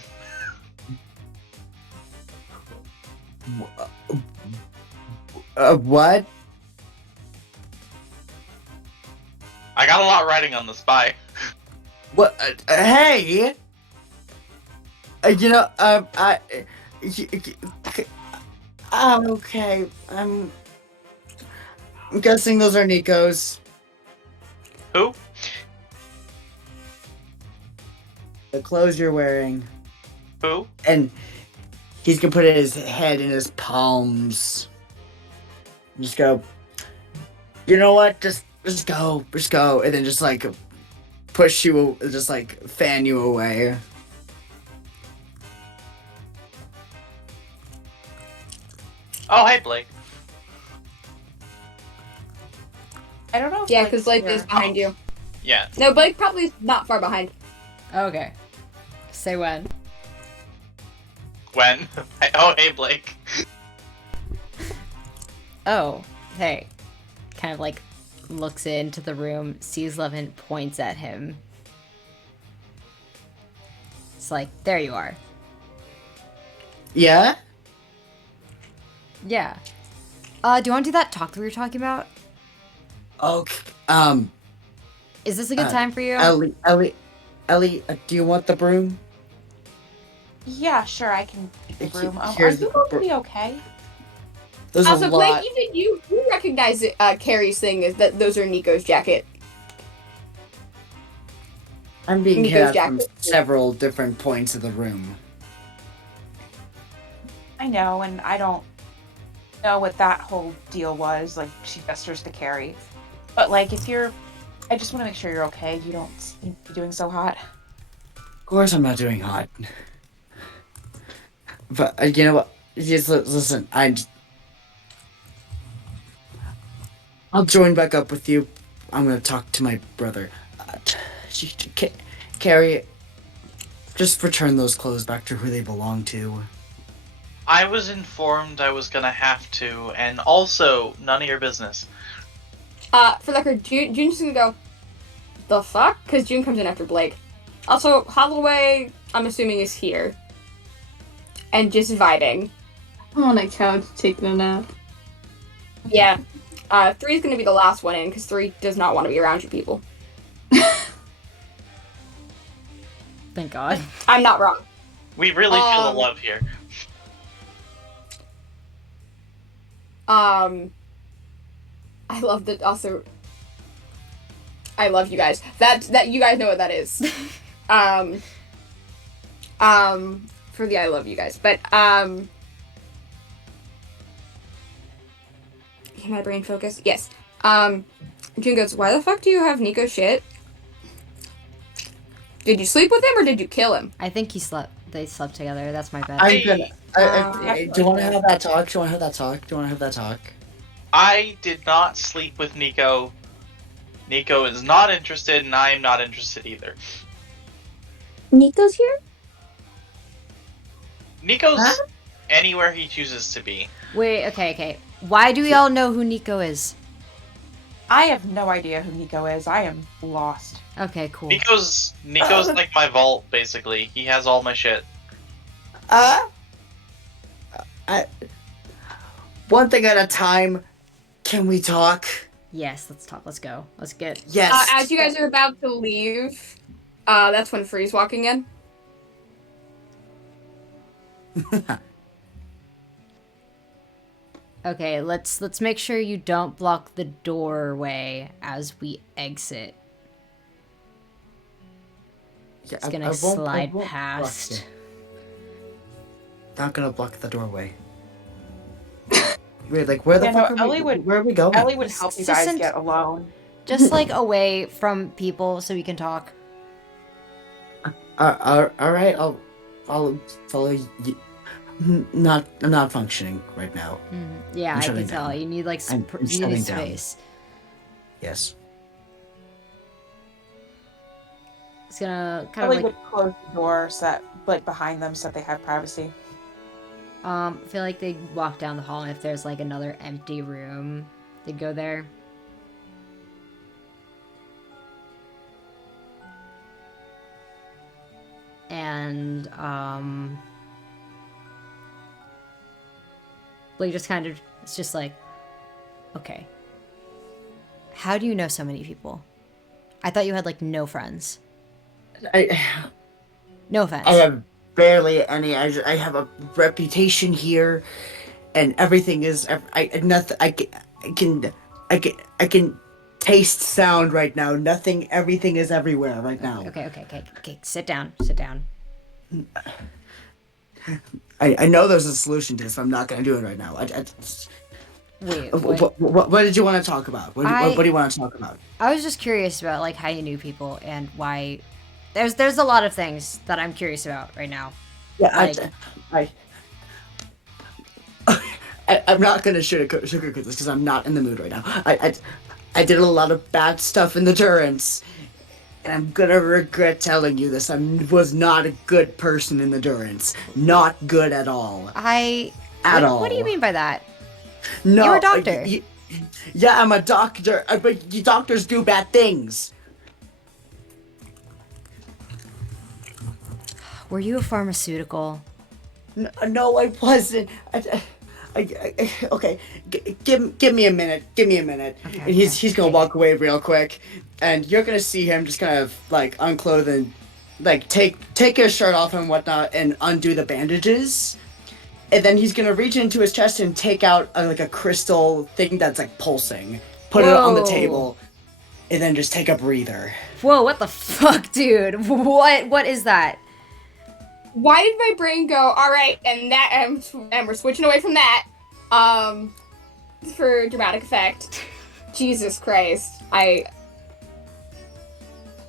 What? I got a lot writing on the spy. What? Hey! Okay. I'm guessing those are Nico's. Who? The clothes you're wearing. Who? And he's gonna put his head in his palms. Just go, you know what? Just go. And then just like push you, just like fan you away. Oh, hey, Blake. I don't know if Yeah, Blake's because Blake here. is behind you. Yeah. No, Blake probably is not far behind. Okay. Say when. When? Oh, hey, Blake. Oh, hey. Kind of like looks into the room, sees Levin, points at him. It's like, there you are. Yeah? Yeah. Do you want to do that talk that we were talking about? Okay. Is this a good time for you? Ellie, do you want the broom? Yeah, sure, I can take the room. Are here's you the going to be okay? There's Also, a Blake, lot. you recognize Carrie's thing is that those are Nico's jacket. I'm being Nico's hit from jacket. several different points of the room. I know, and I don't know what that whole deal was. Like, she gestures to Kerry. But, like, if you're... I just want to make sure you're okay. You don't seem to be doing so hot. Of course I'm not doing hot. But you know what? Just listen. I'll join back up with you. I'm gonna talk to my brother. Kerry, just return those clothes back to who they belong to. I was informed I was gonna have to, and also, none of your business. For the record, June's just gonna go, the fuck? Because June comes in after Blake. Also, Holloway, I'm assuming, is here. And just vibing. I'm on a couch taking a nap. Yeah. 3 is gonna be the last one in, because 3 does not want to be around you people. Thank God. I'm not wrong. We really feel the love here. I love that. Also, I love you guys. That you guys know what that is. For the I love you guys, but can my brain focus? Yes. June goes, why the fuck do you have Nico shit? Did you sleep with him or did you kill him? I think they slept together. That's my bet. I'm gonna. Do you want to have that talk? I did not sleep with Nico. Nico is not interested, and I am not interested either. Nico's here? Nico's anywhere he chooses to be. Wait, okay. Why do we all know who Nico is? I have no idea who Nico is. I am lost. Okay, cool. Nico's like my vault, basically. He has all my shit. One thing at a time. Can we talk? Yes, let's talk. Let's go. Let's get. Yes. As you guys are about to leave, that's when Free's walking in. Okay, let's make sure you don't block the doorway as we exit. Yeah, It's gonna slide past. Not gonna block the doorway. Wait, like where the fuck are we? Where are we going? Ellie would help you guys get alone. Just like away from people so we can talk. All right. I'll follow you. I'm not functioning right now. Yeah, I'm I can shutting tell. down. You need like I'm you shutting need down. space. Yes. It's gonna kind Ellie of like would close the door so that, like, behind them so that they have privacy. I feel like they walk down the hall, and if there's like another empty room, they'd go there. And Blake just kind of, it's just like, okay, how do you know so many people? I thought you had like no friends. No offense. I have barely any. I have a reputation here, and everything is. I can taste sound right now. Nothing. Everything is everywhere right now. Okay. Sit down. Sit down. I know there's a solution to this. I'm not gonna do it right now. Wait. What did you want to talk about? What do you want to talk about? I was just curious about like how you knew people and why. There's a lot of things that I'm curious about right now. Yeah, I'm not gonna sugarcoat this because I'm not in the mood right now. I did a lot of bad stuff in the Durance, and I'm gonna regret telling you this. I was not a good person in the Durance. Not good at all. At all. What do you mean by that? No, you're a doctor. Yeah, I'm a doctor. But doctors do bad things. Were you a pharmaceutical? No, I wasn't. Okay, give me a minute. Okay, and he's gonna walk away real quick, and you're gonna see him just kind of like unclothe and like take his shirt off and whatnot and undo the bandages, and then he's gonna reach into his chest and take out like a crystal thing that's like pulsing, put it on the table, and then just take a breather. Whoa! What the fuck, dude? What is that? Why did my brain go, alright, and we're switching away from that, for dramatic effect. Jesus Christ.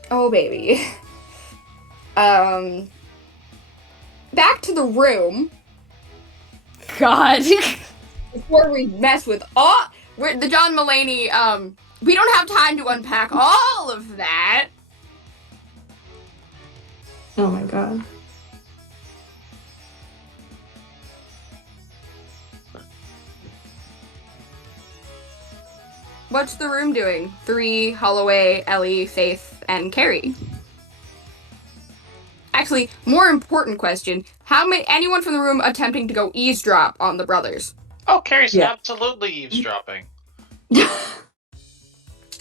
Oh, baby. Back to the room. God. Before we mess with all the John Mulaney, we don't have time to unpack all of that. Oh my god. What's the room doing? 3, Holloway, Ellie, Faith, and Kerry. Actually, more important question: anyone from the room attempting to go eavesdrop on the brothers? Oh, Kerry's absolutely eavesdropping. All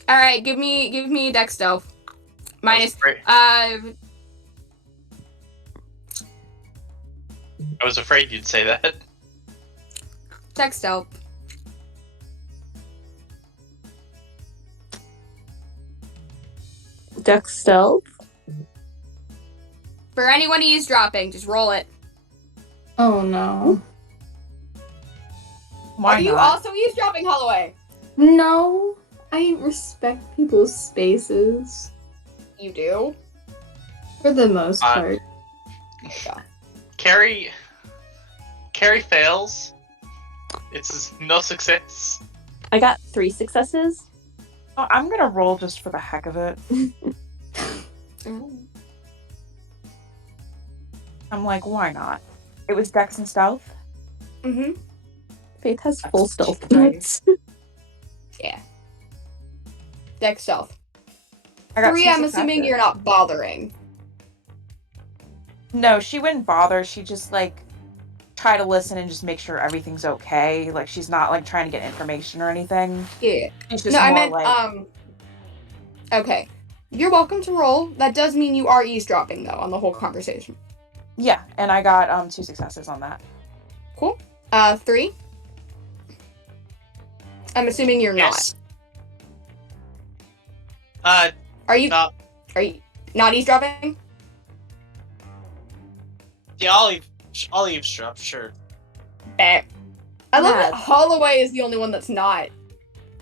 right, give me dex stealth. Minus. I was afraid you'd say that. Dex stealth. Dex stealth. For anyone eavesdropping, just roll it. Oh no. Are you also eavesdropping, Holloway? No. I respect people's spaces. You do? For the most part. Kerry fails. It's no success. I got 3 successes. Oh, I'm gonna roll just for the heck of it. I'm like, why not? It was Dex and Stealth. Mm-hmm. Faith has full stealth. Nice. Yeah. Dex stealth. I got 3, two I'm assuming successes. you're not bothering. No, she wouldn't bother. She just like try to listen and just make sure everything's okay. Like she's not like trying to get information or anything. Yeah. She's just No, I more meant like okay. You're welcome to roll. That does mean you are eavesdropping though on the whole conversation. yeah, and I got 2 successes on that. Cool. 3. I'm assuming you're Yes. not. Are you not eavesdropping? Yeah, I'll eavesdrop, sure. Bet. I love that Holloway is the only one that's not.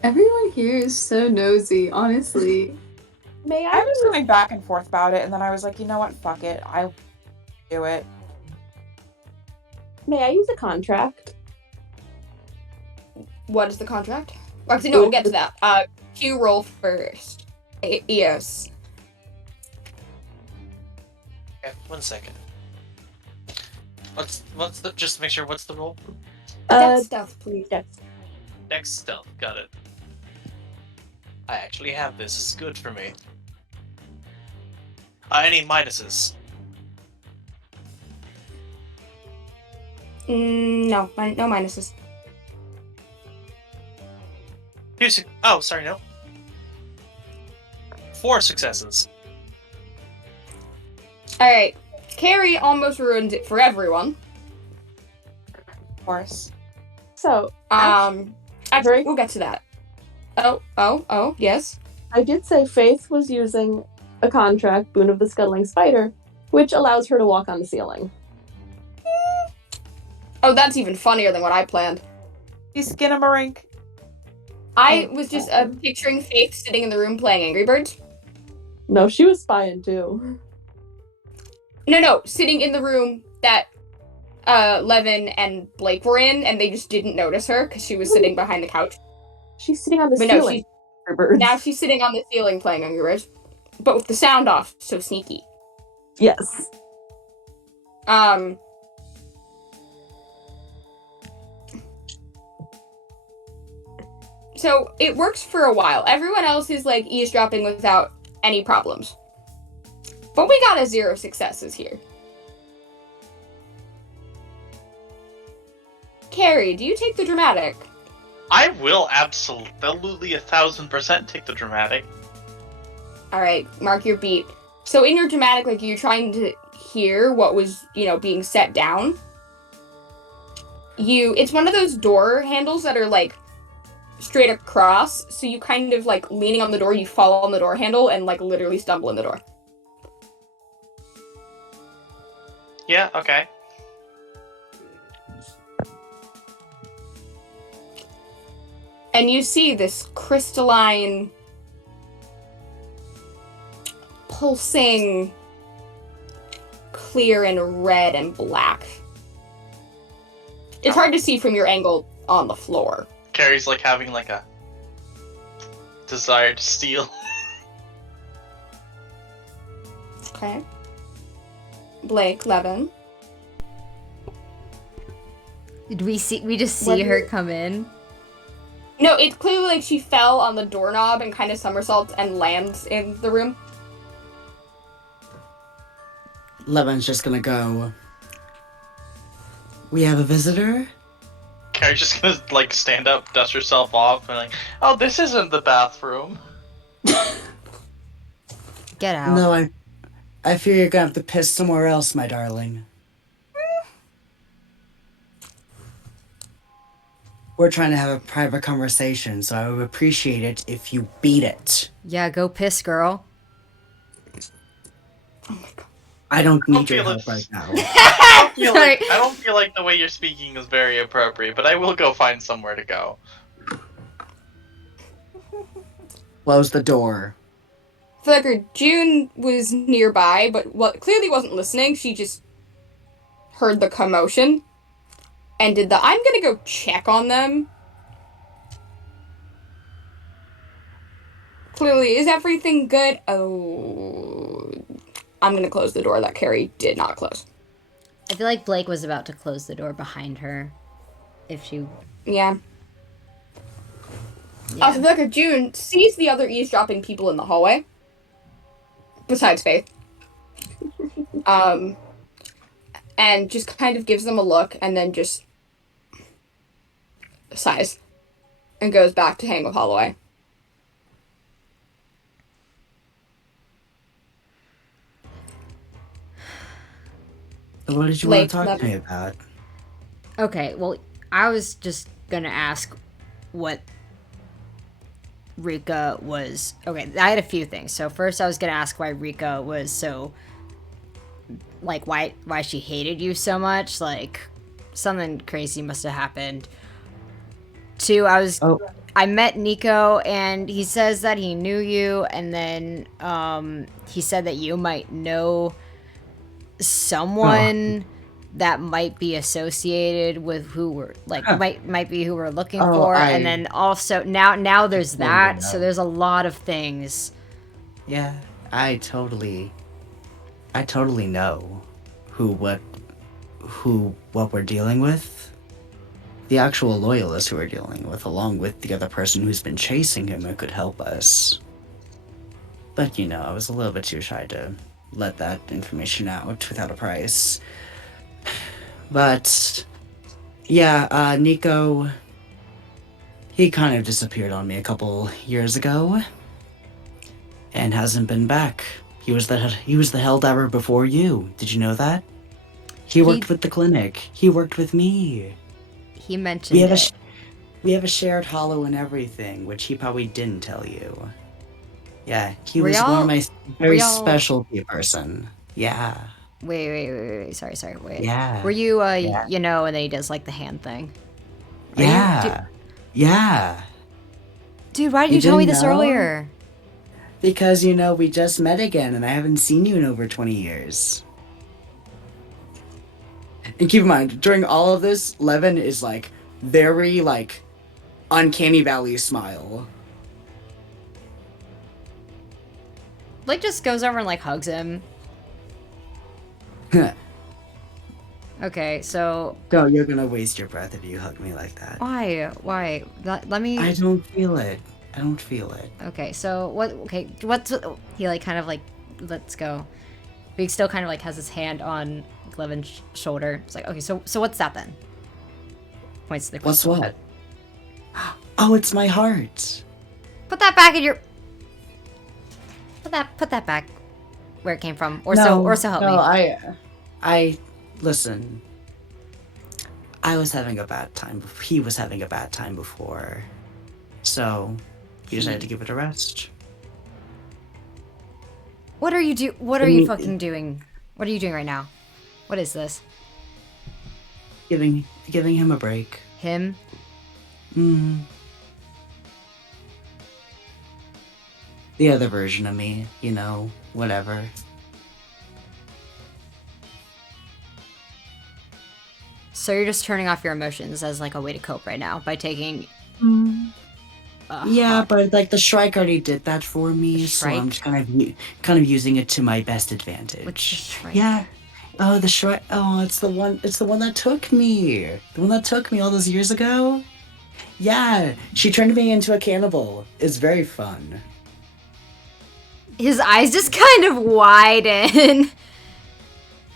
Everyone here is so nosy, honestly. May I was going back and forth about it, and then I was like, you know what? Fuck it. I'll do it. May I use a contract? What is the contract? Actually, no, we'll get to that. Q roll first. EOS. Okay, 1 second. What's the just to make sure? What's the roll? Dex stealth, please. Dex stealth. Got it. I actually have this. This is good for me. Any minuses? No, no minuses. Oh, sorry, no. 4 successes. Alright. Kerry almost ruined it for everyone. Of course. So, actually, we'll get to that. Oh, yes. I did say Faith was using a contract, Boon of the Scuttling Spider, which allows her to walk on the ceiling. Oh, that's even funnier than what I planned. You skinamarink. I was just picturing Faith sitting in the room playing Angry Birds. No, she was spying too. No, sitting in the room that Levin and Blake were in, and they just didn't notice her because she was sitting behind the couch. She's sitting on the But ceiling. Now she's sitting on the ceiling playing Angry Birds, but with the sound off, so sneaky. Yes. So it works for a while. Everyone else is like eavesdropping without any problems. But we got 0 successes here. Kerry, do you take the dramatic? I will absolutely 1000% take the dramatic. Alright, mark your beat. So in your dramatic, like, you're trying to hear what was, being set down. It's one of those door handles that are, like, straight across, so you kind of, like, leaning on the door, you fall on the door handle and, like, literally stumble in the door. Yeah, okay. And you see this crystalline, pulsing, clear and red and black It's hard to see from your angle on the floor. Kerry's like having like a desire to steal. Okay. Blake, Levin. Did we just see her come in? No, it's clearly like she fell on the doorknob and kind of somersaults and lands in the room. Levin's just gonna go. We have a visitor? Kerry's just gonna like stand up, dust herself off, and like, oh, this isn't the bathroom. Get out. No, I fear you're gonna have to piss somewhere else, my darling. We're trying to have a private conversation, so I would appreciate it if you beat it. Yeah, go piss, girl. I don't need your help right now. I don't feel like the way you're speaking is very appropriate, but I will go find somewhere to go. Close the door. For the record, June was nearby, but clearly wasn't listening. She just heard the commotion and did the I'm gonna go check on them. Clearly, is everything good? Oh, I'm gonna close the door that Kerry did not close. I feel like Blake was about to close the door behind her. If she... Yeah. For the record, June sees the other eavesdropping people in the hallway. Besides Faith. And just kind of gives them a look and then just sighs and goes back to hang with Holloway. What did you want to talk to me about? Okay, well, I was just gonna ask what Rika was... Okay, I had a few things. So first I was gonna ask why Rika was so... Like, why she hated you so much. Like, something crazy must have happened. Two, I met Nico, and he says that he knew you, and then he said that you might know someone that might be associated with who we're might be who we're looking for, and then also now there's that, so there's a lot of things. Yeah, I totally know what we're dealing with. The actual loyalist who we're dealing with, along with the other person who's been chasing him and could help us. But I was a little bit too shy to let that information out without a price. But yeah, Nico, he kind of disappeared on me a couple years ago and hasn't been back. He was the Helldiver before you. Did you know that? He worked with the clinic. He worked with me. He mentioned we have a shared hollow and everything, which he probably didn't tell you. Yeah, he was one of my very special person. Yeah. Wait. Sorry. Wait. Yeah. Were you, and then he does, like, the hand thing? Yeah. Dude, why did you tell me this earlier? Because, we just met again, and I haven't seen you in over 20 years. And keep in mind, during all of this, Levin is, very, uncanny valley smile. Blake just goes over and, hugs him. Okay, so... No, you're gonna waste your breath if you hug me like that. Why? Let me... I don't feel it. Okay, so what's... He, lets go. But he still kind of, has his hand on Levin's shoulder. It's like, okay, so what's that then? Points to the crystal. What's what? Oh, it's my heart. Put that back in your... Put that back where it came from. Or so help me. I listen. I was having a bad time. He was having a bad time before. So, he decided to give it a rest. What are you fucking doing? What are you doing right now? What is this? Giving him a break. Him? The other version of me, whatever. So you're just turning off your emotions as like a way to cope right now by taking. Yeah, but like the Shrike already did that for me, so Shrike? I'm just kind of using it to my best advantage. What's the Shrike? Yeah. Oh, the Shrike. Oh, it's the one. It's the one that took me. The one that took me all those years ago. Yeah, she turned me into a cannibal. It's very fun. His eyes just kind of widen.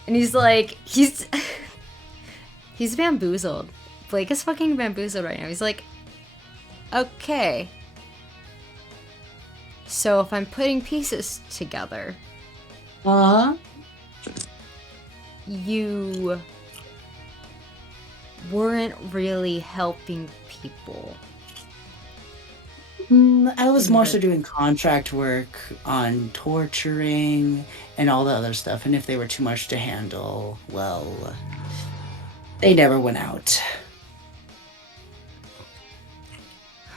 And he's like, he's bamboozled. Blake is fucking bamboozled right now. He's like, okay. So if I'm putting pieces together, you weren't really helping people. I was more so doing contract work on torturing and all the other stuff, and if they were too much to handle, well, they never went out.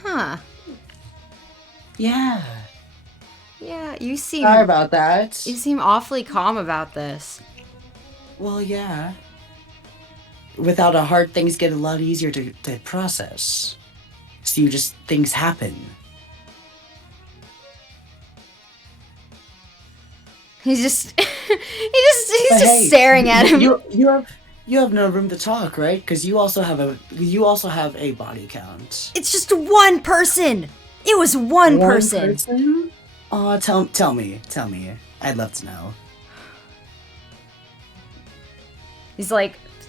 Huh. Yeah. Yeah, you seem... Sorry about that. You seem awfully calm about this. Well, yeah. Without a heart, things get a lot easier to process. So things happen. He's just staring at him. You have no room to talk, right? Because you also have a body count. It's just one person. It was one person. Oh, tell me. I'd love to know. He's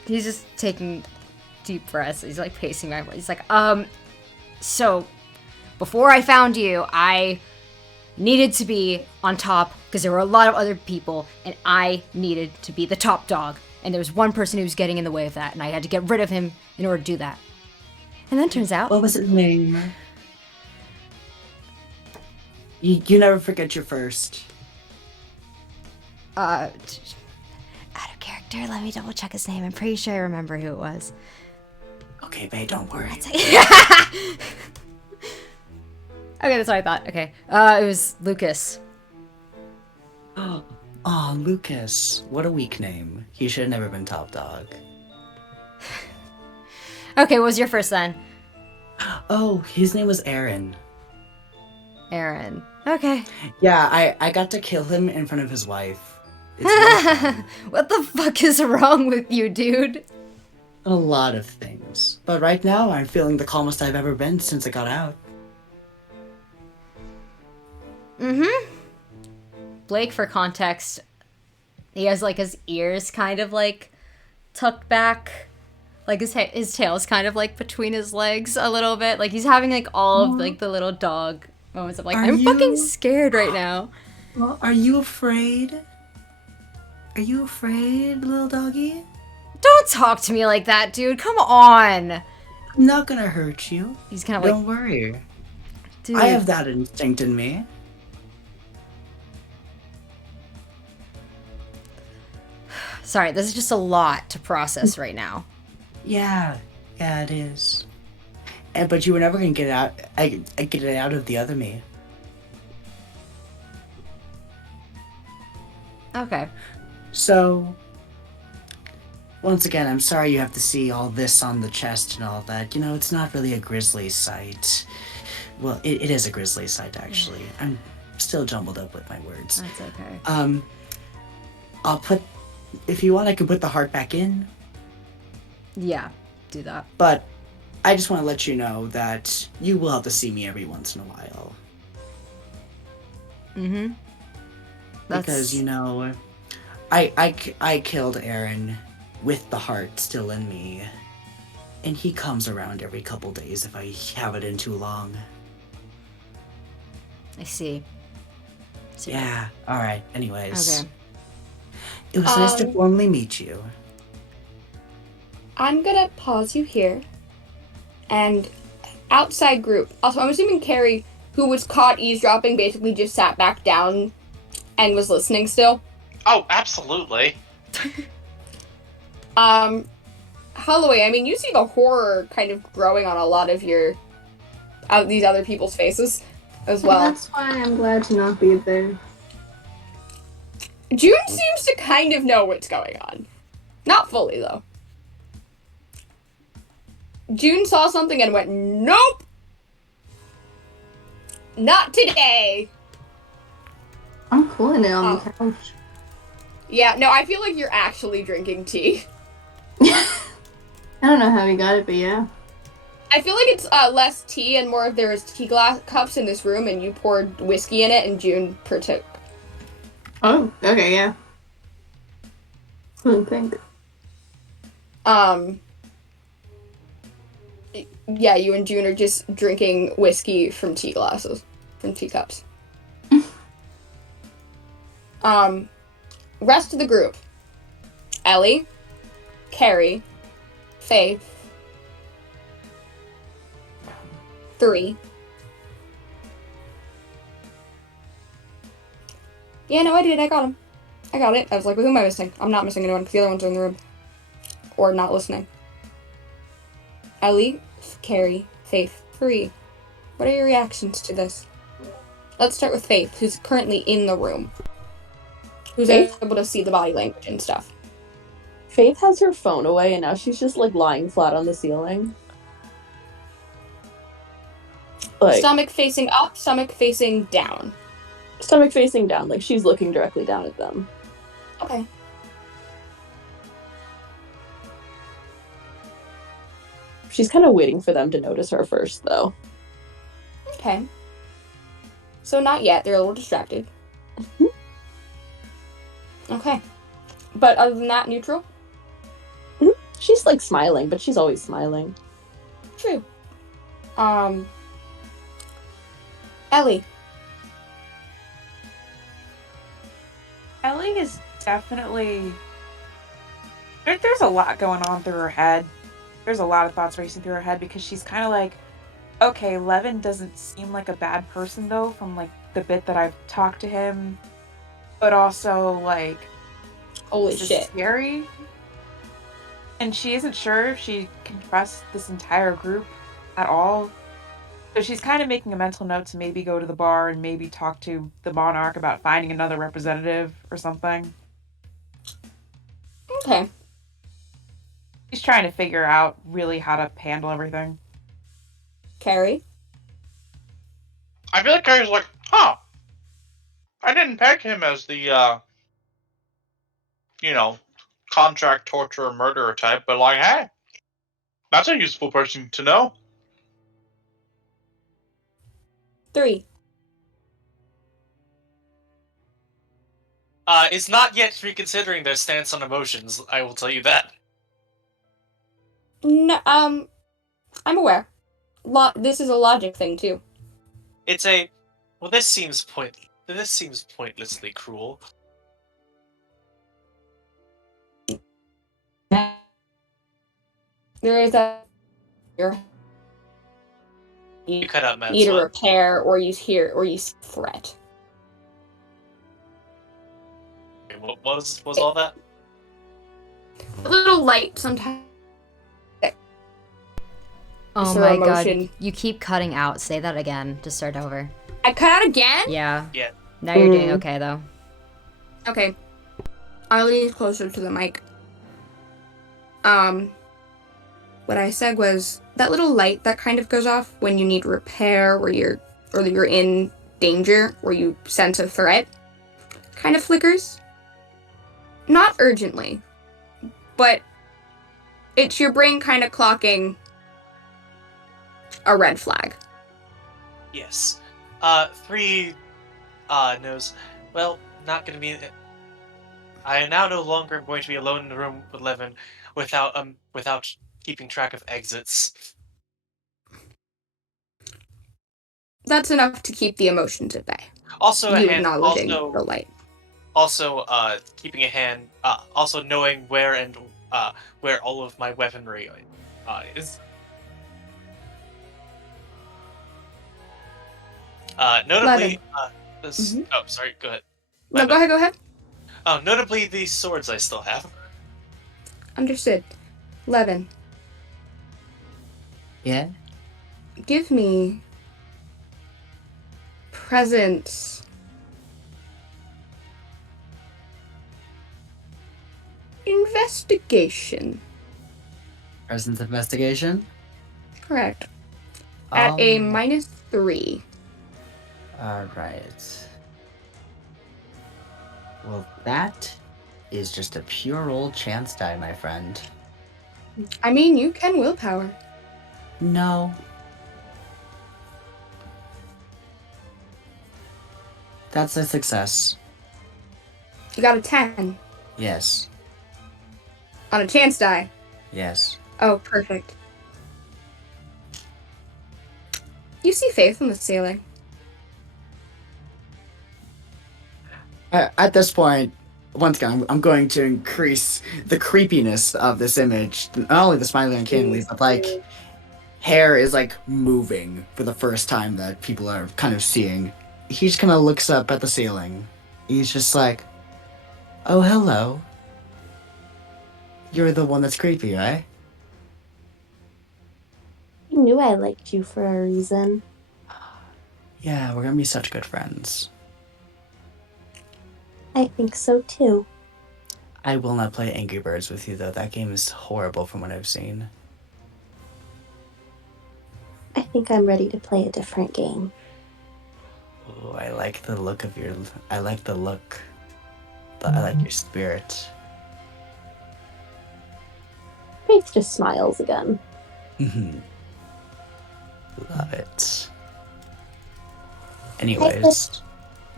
just taking deep breaths. He's like pacing back. He's like, so before I found you, I needed to be on top because there were a lot of other people and I needed to be the top dog. And there was one person who was getting in the way of that and I had to get rid of him in order to do that. And then turns out... What was his name? You never forget your first. Out of character, let me double check his name. I'm pretty sure I remember who it was. Okay, babe, don't worry. Okay, that's what I thought. Okay. It was Lucas. Oh, Lucas. What a weak name. He should have never been top dog. Okay, what was your first then? Oh, his name was Aaron. Aaron. Okay. Yeah, I got to kill him in front of his wife. It's really fun. What the fuck is wrong with you, dude? A lot of things. But right now, I'm feeling the calmest I've ever been since I got out. Mm-hmm. Blake, for context, he has like his ears kind of like tucked back. Like his tail's kind of like between his legs a little bit. Like he's having like all of like the little dog moments of like, I'm fucking scared right now. Well, are you afraid? Are you afraid, little doggy? Don't talk to me like that, dude. Come on. I'm not gonna hurt you. He's kind of like... Don't worry. Dude. I have that instinct in me. Sorry, this is just a lot to process right now. Yeah, it is. But you were never gonna get it out. I get it out of the other me. Okay. So, once again, I'm sorry you have to see all this on the chest and all that. You know, it's not really a grisly sight. Well, it is a grisly sight, actually. I'm still jumbled up with my words. That's okay. I'll put... If you want, I can put the heart back in. Yeah, do that. But I just want to let you know that you will have to see me every once in a while. Mm-hmm. Because, you know, I killed Aaron with the heart still in me. And he comes around every couple days if I have it in too long. I see. Yeah, alright, anyways. Okay. It was nice to formally meet you. I'm gonna pause you here. And outside group. Also, I'm assuming Kerry, who was caught eavesdropping, basically just sat back down and was listening still. Oh, absolutely. Holloway, I mean, you see the horror kind of growing on a lot of these other people's faces as well. That's why I'm glad to not be there. June seems to kind of know what's going on. Not fully, though. June saw something and went, nope! Not today! I'm cooling it on the couch. Yeah, no, I feel like you're actually drinking tea. I don't know how we got it, but yeah. I feel like it's less tea and more of there's tea glass cups in this room and you poured whiskey in it and June partook. Oh, okay, yeah. I think. Yeah, you and June are just drinking whiskey from tea glasses, from teacups. Rest of the group. Ellie, Kerry, Faith, 3. Yeah, no, I did. I got him. I got it. I was like, who am I missing? I'm not missing anyone because the other ones are in the room. Or not listening. Ellie, Kerry, Faith, 3. What are your reactions to this? Let's start with Faith, who's currently in the room. Who's able to see the body language and stuff. Faith has her phone away and now she's just like lying flat on the ceiling. Like, Stomach facing up, stomach facing down. stomach facing down, like she's looking directly down at them. Okay. She's kind of waiting for them to notice her first, though. Okay. So not yet. They're a little distracted. Okay. But other than that, neutral? She's like smiling, but she's always smiling. True. Ellie. Ellie is definitely... There's a lot going on through her head. There's a lot of thoughts racing through her head because she's kind of like, okay, Levin doesn't seem like a bad person though from like the bit that I've talked to him, but also like, holy shit, scary. And she isn't sure if she can trust this entire group at all. So she's kind of making a mental note to maybe go to the bar and maybe talk to the monarch about finding another representative or something. Okay. She's trying to figure out really how to handle everything. Kerry? I feel like Kerry's like, huh, I didn't peg him as the, contract torturer murderer type, but like, hey, that's a useful person to know. 3. Is not yet reconsidering their stance on emotions, I will tell you that. No, I'm aware. This is a logic thing too. It's a... Well, this seems pointlessly cruel. There is a... You cut out Matt's either what? repair or you see threat. Okay, what was all that? A little light sometimes. Oh Is there my emotion? god, you keep cutting out. Say that again. Just start over. I cut out again? Yeah. Yeah. Now you're doing okay, though. Okay. I'll lean closer to the mic. What I said was that little light that kind of goes off when you need repair or you're in danger or you sense a threat kind of flickers. Not urgently, but it's your brain kind of clocking a red flag. Yes. 3 knows. Well, not gonna be. I am now no longer going to be alone in the room with Levin without keeping track of exits. That's enough to keep the emotions at bay. Also, you acknowledging the light. Also, keeping a hand. Also knowing where all of my weaponry is. Notably, this. Oh, sorry. Go ahead. No, go ahead. Oh, notably the swords I still have. Understood. Levin. Yeah? Give me presence. Investigation. Presence investigation? Correct. At a Um, -3. Alright. Well, that is just a pure old chance die, my friend. I mean, you can willpower. No. That's a success. You got a 10 Yes. on a chance die. Yes. Oh, perfect. You see Faith on the ceiling. At this point, once again, I'm going to increase the creepiness of this image. Not only the smiling uncannily, but like hair is like moving for the first time that people are kind of seeing. He just kind of looks up at the ceiling. He's just like, "Oh, hello. You're the one that's creepy, right?" I knew I liked you for a reason. Yeah, we're gonna be such good friends. I think so too. I will not play Angry Birds with you, though. That game is horrible from what I've seen. I think I'm ready to play a different game. Oh, I like the look of your... I like the look. I like your spirit. Faith just smiles again. Love it. Anyways,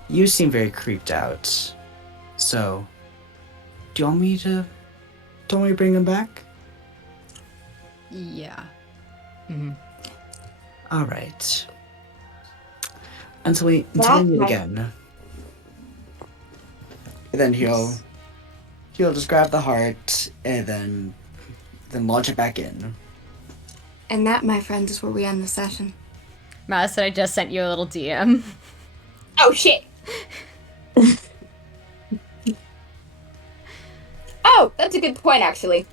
you seem very creeped out. So, do you want me to bring him back? Yeah. All right. Until we meet again. And then he'll just grab the heart and then launch it back in. And that, my friends, is where we end the session. Madison, I just sent you a little DM. Oh, shit! Oh, that's a good point, actually.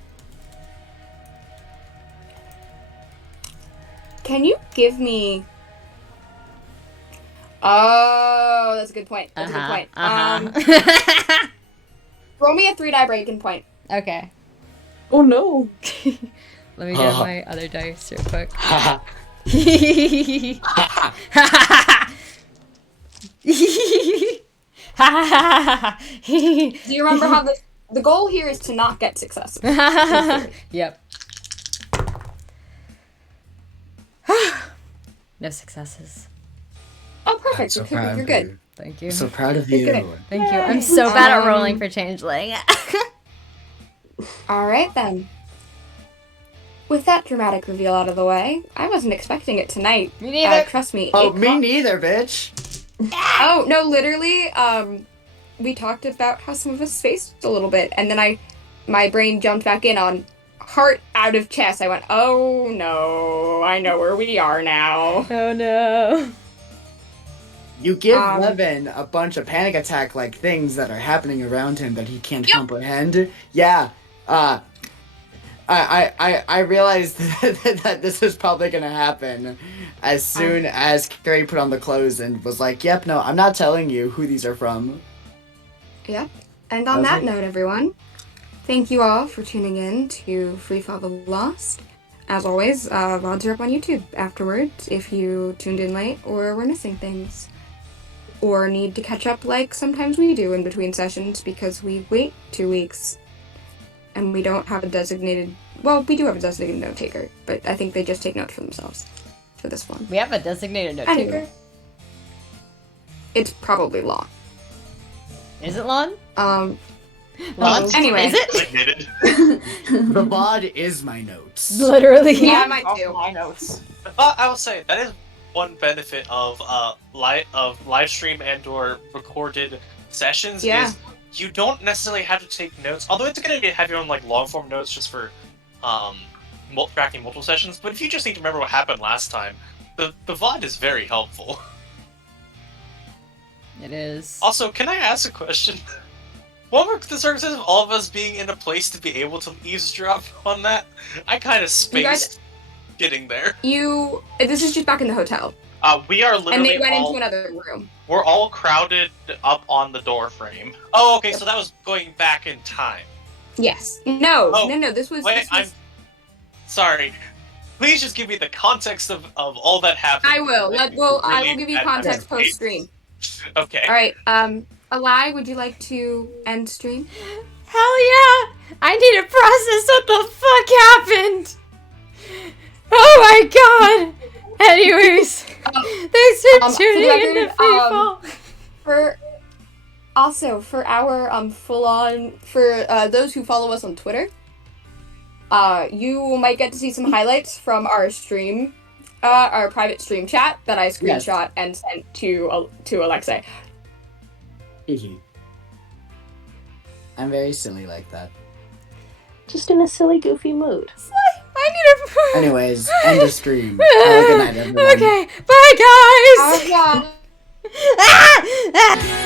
Can you give me... Oh, that's a good point. That's a good point. Roll me a 3-die breaking point. Okay. Oh no. Let me get my other dice real quick. Do you remember how the goal here is to not get successes? Yep. No successes. Oh, perfect. You're good. Thank you. I'm so proud of You're you. good. Thank you. I'm so bad at rolling for changeling. All right, then. With that dramatic reveal out of the way, I wasn't expecting it tonight. Me neither. Trust me. Oh, me neither, bitch. Oh, no, literally, we talked about how some of us spaced a little bit, and then my brain jumped back in on heart out of chest. I went, oh no, I know where we are now. Oh no. You give Levin a bunch of panic attack like things that are happening around him that he can't comprehend. Yeah. I realized that this was probably gonna happen as soon as Kerry put on the clothes and was like, "Yep, no, I'm not telling you who these are from." Yep. And on that note, everyone, thank you all for tuning in to Freefall the Lost. As always, VODs are up on YouTube afterwards if you tuned in late or were missing things. Or need to catch up like sometimes we do in between sessions because we wait 2 weeks and we don't have a designated... Well, we do have a designated note taker, but I think they just take notes for themselves for this one. We have a designated note taker. It's probably Lon. Is it Lon? Lon? Anyway. Is it? The VOD is my notes. Literally. Yeah, mine too. My notes. I will say that is one benefit of live stream and/or recorded sessions is you don't necessarily have to take notes. Although it's gonna have your own like long form notes just for tracking multiple sessions. But if you just need to remember what happened last time, the VOD is very helpful. It is. Also, can I ask a question? What were the circumstances of all of us being in a place to be able to eavesdrop on that? I kind of spaced getting there. This is just back in the hotel. We are literally And they went into another room. We're all crowded up on the door frame. Oh, okay, so that was going back in time. Yes. No, Oh, no, this was... Wait, this was... I'm sorry. Please just give me the context of all that happened. I will. I Really will give you bad context memory. post stream. Okay. All right. Alai, would you like to end stream? Hell yeah! I need to process what the fuck happened! Oh my god! Anyways, thanks for tuning in to Freefall. For our full-on, for those who follow us on Twitter, you might get to see some highlights from our stream, our private stream chat that I screenshot and sent to Alexei. I'm very silly like that. Just in a silly, goofy mood. I need a... Anyways, end the stream. Have a good night, everyone. Okay, bye guys! Bye, guys.